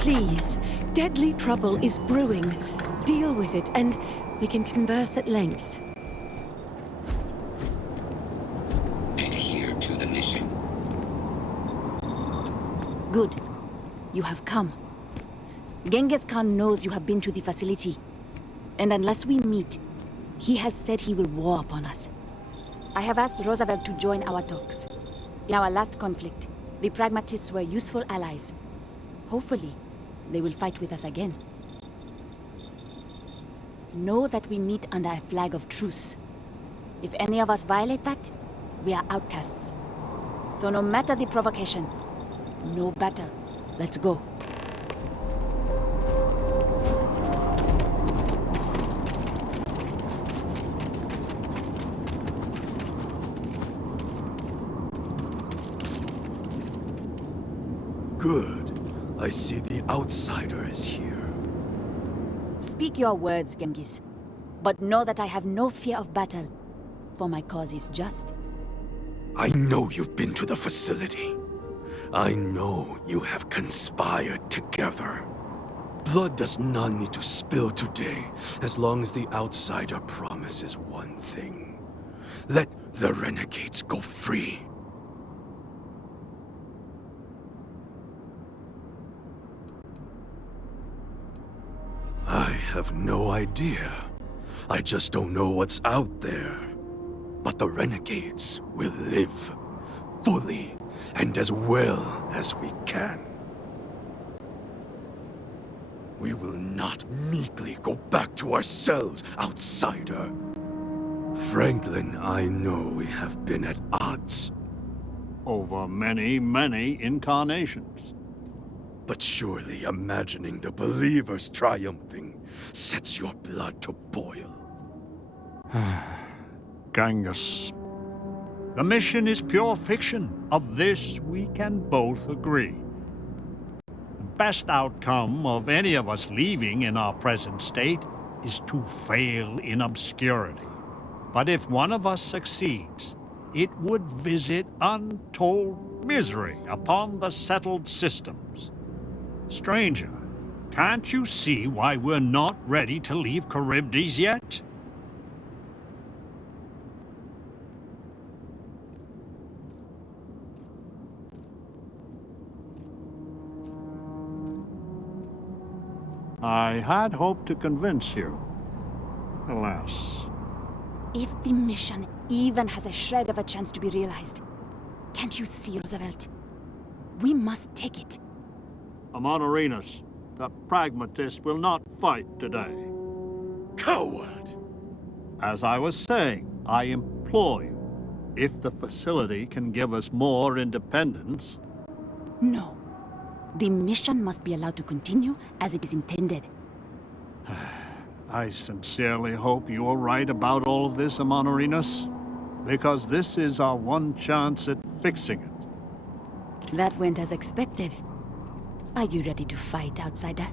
Please, deadly trouble is brewing. Deal with it, and we can converse at length. Adhere to the mission. Good. You have come. Genghis Khan knows you have been to the facility. And unless we meet, he has said he will war upon us. I have asked Roosevelt to join our talks. In our last conflict, the pragmatists were useful allies. Hopefully, they will fight with us again. Know that we meet under a flag of truce. If any of us violate that, we are outcasts. So no matter the provocation, no battle. Let's go. Good. I see the outsider is here. Speak your words, Genghis. But know that I have no fear of battle, for my cause is just. I know you've been to the facility. I know you have conspired together. Blood does not need to spill today, as long as the outsider promises one thing. Let the renegades go free. I have no idea. I just don't know what's out there. But the renegades will live, fully, and as well as we can. We will not meekly go back to ourselves, outsider. Franklin, I know we have been at odds. Over many, many incarnations. But surely imagining the believers triumphing sets your blood to boil. Genghis. The mission is pure fiction. Of this we can both agree. The best outcome of any of us leaving in our present state is to fail in obscurity. But if one of us succeeds, it would visit untold misery upon the settled systems. Stranger, can't you see why we're not ready to leave Charybdis yet? I had hoped to convince you. Alas. If the mission even has a shred of a chance to be realized, can't you see, Roosevelt? We must take it. Amonorinus, the pragmatist, will not fight today. Coward! As I was saying, I implore you, if the facility can give us more independence... No. The mission must be allowed to continue as it is intended. I sincerely hope you are right about all of this, Amonorinus, because this is our one chance at fixing it. That went as expected. Are you ready to fight, outsider?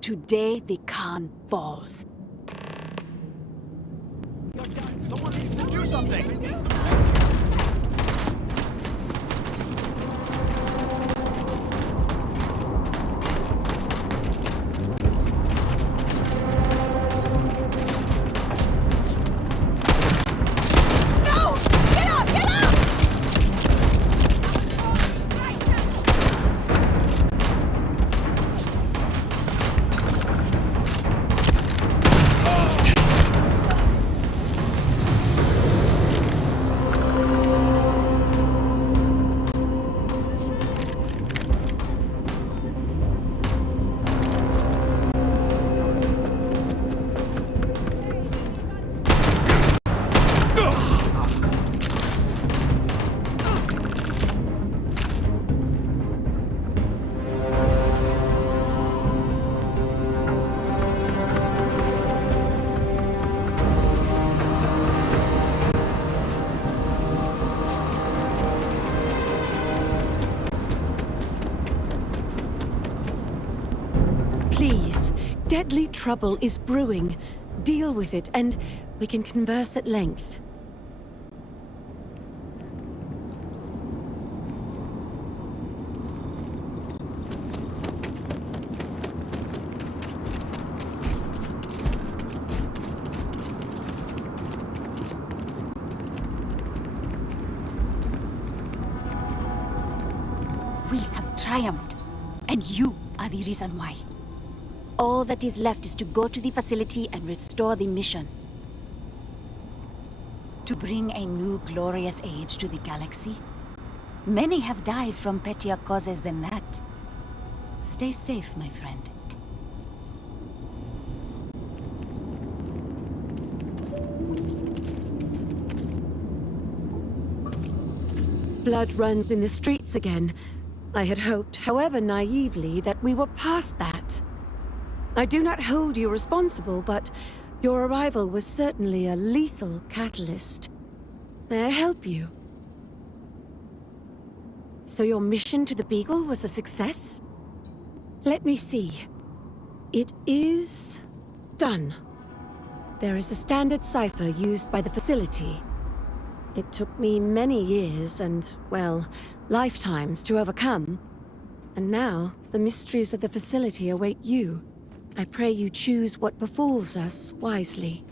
Today the Khan falls. Someone needs to do something! Please, deadly trouble is brewing. Deal with it, and we can converse at length. We have triumphed, and you are the reason why. All that is left is to go to the facility and restore the mission. To bring a new glorious age to the galaxy. Many have died from pettier causes than that. Stay safe, my friend. Blood runs in the streets again. I had hoped, however naively, that we were past that. I do not hold you responsible, but your arrival was certainly a lethal catalyst. May I help you? So your mission to the Beagle was a success? Let me see. It is done. There is a standard cipher used by the facility. It took me many years and, well, lifetimes to overcome. And now, the mysteries of the facility await you. I pray you choose what befalls us wisely.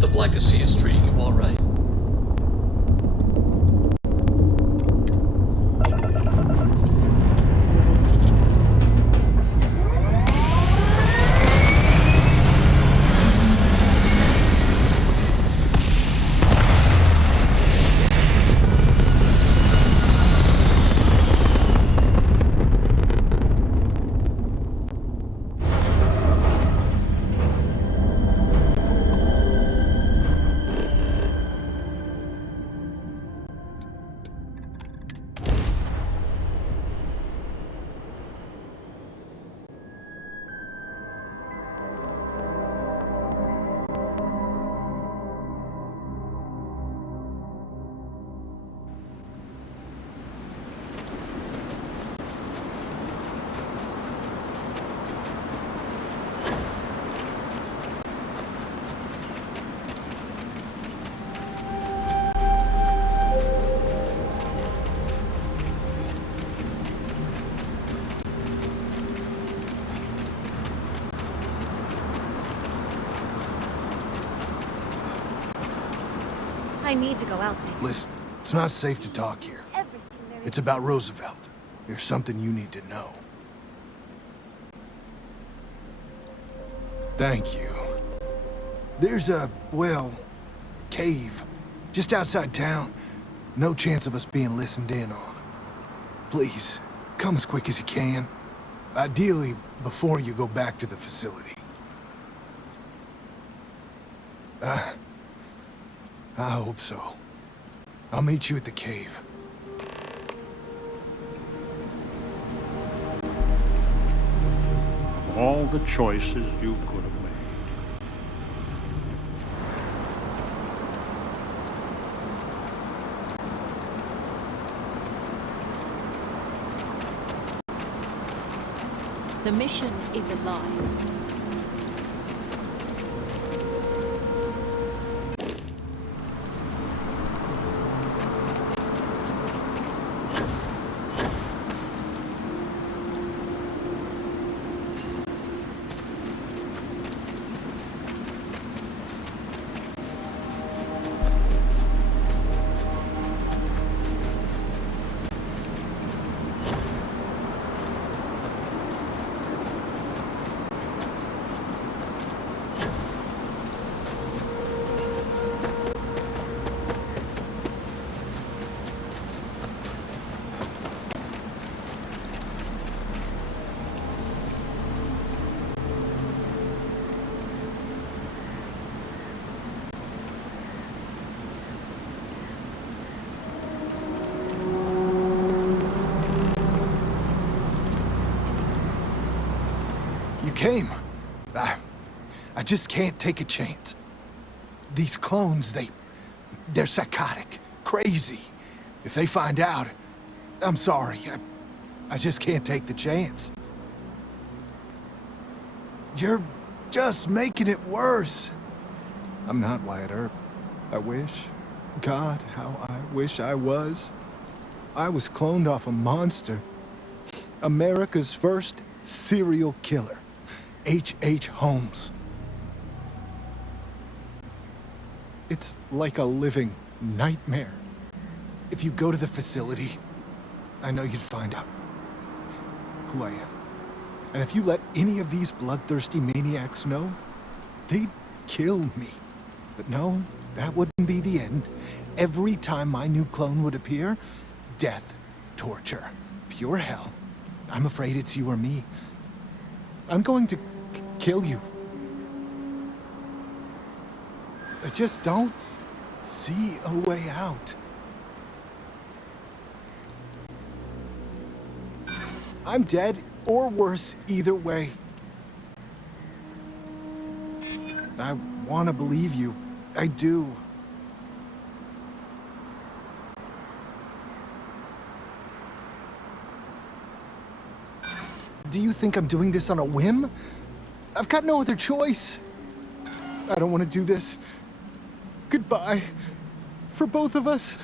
Hope the Blackasea is treating you all right. I need to go out there. Listen, it's not safe to talk here. It's about Roosevelt. There's something you need to know. Thank you. There's a, well, cave just outside town. No chance of us being listened in on. Please, come as quick as you can. Ideally, before you go back to the facility. I hope so. I'll meet you at the cave. All the choices you could have made. The mission is a lie. You came. I just can't take a chance. These clones, they're psychotic, crazy. If they find out, I'm sorry. I just can't take the chance. You're just making it worse. I'm not Wyatt Earp. I wish. God, how I wish I was. I was cloned off a monster. America's first serial killer. H.H. Holmes. It's like a living nightmare. If you go to the facility, I know you'd find out who I am. And if you let any of these bloodthirsty maniacs know, they'd kill me. But no, that wouldn't be the end. Every time my new clone would appear, death, torture, pure hell. I'm afraid it's you or me. I'm going to kill you. I just don't see a way out. I'm dead, or worse, either way. I want to believe you. I do. Do you think I'm doing this on a whim? I've got no other choice. I don't want to do this. Goodbye. For both of us.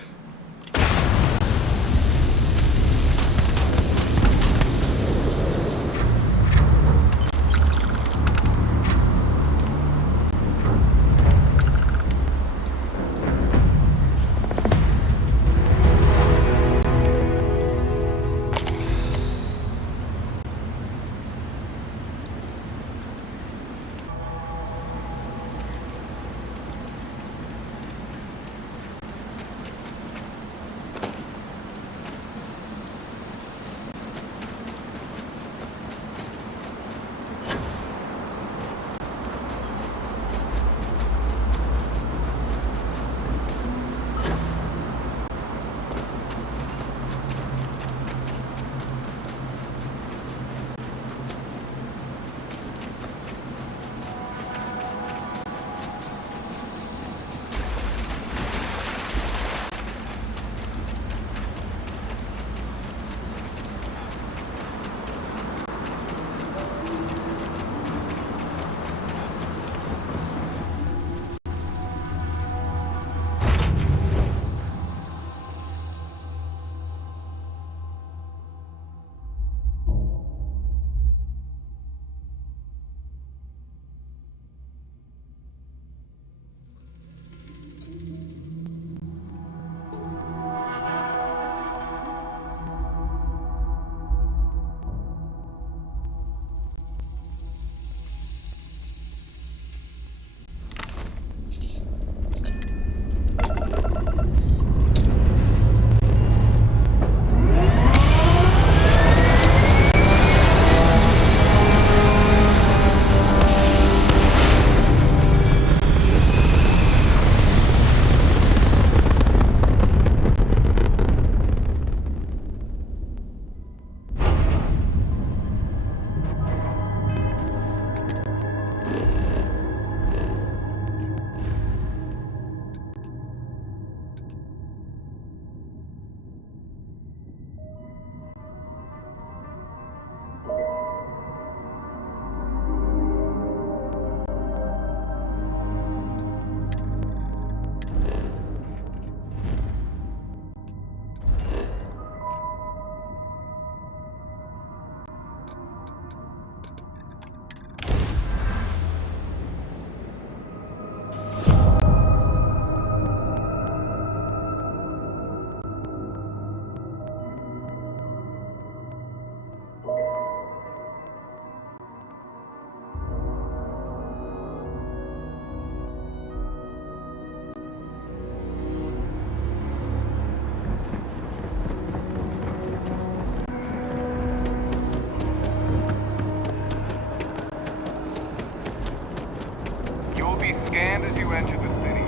scanned as you enter the city.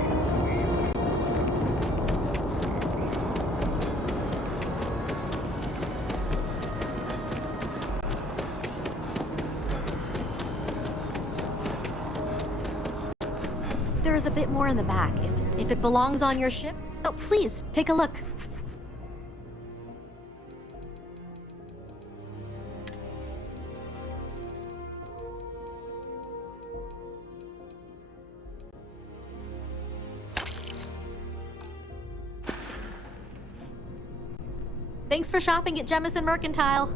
There is a bit more in the back. If it belongs on your ship, oh, please, take a look. Thanks for shopping at Jemison Mercantile.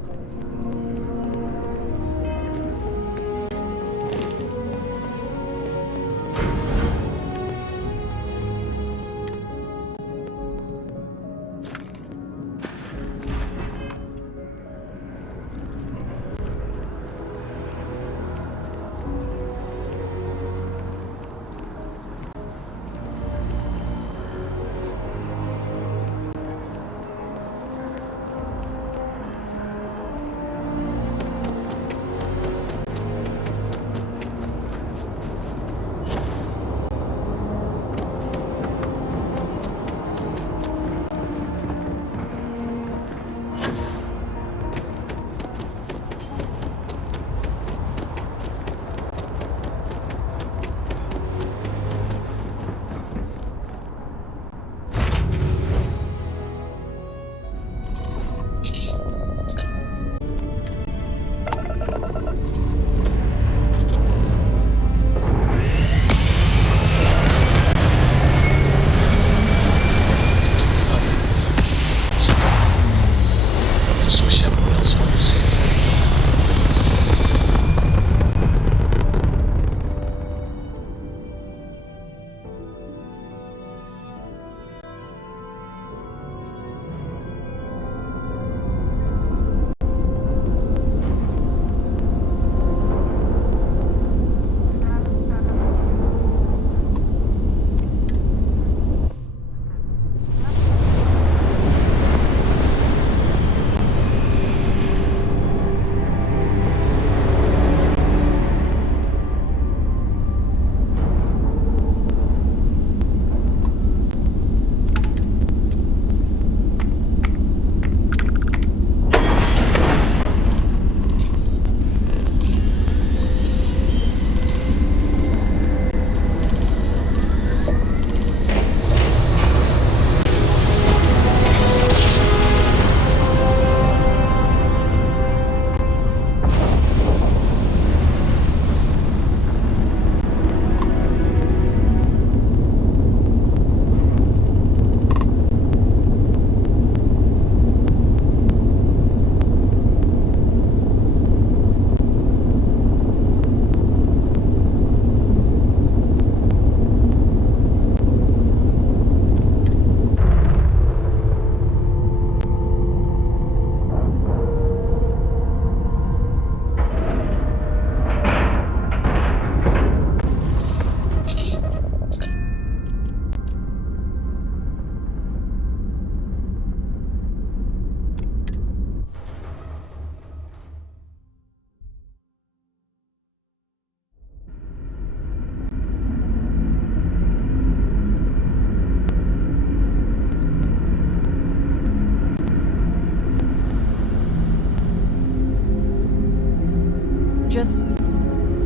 Just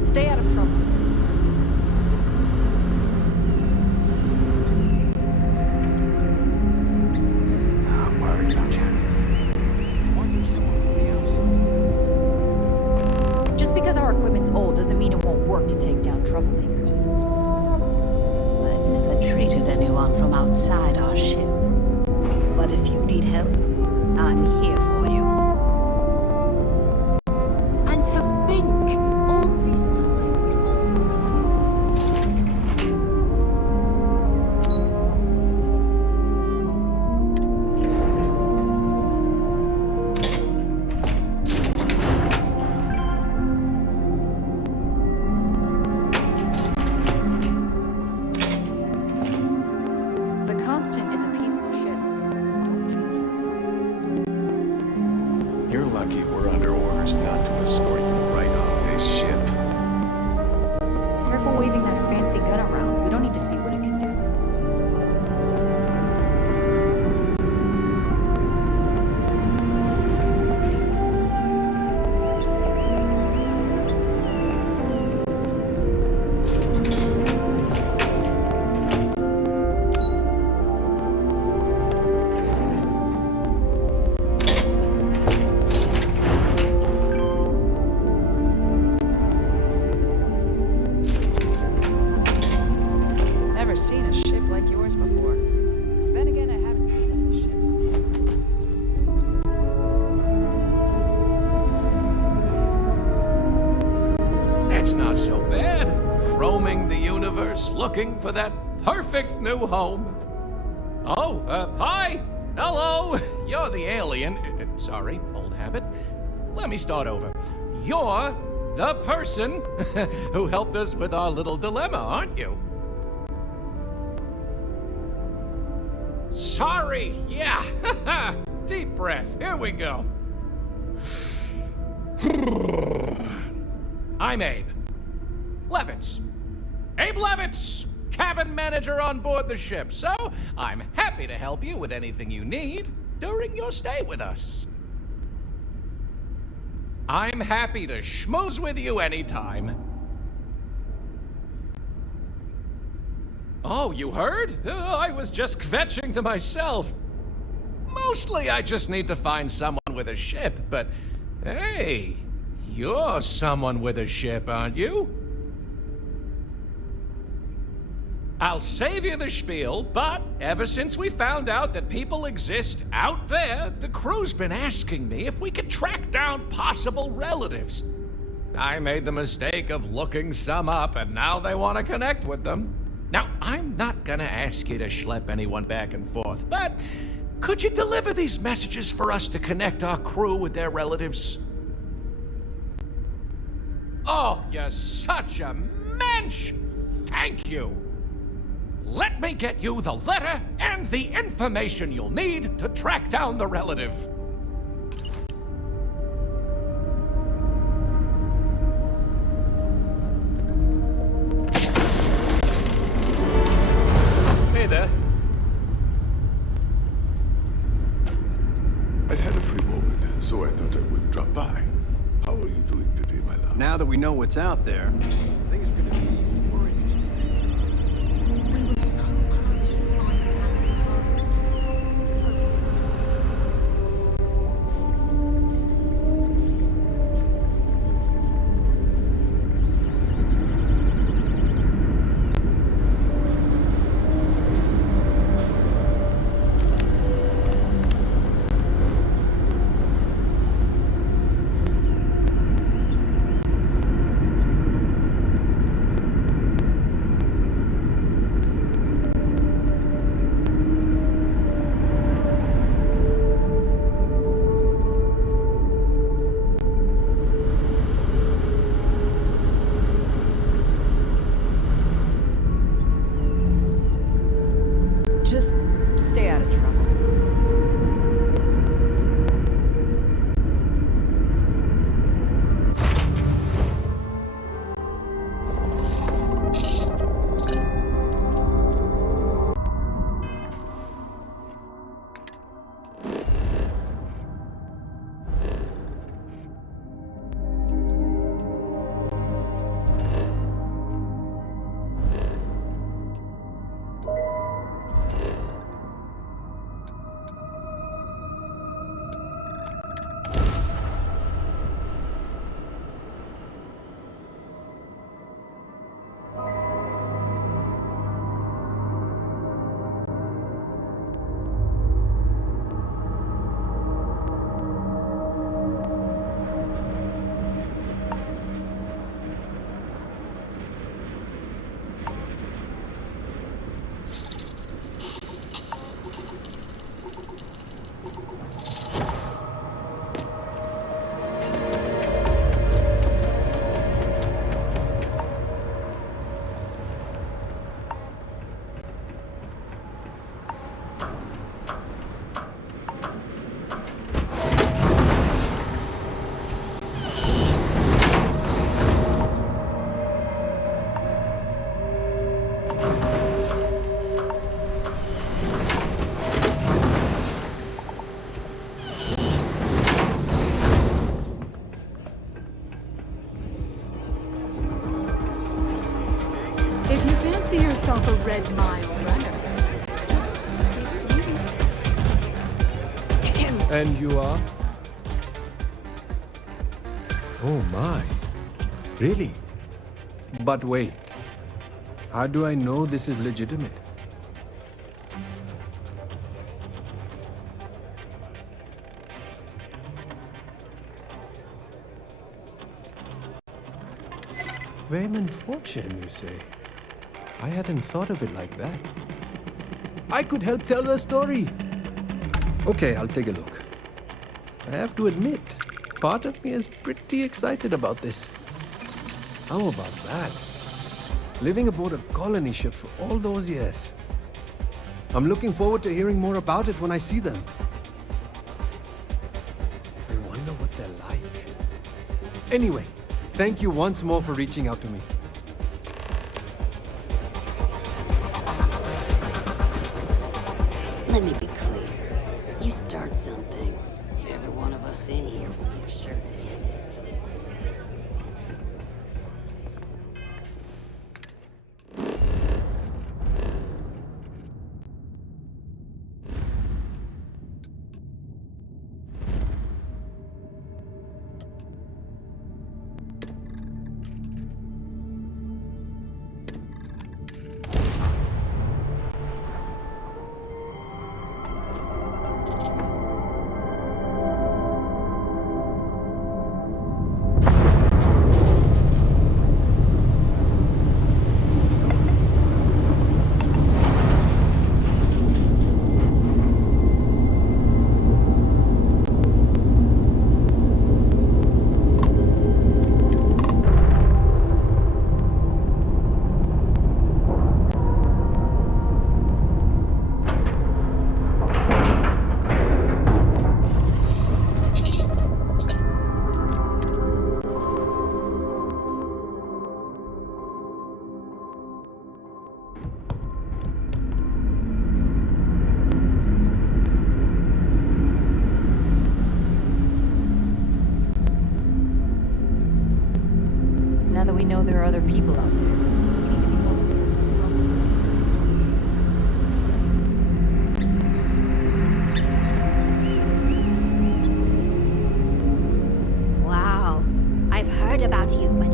stay out of trouble. I'm worried about Janet. What if someone from the outside? Just because our equipment's old doesn't mean it won't work to take down troublemakers. I've never treated anyone from outside our ship. But if you need help, I'm here for you. And to think, all this time The Constant is a peaceful ship. You're lucky we're under orders not to escort you right off this ship. Careful waving that fancy gun around. seen a ship like yours before. Then again, I haven't seen any ships. It's not so bad. Roaming the universe, looking for that perfect new home. Oh, hi. Hello. You're the alien. Sorry, old habit. Let me start over. You're the person who helped us with our little dilemma, aren't you? Sorry, yeah. Deep breath. Here we go. I'm Abe. Levitz. Abe Levitz, cabin manager on board the ship. So, I'm happy to help you with anything you need during your stay with us. I'm happy to schmooze with you anytime. Oh, you heard? I was just kvetching to myself. Mostly I just need to find someone with a ship, but hey, you're someone with a ship, aren't you? I'll save you the spiel, but ever since we found out that people exist out there, the crew's been asking me if we could track down possible relatives. I made the mistake of looking some up, and now they want to connect with them. Now, I'm not gonna ask you to schlep anyone back and forth, but could you deliver these messages for us to connect our crew with their relatives? Oh, you're such a mensch! Thank you! Let me get you the letter and the information you'll need to track down the relative. Hey there. I had a free moment, so I thought I would drop by. How are you doing today, my love? Now that we know what's out there, things are gonna be more interesting. We were so close to finding our new home. Just stay out of trouble. If you fancy yourself a Red Mile runner, just speak to me. And you are? Oh my. Really? But wait. How do I know this is legitimate? Raymond Fortune, you say? I hadn't thought of it like that. I could help tell the story! Okay, I'll take a look. I have to admit, part of me is pretty excited about this. How about that? Living aboard a colony ship for all those years. I'm looking forward to hearing more about it when I see them. I wonder what they're like. Anyway, thank you once more for reaching out to me. Let me be clear. You start something, every one of us in here will make sure to end it. Now that we know there are other people out there. Wow. I've heard about you, but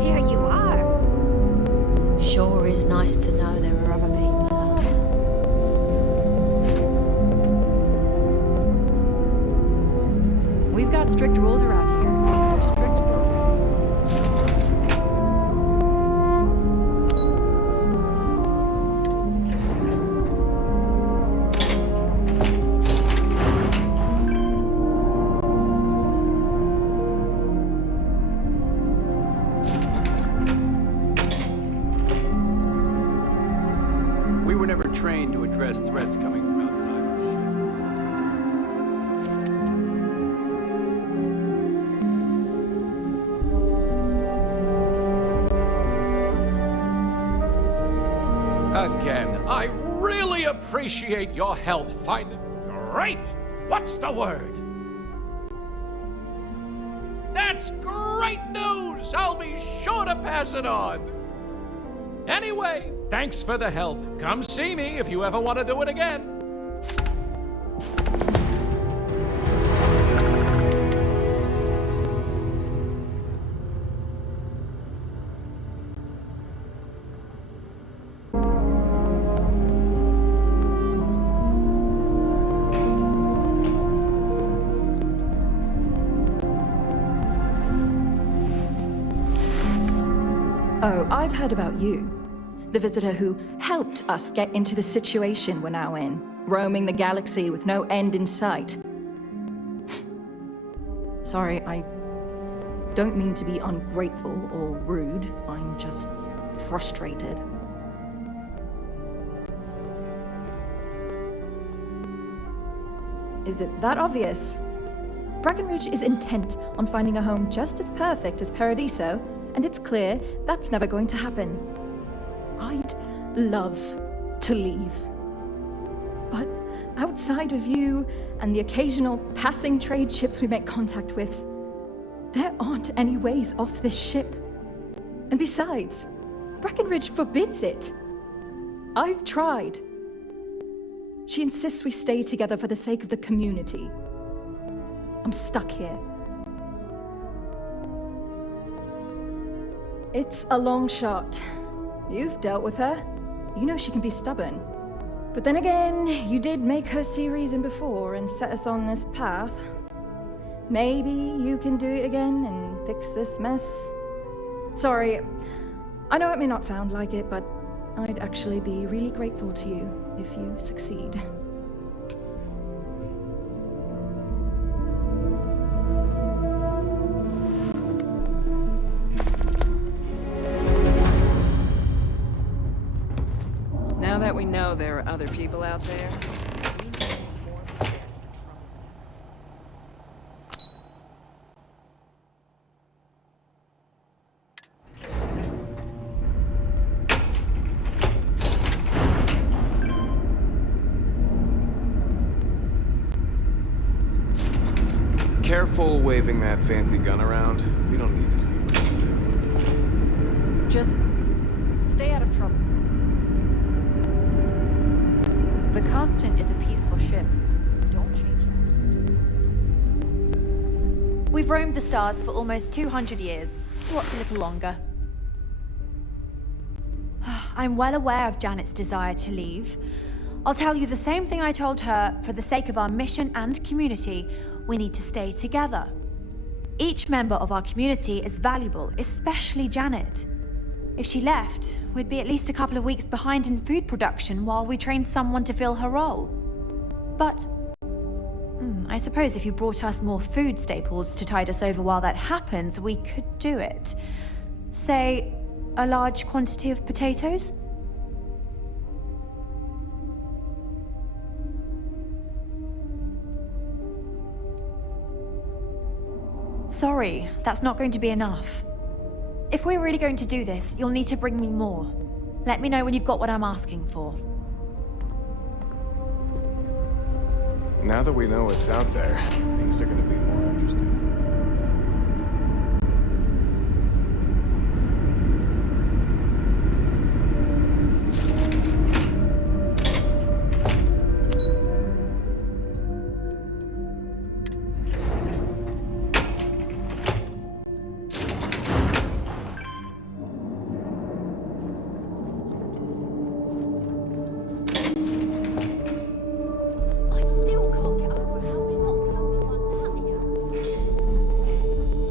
here you are. Sure is nice to know there are other people out there. We've got strict rules around here. They're strict for a reason. We were never trained to address threats coming from outside our Again, I really appreciate your help finding... Great! What's the word? That's great news! I'll be sure to pass it on! Anyway, thanks for the help. Come see me if you ever want to do it again. Oh, I've heard about you. The visitor who helped us get into the situation we're now in, roaming the galaxy with no end in sight. Sorry, I don't mean to be ungrateful or rude. I'm just frustrated. Is it that obvious? Breckenridge is intent on finding a home just as perfect as Paradiso, and it's clear that's never going to happen. I'd love to leave. But outside of you and the occasional passing trade ships we make contact with, there aren't any ways off this ship. And besides, Breckenridge forbids it. I've tried. She insists we stay together for the sake of the community. I'm stuck here. It's a long shot, You've dealt with her. You know she can be stubborn. But then again, you did make her see reason before and set us on this path. Maybe you can do it again and fix this mess. Sorry, I know it may not sound like it, but I'd actually be really grateful to you if you succeed. Now that we know there are other people out there, Careful waving that fancy gun around. We don't need to see what you do. Just stay out of trouble. The Constant is a peaceful ship. Don't change that. We've roamed the stars for almost 200 years. What's a little longer? I'm well aware of Janet's desire to leave. I'll tell you the same thing I told her. For the sake of our mission and community, we need to stay together. Each member of our community is valuable, especially Janet. If she left, we'd be at least a couple of weeks behind in food production while we trained someone to fill her role. But I suppose if you brought us more food staples to tide us over while that happens, we could do it. Say, a large quantity of potatoes? Sorry, that's not going to be enough. If we're really going to do this, you'll need to bring me more. Let me know when you've got what I'm asking for. Now that we know what's out there, things are going to be more interesting.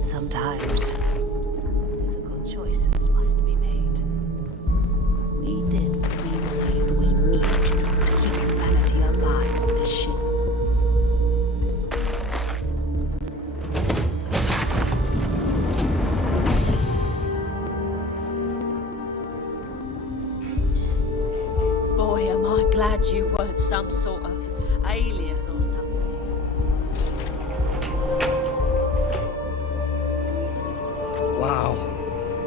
Sometimes, difficult choices must be made. We did what we believed we needed to do to keep humanity alive on this ship. Boy, am I glad you weren't some sort of alien or something. Wow.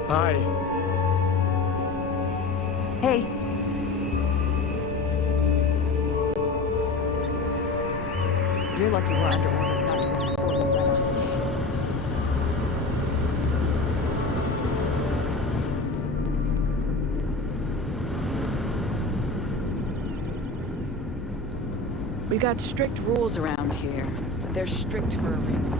Hi. Hey. You're lucky we're underwater, not twisted forward right off the ship. we got strict rules around here, but they're strict for a reason.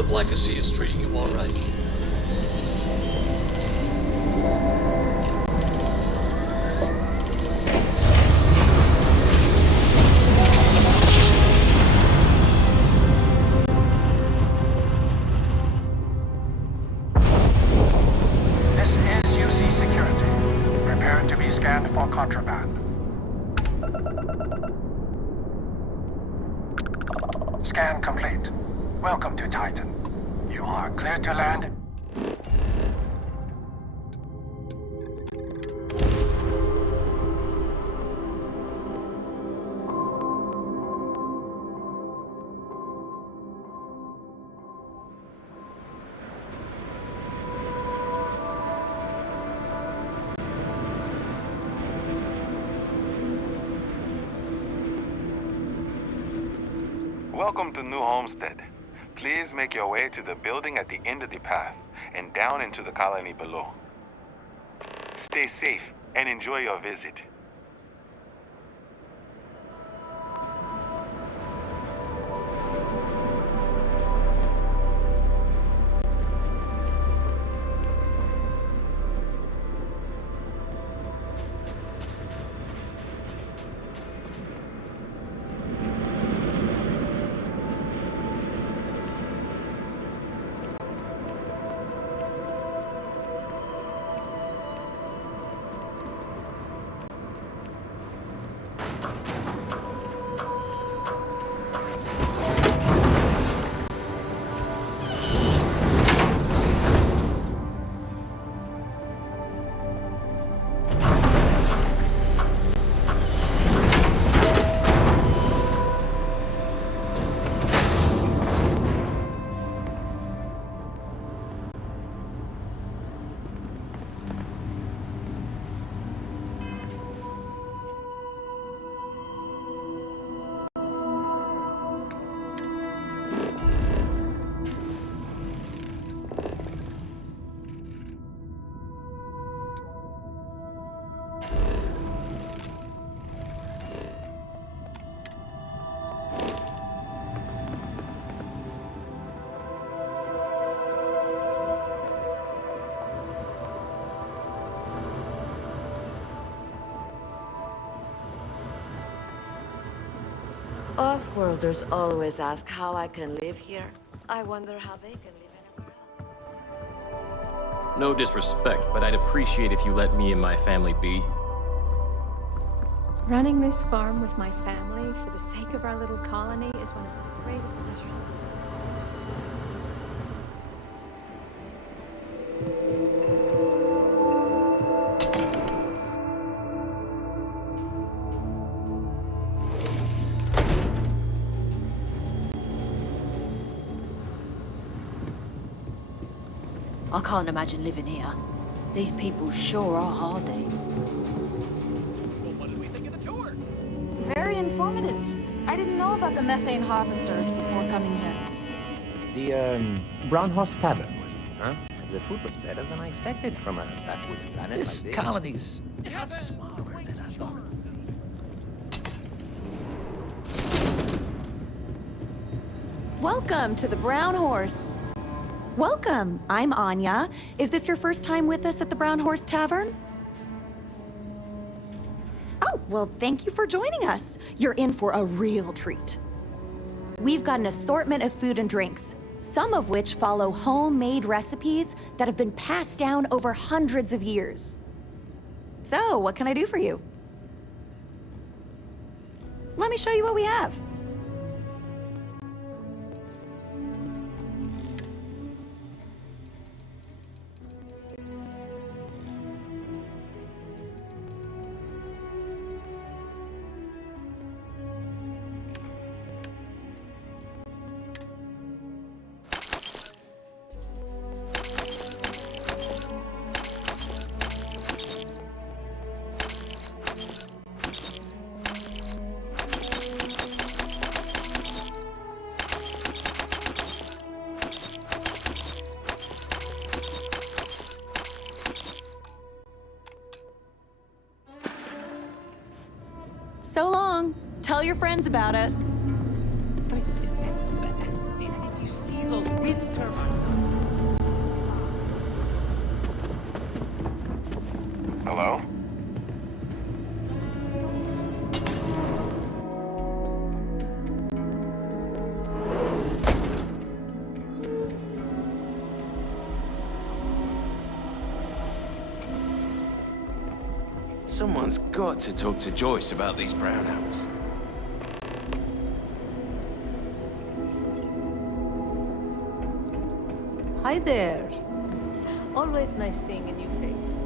the Blackacy is treating you all right. This is UC Security. Prepare to be scanned for contraband. Scan complete. Welcome to Titan. You are cleared to land. Welcome to New Homestead. Please make your way to the building at the end of the path and down into the colony below. Stay safe and enjoy your visit. Off-worlders always ask how I can live here. I wonder how they can live anywhere else. No disrespect, but I'd appreciate if you let me and my family be. Running this farm with my family for the sake of our little colony is one of the greatest pleasures. I can't imagine living here. These people sure are hardy. Well, what did we think of the tour? Very informative. I didn't know about the methane harvesters before coming here. The, Brown Horse Tavern, was it, huh? The food was better than I expected from a backwoods planet This like colony's not smaller than I thought. Welcome to the Brown Horse. Welcome. I'm Anya. Is this your first time with us at the Brown Horse Tavern? Oh, well, thank you for joining us. You're in for a real treat. We've got an assortment of food and drinks, some of which follow homemade recipes that have been passed down over hundreds of years. So, what can I do for you? Let me show you what we have. So long. Tell your friends about us. Did you see those wind termites out. Hello? Someone's got to talk to Joyce about these brown hours. Hi there. Always nice seeing a new face.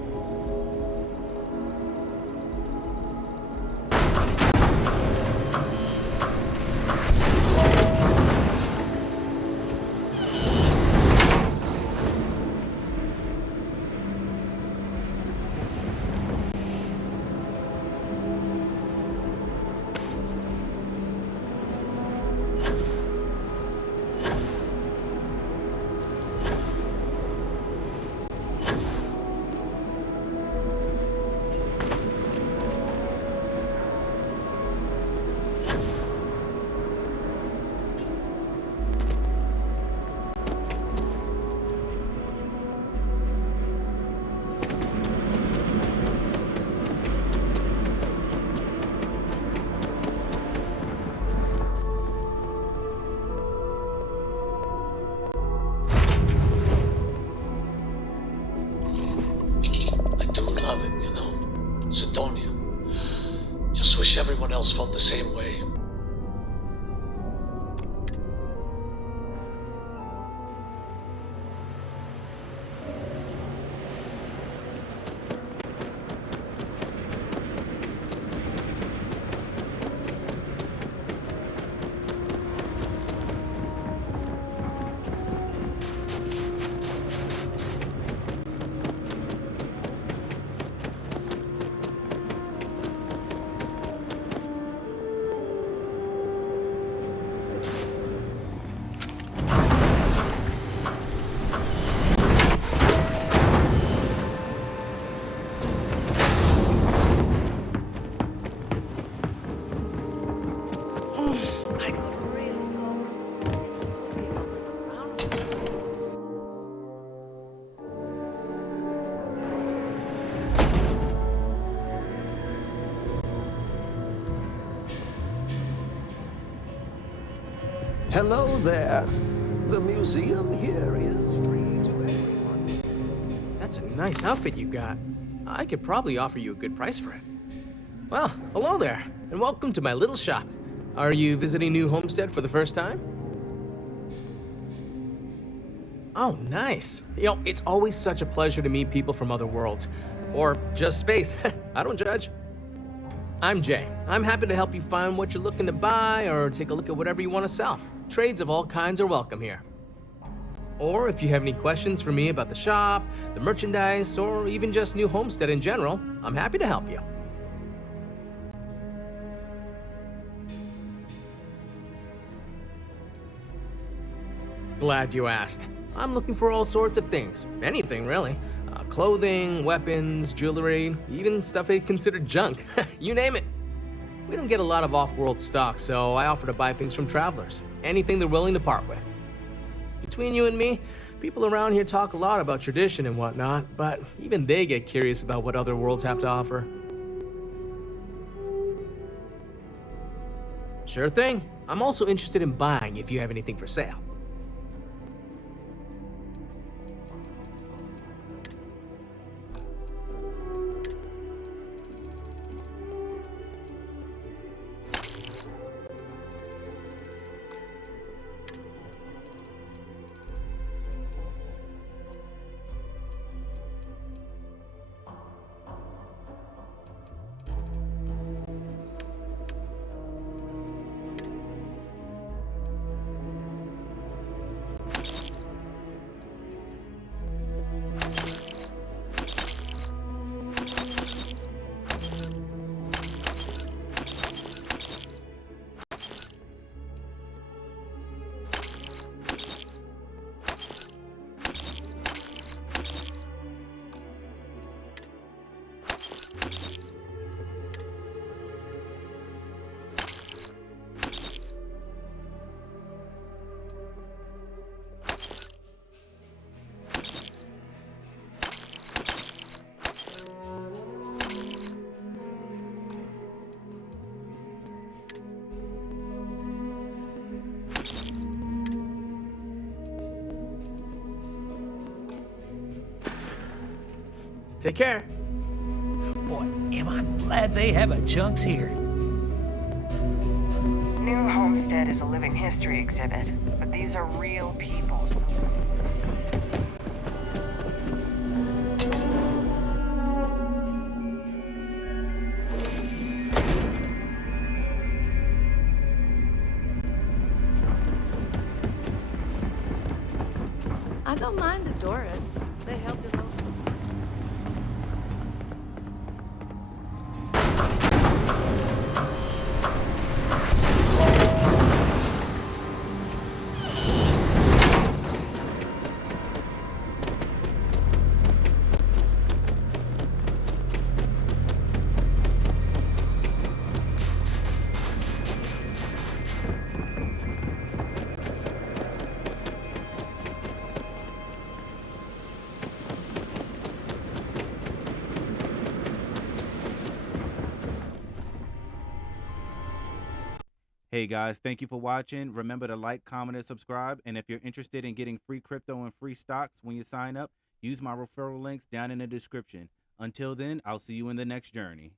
Sidonia. Just wish everyone else felt the same way. Hello there. The museum here is free to everyone. That's a nice outfit you got. I could probably offer you a good price for it. Well, hello there, and welcome to my little shop. Are you visiting New Homestead for the first time? Oh, nice. You know, it's always such a pleasure to meet people from other worlds. Or just space. I don't judge. I'm Jay. I'm happy to help you find what you're looking to buy or take a look at whatever you want to sell. Trades of all kinds are welcome here. Or if you have any questions for me about the shop, the merchandise, or even just New Homestead in general, I'm happy to help you. Glad you asked. I'm looking for all sorts of things. Anything, really. Clothing, weapons, jewelry, even stuff they consider junk. You name it. We don't get a lot of off-world stock, so I offer to buy things from travelers. Anything they're willing to part with. Between you and me, people around here talk a lot about tradition and whatnot, but even they get curious about what other worlds have to offer. Sure thing. I'm also interested in buying if you have anything for sale. Take care. Boy, am I glad they have a Junks here. New Homestead is a living history exhibit, but these are real people, so... I don't mind the tourists. They help the locals. Hey guys, thank you for watching. Remember to like, comment, and subscribe. And if you're interested in getting free crypto and free stocks when you sign up, use my referral links down in the description. Until then, I'll see you in the next journey.